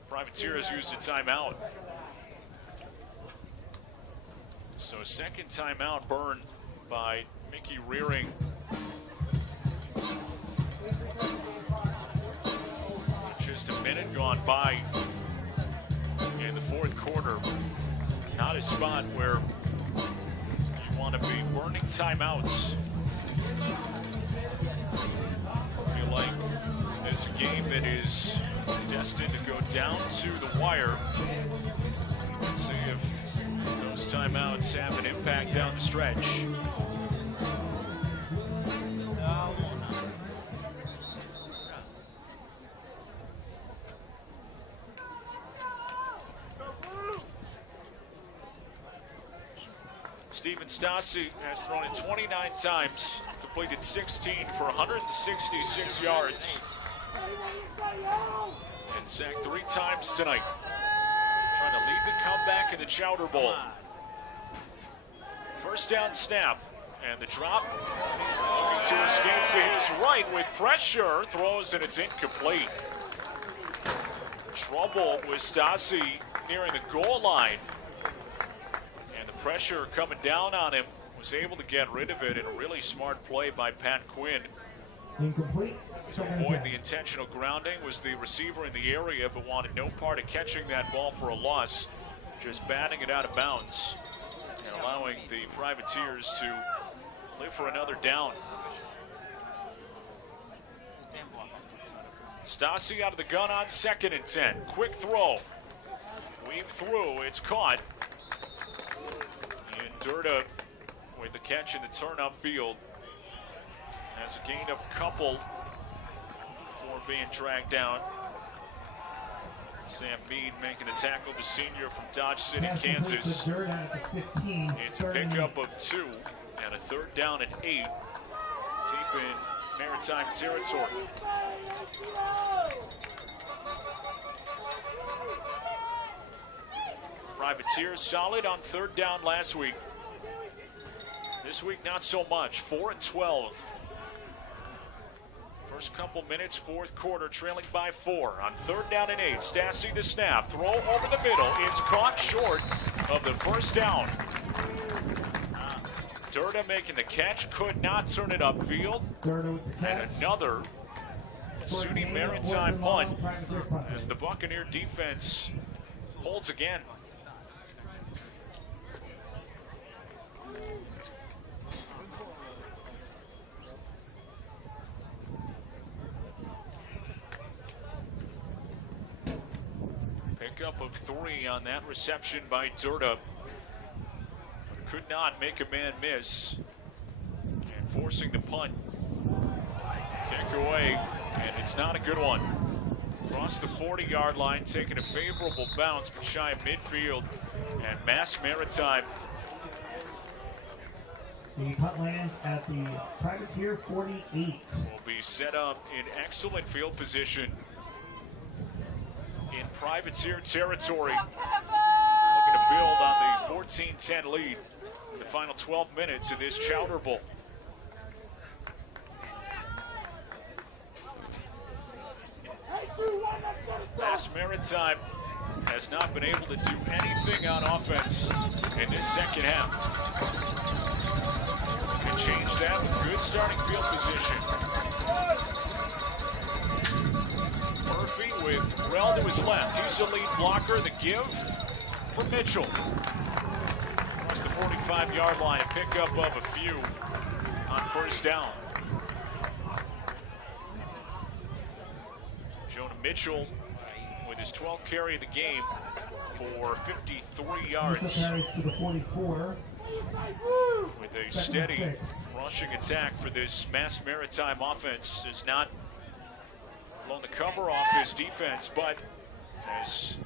Privateers used a timeout. So second timeout burned by Mickey Rearing. Just a minute gone by in the fourth quarter. Not a spot where you want to be burning timeouts. I feel like this is a game that is destined to go down to the wire. Let's see if those timeouts have an impact down the stretch. Steven Stassi has thrown it 29 times, completed 16 for 166 yards, and sacked 3 times tonight. Trying to lead the comeback in the Chowder Bowl. First down snap, and the drop. Looking to escape to his right with pressure. Throws, and it's incomplete. Trouble with Stassi nearing the goal line. And the pressure coming down on him. Was able to get rid of it in a really smart play by Pat Quinn. Incomplete. To avoid the intentional grounding, was the receiver in the area, but wanted no part of catching that ball for a loss, just batting it out of bounds and allowing the Privateers to live for another down. Stassi out of the gun on 2nd and 10. Quick throw. Weave through. It's caught. And Durda with the catch in the turn upfield. Has a gain of a couple before being dragged down. Sam Mead making a tackle, the senior from Dodge City, Kansas. It's a pickup of 2 and a 3rd down and 8 deep in Maritime territory. Privateers solid on 3rd down last week. This week not so much, 4 and 12. First couple minutes, fourth quarter, trailing by 4. On 3rd down and 8, Stassi the snap. Throw over the middle. It's caught short of the first down. Durda making the catch. Could not turn it upfield. And another SUNY Maritime punt as the Buccaneer defense holds again. Pickup of 3 on that reception by Durda. Could not make a man miss. And forcing the punt. Kick away, and it's not a good one. Across the 40-yard line, taking a favorable bounce, but shy of midfield. And Mass Maritime. The punt lands at the Privateer 48. Will be set up in excellent field position in Privateer territory. Looking to build on the 14-10 lead in the final 12 minutes of this Chowder Bowl. Mass Maritime has not been able to do anything on offense in this second half. Can change that with good starting field position. Murphy with Rell to his left. He's the lead blocker. The give from Mitchell. Across the 45-yard line, a pickup of a few on 1st down. Jonah Mitchell with his 12th carry of the game for 53 yards. To the 44. With a steady rushing attack for this Mass Maritime offense. Is not blown the cover off this defense, but has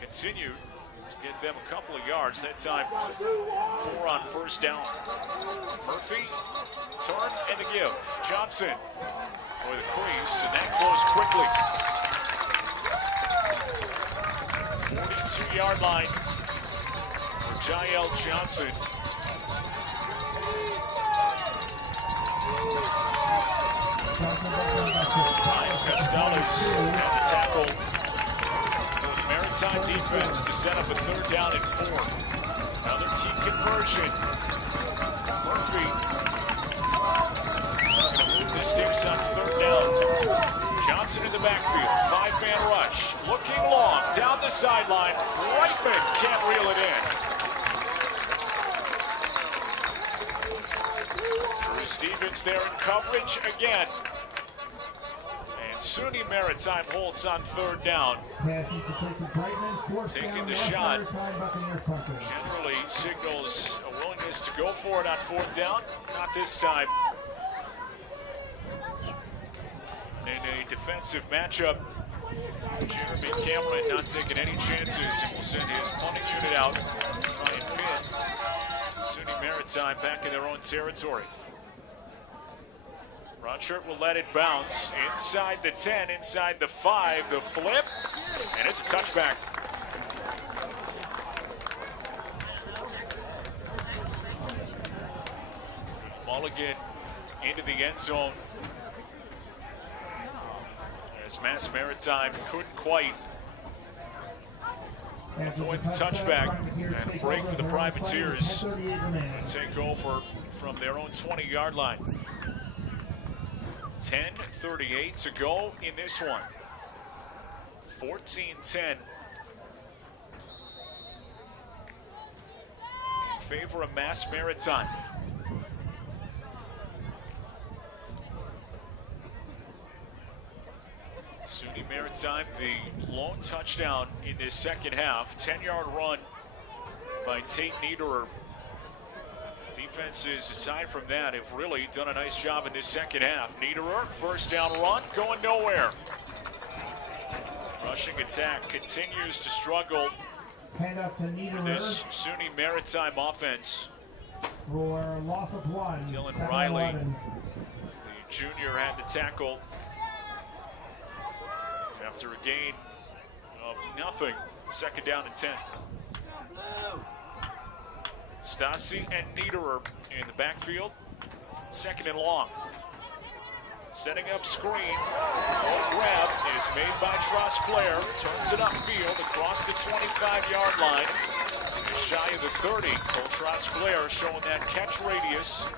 continued Get them a couple of yards. That time, 4 on first down. Murphy, turn and the give. Johnson for the crease, and that goes quickly. 42-yard line for Jael Johnson. Ryan Costales at the tackle. Maritime defense to set up a third down and 4. Another key conversion. Murphy going to move the sticks on third down. Johnson in the backfield. 5-man rush. Looking long. Down the sideline. Reitman can't reel it in. Drew Stevens there in coverage again. SUNY Maritime holds on third down. Taking the shot. Generally signals a willingness to go for it on fourth down. Not this time. In a defensive matchup, Jeremy Cameron not taking any chances and will send his punting unit out. Try and pin SUNY Maritime back in their own territory. Rodshert will let it bounce inside the 10, inside the 5, the flip, and it's a touchback. Mulligan into the end zone. As Mass Maritime couldn't quite avoid the touchback, and a break for the Privateers and take over from their own 20-yard line. 10:38 to go in this one. 14-10 in favor of Mass Maritime. SUNY Maritime, the lone touchdown in this second half. 10-yard run by Tate Niederer. Defenses, aside from that, have really done a nice job in this second half. Niederer, first down run, going nowhere. Rushing attack continues to struggle for this SUNY Maritime offense. For loss of 1. Dylan Riley, the junior, had the tackle after a gain of nothing. Second down and 10. Stasi and Niederer in the backfield. Second and long. Setting up screen. Grab is made by Trosclair. Turns it upfield across the 25-yard line. Just shy of the 30. Cole Trosclair showing that catch radius.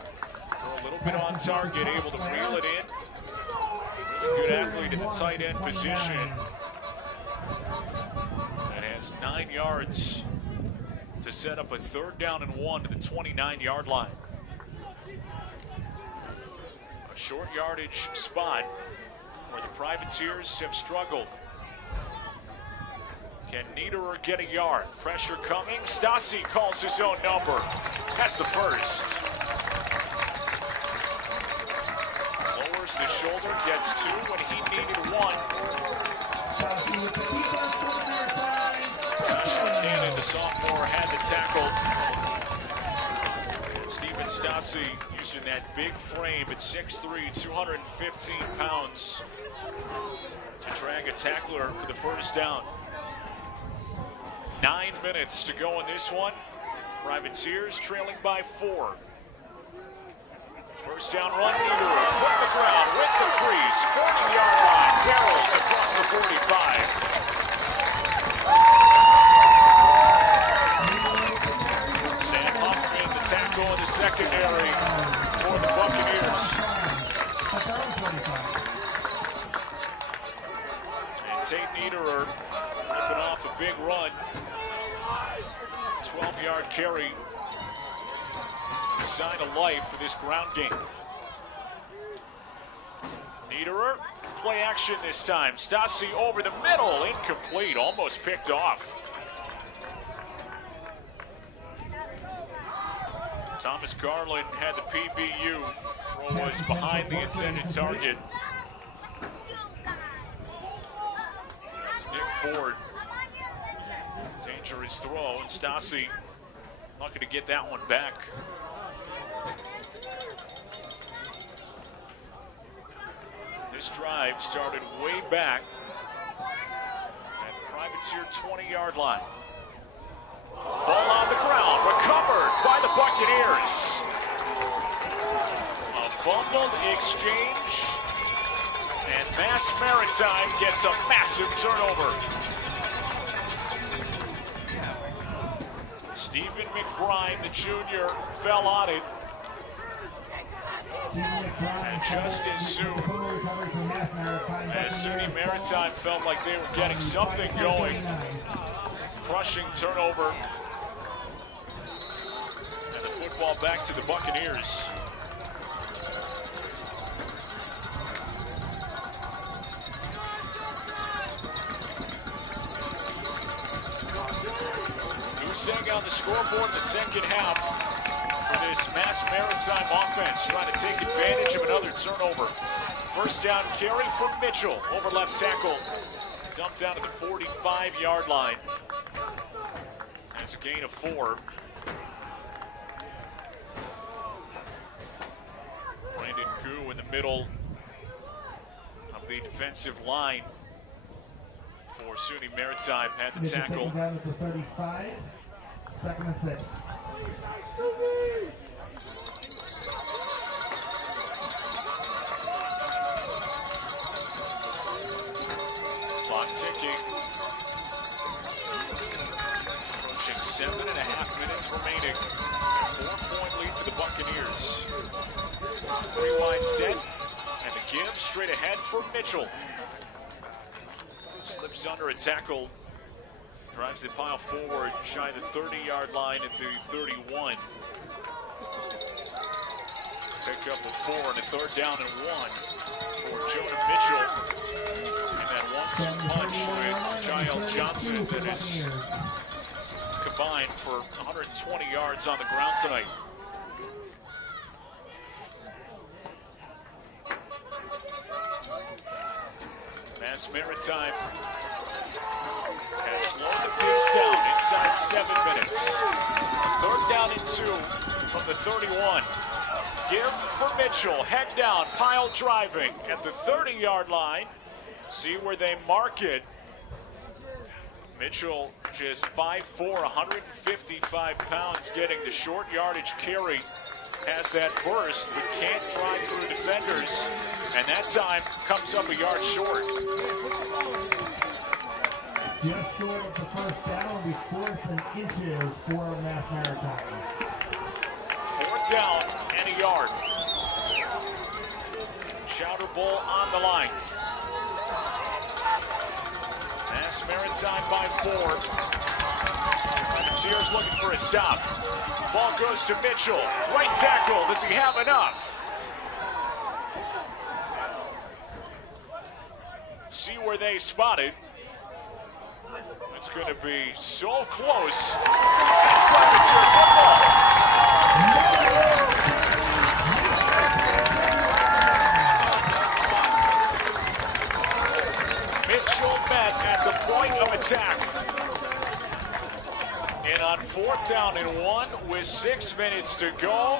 They're a little bit on target, able to reel it in. Really good athlete at the tight end position. And has 9 yards to set up a third down and 1 to the 29-yard line. A short yardage spot where the Privateers have struggled. Can Niederer get a yard? Pressure coming. Stasi calls his own number. That's the first. Lowers the shoulder, gets 2 when he needed 1. Cannon, the sophomore, had the tackle. Stephen Stasi using that big frame at 6'3", 215 pounds to drag a tackler for the first down. 9 minutes to go in this one. Privateers trailing by 4. First down run, Niederer, foot on the ground with the crease, 40-yard line, barrels across the 45. Tackle in the secondary for the Buccaneers. And Tate Niederer ripping off a big run. 12-yard carry. A sign of life for this ground game. Niederer, play action this time. Stasi over the middle, incomplete, almost picked off. Thomas Garland had the PBU. Throw was behind the intended target. That was Nick Ford. Dangerous throw, and Stassi lucky to get that one back. This drive started way back at the Privateer 20-yard line. Ball on the ground, recovered by the Buccaneers. A fumbled exchange, and Mass Maritime gets a massive turnover. Stephen McBride, the junior, fell on it. And just as soon as SUNY Maritime felt like they were getting something going, crushing turnover, and the football back to the Buccaneers. Saying on the scoreboard in the second half for this Mass Maritime offense, trying to take advantage of another turnover. First down carry for Mitchell, over left tackle, dumped down to the 45-yard line. That's a gain of 4. Brandon Gu in the middle of the defensive line for SUNY Maritime had the tackle. Down to the 35. Second and 6. Clock ticking. Approaching 7.5 minutes remaining. A 4-point lead for the Buccaneers. 3 wide set, and the give straight ahead for Mitchell. Slips under a tackle. Drives the pile forward, shy the 30-yard line at the 31. Pick up a 4 and a third down and 1 for Jonah Mitchell. And that 1-2 punch with Jael Johnson that is combined for 120 yards on the ground tonight. Mass Maritime has slowed the pace down inside 7 minutes. Third down and 2 from the 31. Give for Mitchell, head down, pile driving at the 30-yard line. See where they mark it. Mitchell just 5'4", 155 pounds, getting the short yardage carry. Has that burst, but can't drive through defenders. And that time comes up a yard short. Just short of the first down, will be 4th and inches for Mass Maritime. 4th down and a yard. Chowder Bowl on the line. Mass Maritime by 4. Privateers looking for a stop. Ball goes to Mitchell. Right tackle. Does he have enough? See where they spot it. It's going to be so close. It's Privateer football. Mitchell met at the point of attack. And on 4th down and 1 with 6 minutes to go,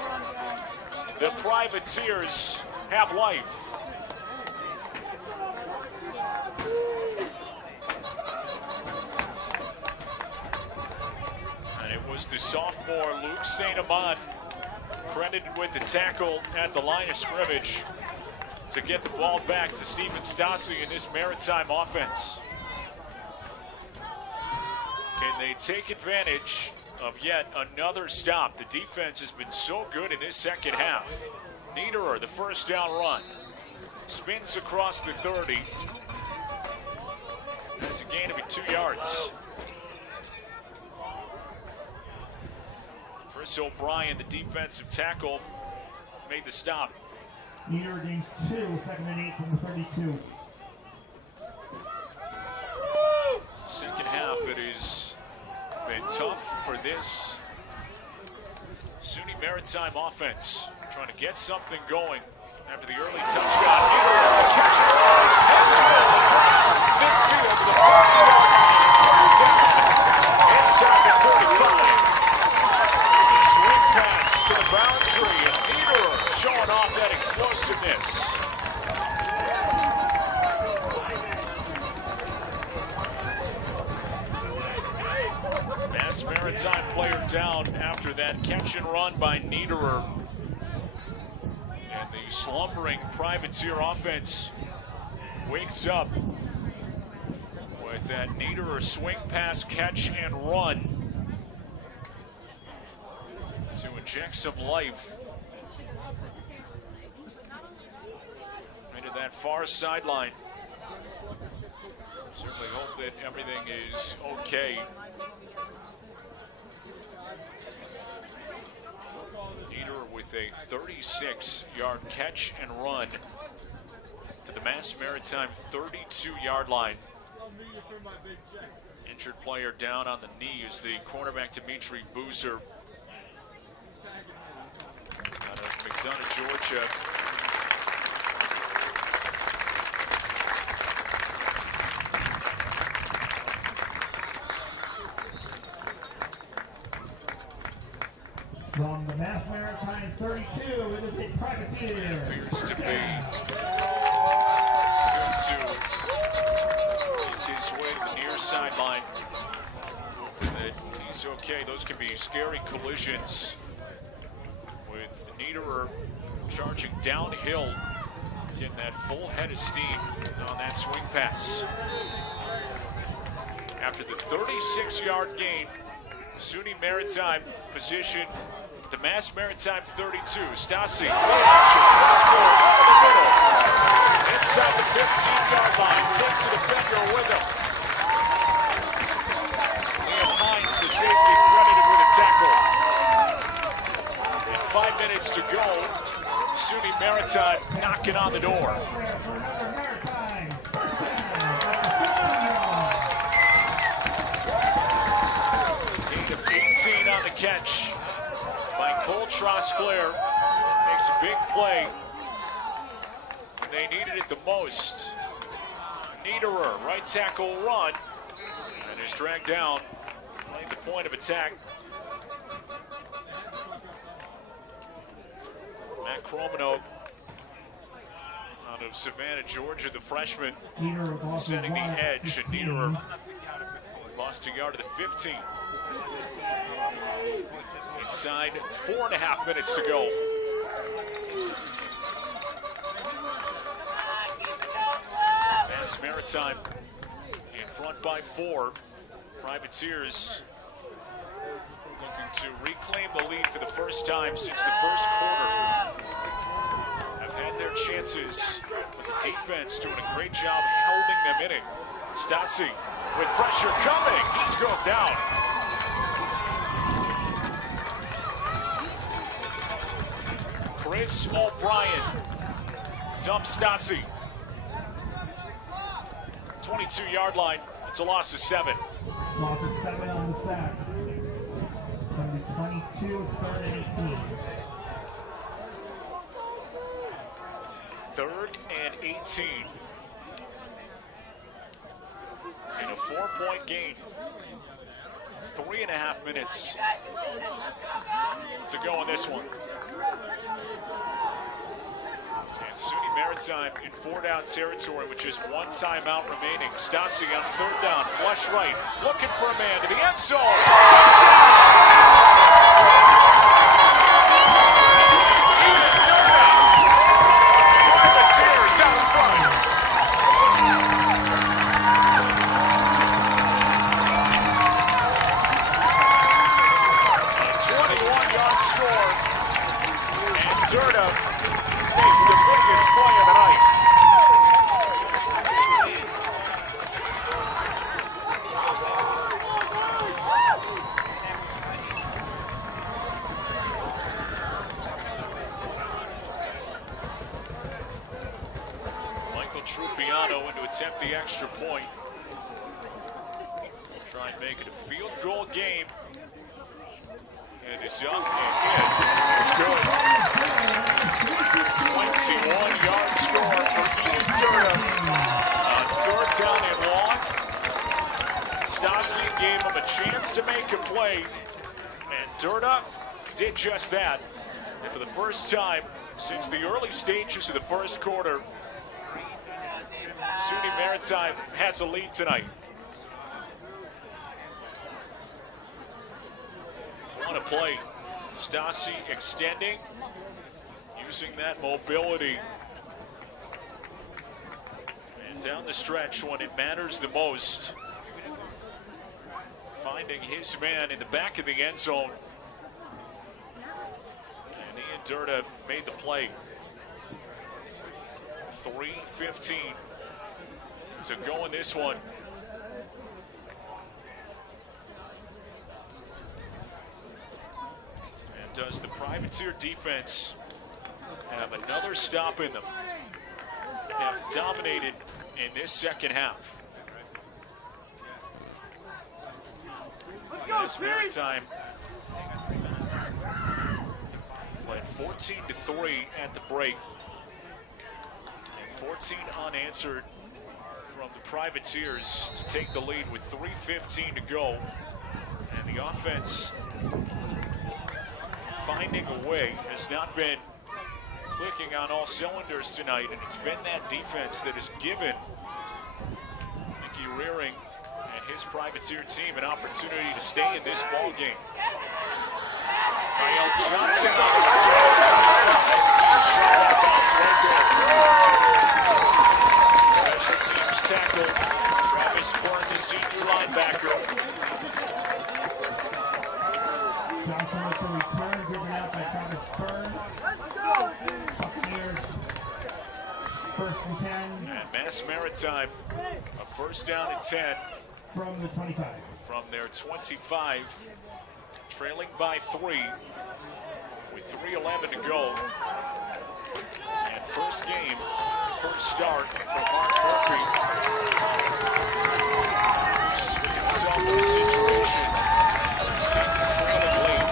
the Privateers have life. Was the sophomore Luke St. Amand credited with the tackle at the line of scrimmage to get the ball back to Stephen Stassi in this Maritime offense. Can they take advantage of yet another stop? The defense has been so good in this second half. Niederer, the first down run, spins across the 30. That's a gain of 2 yards. Chris O'Brien, the defensive tackle, made the stop. Niederer gains 2, 2nd and 8 from the 32. Second half, it has been tough for this SUNY Maritime offense. Trying to get something going after the early touchdown. Niederer, catch it all. Heads roll across midfield to the 40-yard line. Maritime player down after that catch and run by Niederer. And the slumbering Privateer offense wakes up with that Niederer swing pass, catch and run to inject some life into that far sideline. Certainly hope that everything is okay. Niederer with a 36-yard catch and run to the Mass Maritime 32-yard line. Injured player down on the knee is the cornerback Dimitri Boozer out of McDonough, Georgia. From the Mass Maritime 32, it is a Privateer. Appears to be going to make his way to the near sideline. That he's okay. Those can be scary collisions with Niederer charging downhill, getting that full head of steam on that swing pass. After the 36-yard gain, SUNY Maritime position the Mass Maritime 32. Stasi inside the 15-yard line, takes the defender with him. Ian Hines, the safety, credited with a tackle. And 5 minutes to go. SUNY Maritime knocking on the door. Gain of 18 on the catch by Cole Trosclair. Makes a big play when they needed it the most. Niederer, right tackle run, and is dragged down, playing the point of attack. Matt Cromino out of Savannah, Georgia, the freshman, setting the edge, and Niederer lost a yard to the 15. Inside 4.5 minutes to go. Mass Maritime in front by 4. Privateers looking to reclaim the lead for the first time since the first quarter. Have had their chances, but the defense doing a great job holding them in it. Stasi with pressure coming. He's going down. Chris O'Brien dumps Stasi. 22-yard line. It's a loss of 7. Loss of 7 on the sack. From the 22, it's 3rd and 18. 3rd and 18. In a 4-point game. 3.5 minutes to go on this one. And SUNY Maritime in 4-down territory with just 1 timeout remaining. Stasi on 3rd down, flush right, looking for a man to the end zone. Privateers out front. 21-yard score. And Durda makes the biggest play of the night. Michael Trupiano in to attempt the extra point. Try and make it a field goal game. And it's up and in. It's good. 21-yard score for Ian Durda on 3rd down and long. Stasi gave him a chance to make a play, and Durda did just that. And for the first time since the early stages of the first quarter, SUNY Maritime has a lead tonight. play. Stasi extending, using that mobility. And down the stretch when it matters the most, finding his man in the back of the end zone. And Ian Durda made the play. 3:15 to go in this one. And does the Privateer defense have another stop in them? Have dominated in this second half. Let's go, Maritime led 14-3 at the break. 14 unanswered from the Privateers to take the lead with 3:15 to go. And the offense finding a way has not been clicking on all cylinders tonight, and it's been that defense that has given Mickey Rearing and his Privateer team an opportunity to stay in this ball game. Kyle Johnson on the return. Special teams tackle. Travis Korn, the senior linebacker. Johnson with the return, given out by Travis Korn. Buccaneers, 1st and 10. And Mass Maritime, a first down and 10. From the 25. From their 25, trailing by 3 with 3:11 to go. And first game, first start from Mark Murphy. Himself in a situation, trailing late.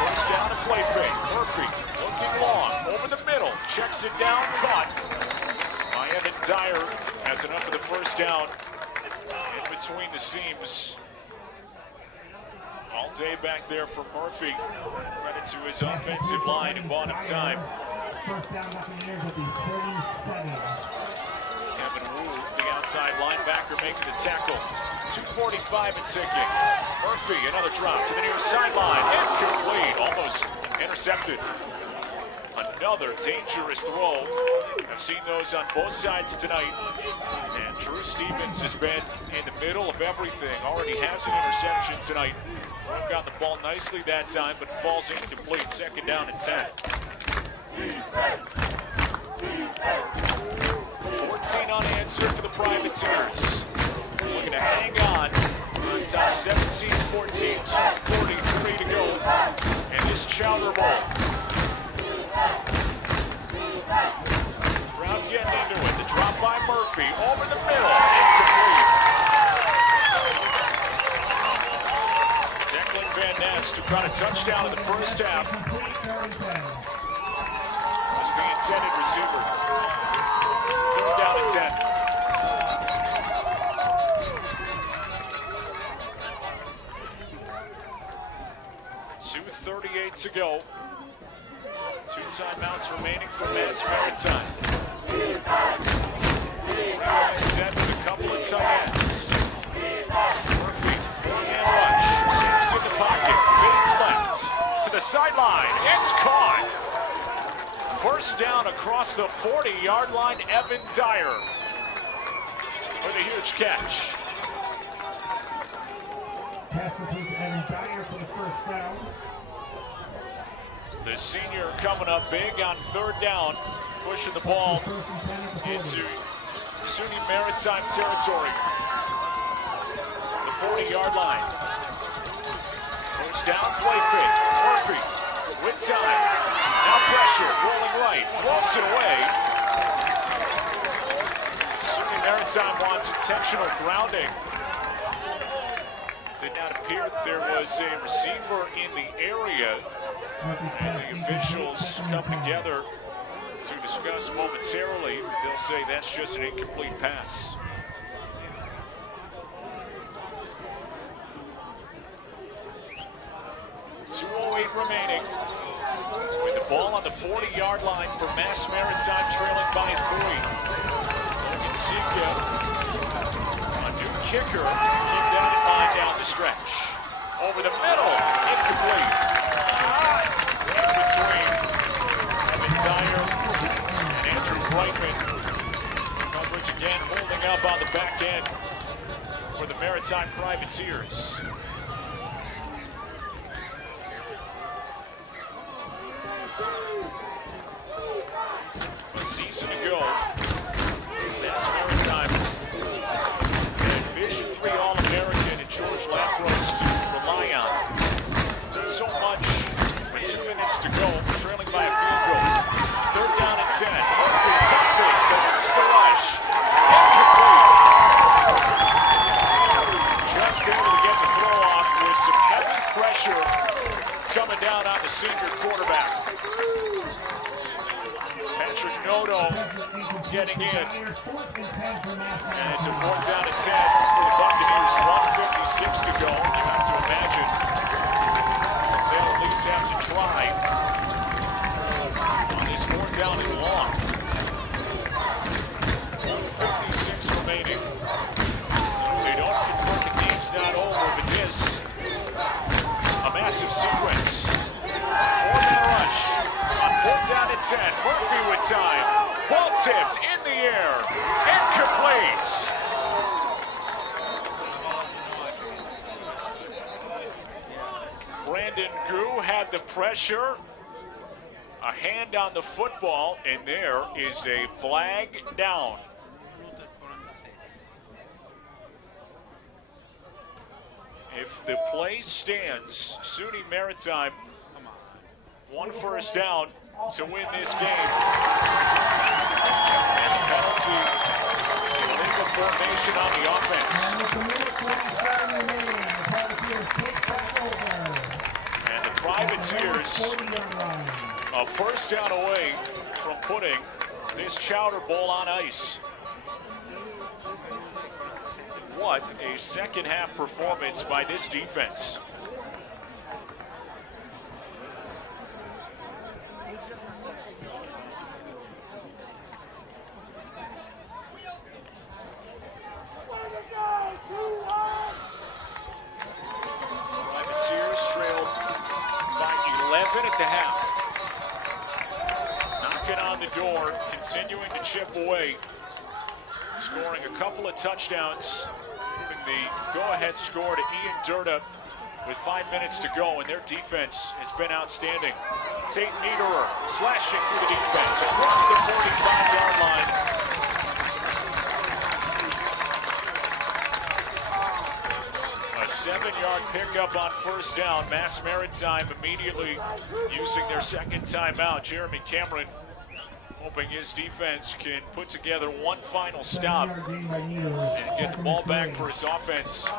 First down and play fake. Murphy looking long, over the middle, checks it down, caught by Evan Dyer. Has enough of the first down in between the seams. All day back there for Murphy. Credit to his offensive line and bought him time. First down Buccaneers will be 37. Kevin Wu, the outside linebacker, making the tackle. 2:45 and ticking. Murphy, another drop to the near sideline. Incomplete, almost intercepted. Another dangerous throw. I've seen those on both sides tonight. And Drew Stevens has been in the middle of everything. Already has an interception tonight. Broke out the ball nicely that time, but falls incomplete. 2nd down and 10. 14 unanswered for the Privateers. Looking to hang on top 17-14, 2:43 to go. And this Chowder Bowl. Crowd getting into it. The drop by Murphy over the middle. Incomplete. Declan Van Ness who got a touchdown in the first half. Was the intended receiver. 3rd down and 10. .238 to go. 2 timeouts remaining for Mass Maritime. 7 with a couple of tight ends. Murphy, 4-hand rush. Seems in the pocket. Fades left to the sideline. It's caught. First down across the 40-yard line. Evan Dyer with a huge catch. Pass completes Evan Dyer for the first down. The senior coming up big on 3rd down, pushing the ball into SUNY Maritime territory. The 40-yard line. First down, play fake. Murphy with time. Now pressure, rolling right, throws it away. SUNY Maritime wants intentional grounding. Did not appear that there was a receiver in the area. And the officials come together to discuss momentarily. They'll say that's just an incomplete pass. .208 remaining. With the ball on the 40-yard line for Mass Maritime, trailing by 3. Sika, a new kicker. Keep that in mind down the stretch. over the middle, incomplete. In between Evan Dyer and Andrew Brightman. Coverage again holding up on the back end for the Maritime Privateers. A season ago, that's Maritime. And Division III All-American and George Lapros to rely on. Not so much with 2 minutes to go, trailing by a field goal. 3rd down and 10. Murphy, perfect, so there's the rush. Incomplete. Just able to get the throw off with some heavy pressure coming down on the senior quarterback. Patrick Noto getting in. And it's a 4th down and 10 for the Buccaneers. 1:56 to go. You have to imagine they'll at least have to try on this 4th down and long. 1:56 remaining. So if they don't convert, the game's not over. But this, a massive sequence. 4-man rush. On 4th down and 10, Murphy with time. Ball tipped in the air. Incomplete. Brandon Gu had the pressure. A hand on the football, and there is a flag down. If the play stands, SUNY Maritime 1 first down to win this game. And the penalty, illegal formation on the offense. And the Privateers, a first down away from putting this Chowder Bowl on ice. What a second half performance by this defense. Privateers trailed by 11 at the half. Knocking on the door, continuing to chip away. Scoring a couple of touchdowns. Giving the go-ahead score to Ian Durda with 5 minutes to go, and their defense has been outstanding. Tate Niederer slashing through the defense across the 45-yard line. A 7-yard pickup on first down. Mass Maritime immediately using their second timeout. Jeremy Cameron hoping his defense can put together one final stop and get the ball back for his offense.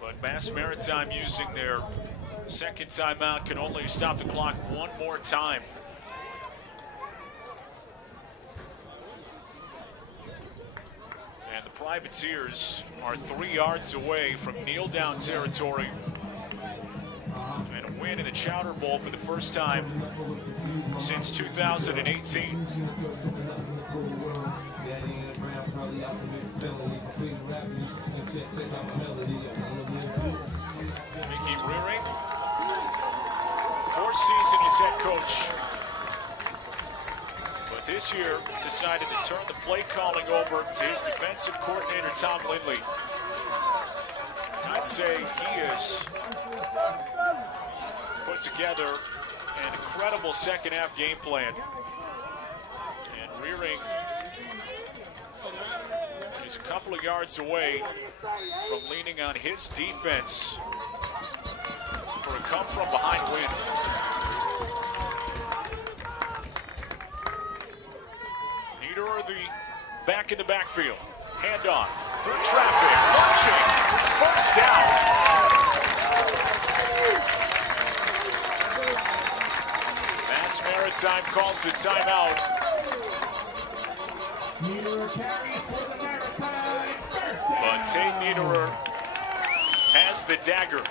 But Mass Maritime using their second timeout can only stop the clock one more time. And the Privateers are 3 yards away from kneel-down territory. And a win in the Chowder Bowl for the first time since 2018. Mickey Rearing, 4th season as head coach, but this year decided to turn the play calling over to his defensive coordinator, Tom Lindley. I'd say he has put together an incredible second half game plan. And Rearing is a couple of yards away from leaning on his defense for a come from behind win. Niederer, the back in the backfield. Handoff through traffic, launching, first down. Mass Maritime calls the timeout. But Tate Niederer has the dagger.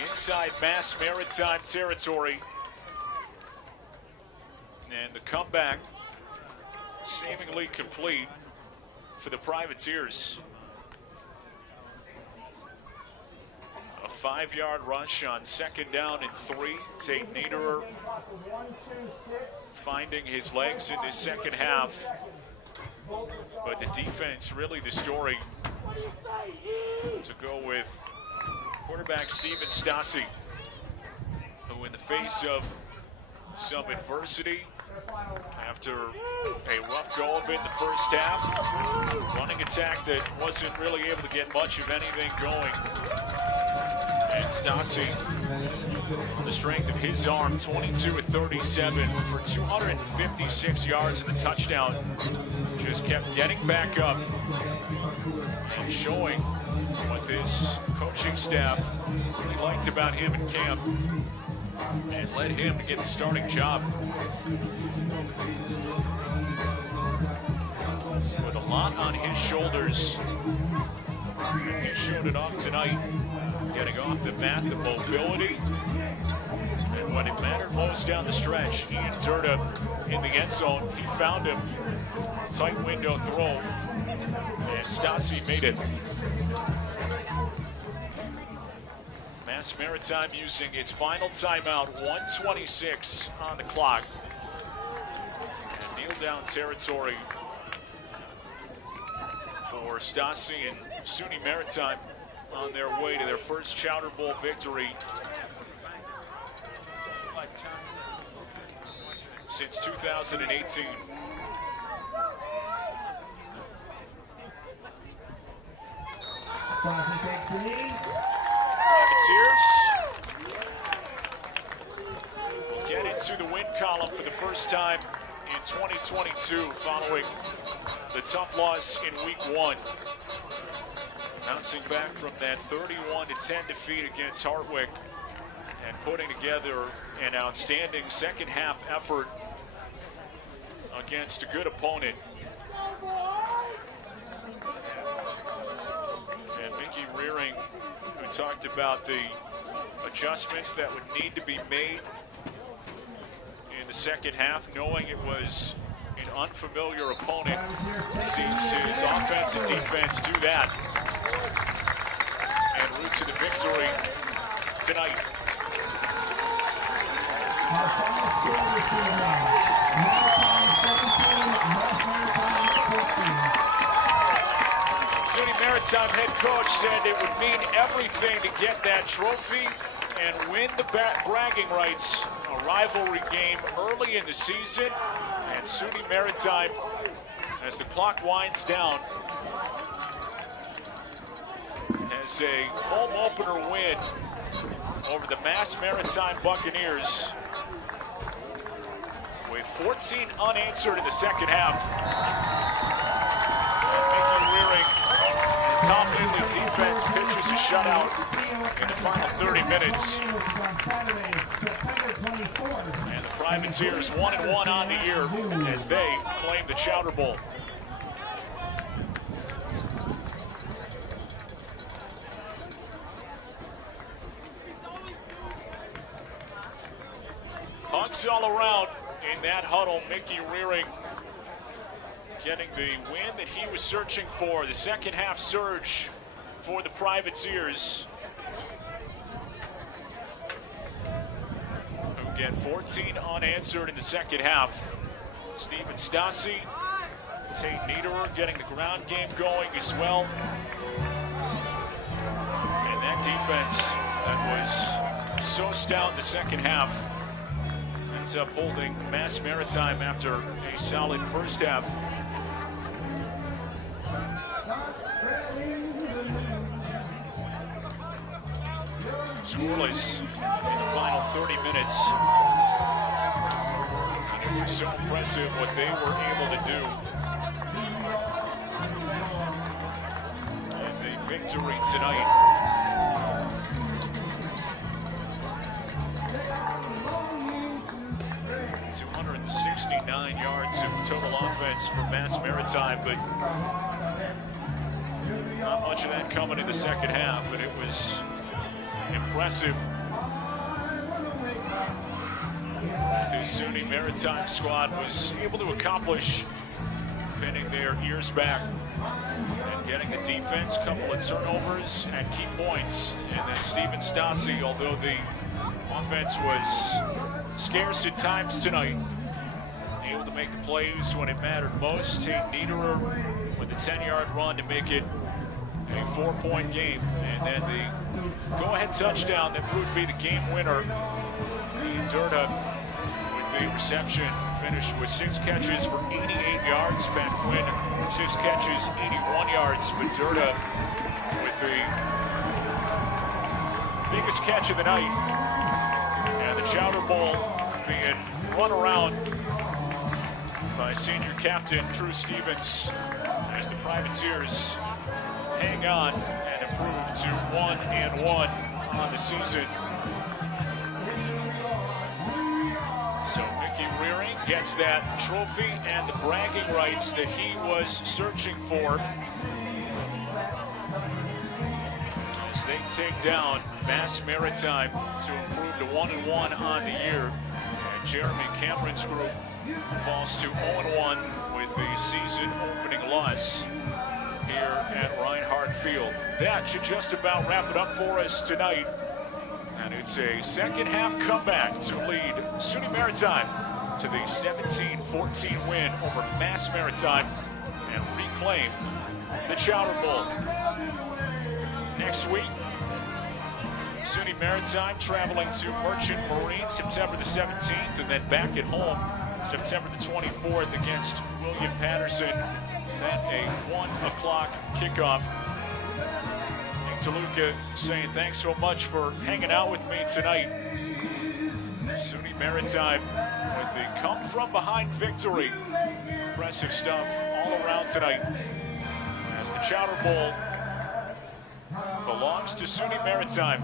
Inside Mass Maritime territory. And the comeback seemingly complete for the Privateers. A 5-yard rush on 2nd down and 3. Tate Niederer finding his legs in this second half. But the defense, really the story to go with quarterback Steven Stassi, who in the face of some adversity after a rough go of it in the first half, running attack that wasn't really able to get much of anything going. And Stassi, on the strength of his arm, 22 of 37 for 256 yards and a touchdown, just kept getting back up and showing what this coaching staff really liked about him in camp and led him to get the starting job. With a lot on his shoulders, he showed it off tonight, getting off the mat, the mobility, and when it mattered most down the stretch, Ian Durda in the end zone, he found him, tight window throw, and Stassi made it. Mass Maritime using its final timeout, 1:26 on the clock. And kneel down territory for Stassi and SUNY Maritime on their way to their first Chowder Bowl victory since 2018. Privateers will get into the win column for the first time in 2022 following the tough loss in week 1. Bouncing back from that 31-10 defeat against Hartwick and putting together an outstanding second half effort against a good opponent. And Mickey Rearing, who talked about the adjustments that would need to be made in the second half, knowing it was an unfamiliar opponent, sees his offense and defense do that and route to the victory tonight. SUNY Maritime head coach said it would mean everything to get that trophy and win the bragging rights. A rivalry game early in the season, and SUNY Maritime, as the clock winds down, has a home opener win over the Mass Maritime Buccaneers with 14 unanswered in the second half. Mickey Rearing and Tom Lindley defense pitches a shutout in the final 30 minutes. And the Privateers 1-1 on the year as they claim the Chowder Bowl. Hugs all around in that huddle. Mickey Rearing getting the win that he was searching for, the second half surge for the Privateers, who get 14 unanswered in the second half. Steven Stassi, Tate Niederer getting the ground game going as well. And that defense that was so stout the second half ends up holding Mass Maritime after a solid first half. Scoreless in the final 30 minutes. And it was so impressive what they were able to do. And the victory tonight. 269 yards of total offense for Mass Maritime, but not much of that coming in the second half, and it was impressive the SUNY Maritime squad was able to accomplish, pinning their ears back and getting the defense, couple of turnovers and key points. And then Steven Stassi, although the offense was scarce at times tonight, able to make the plays when it mattered most. Tate Niederer with a 10-yard run to make it a 4-point game. And then the go-ahead touchdown that proved to be the game winner. Durda with the reception, finished with 6 catches for 88 yards. Ben Quinn, 6 catches, 81 yards. But Durda with the biggest catch of the night. And the Chowder Bowl being run around by senior captain Drew Stevens as the Privateers hang on and improve to 1-1 on the season. So Mickey Rearing gets that trophy and the bragging rights that he was searching for as they take down Mass Maritime to improve to 1-1 on the year. And Jeremy Cameron's group falls to 0-1 with the season opening loss here at Reinhardt Field. That should just about wrap it up for us tonight. And it's a second half comeback to lead SUNY Maritime to the 17-14 win over Mass Maritime and reclaim the Chowder Bowl. Next week, SUNY Maritime traveling to Merchant Marine September the 17th, and then back at home September the 24th against William Patterson. Then a 1 o'clock kickoff. Nick DeLuca saying thanks so much for hanging out with me tonight. SUNY Maritime with the come-from-behind victory. Impressive stuff all around tonight. As the Chowder Bowl belongs to SUNY Maritime.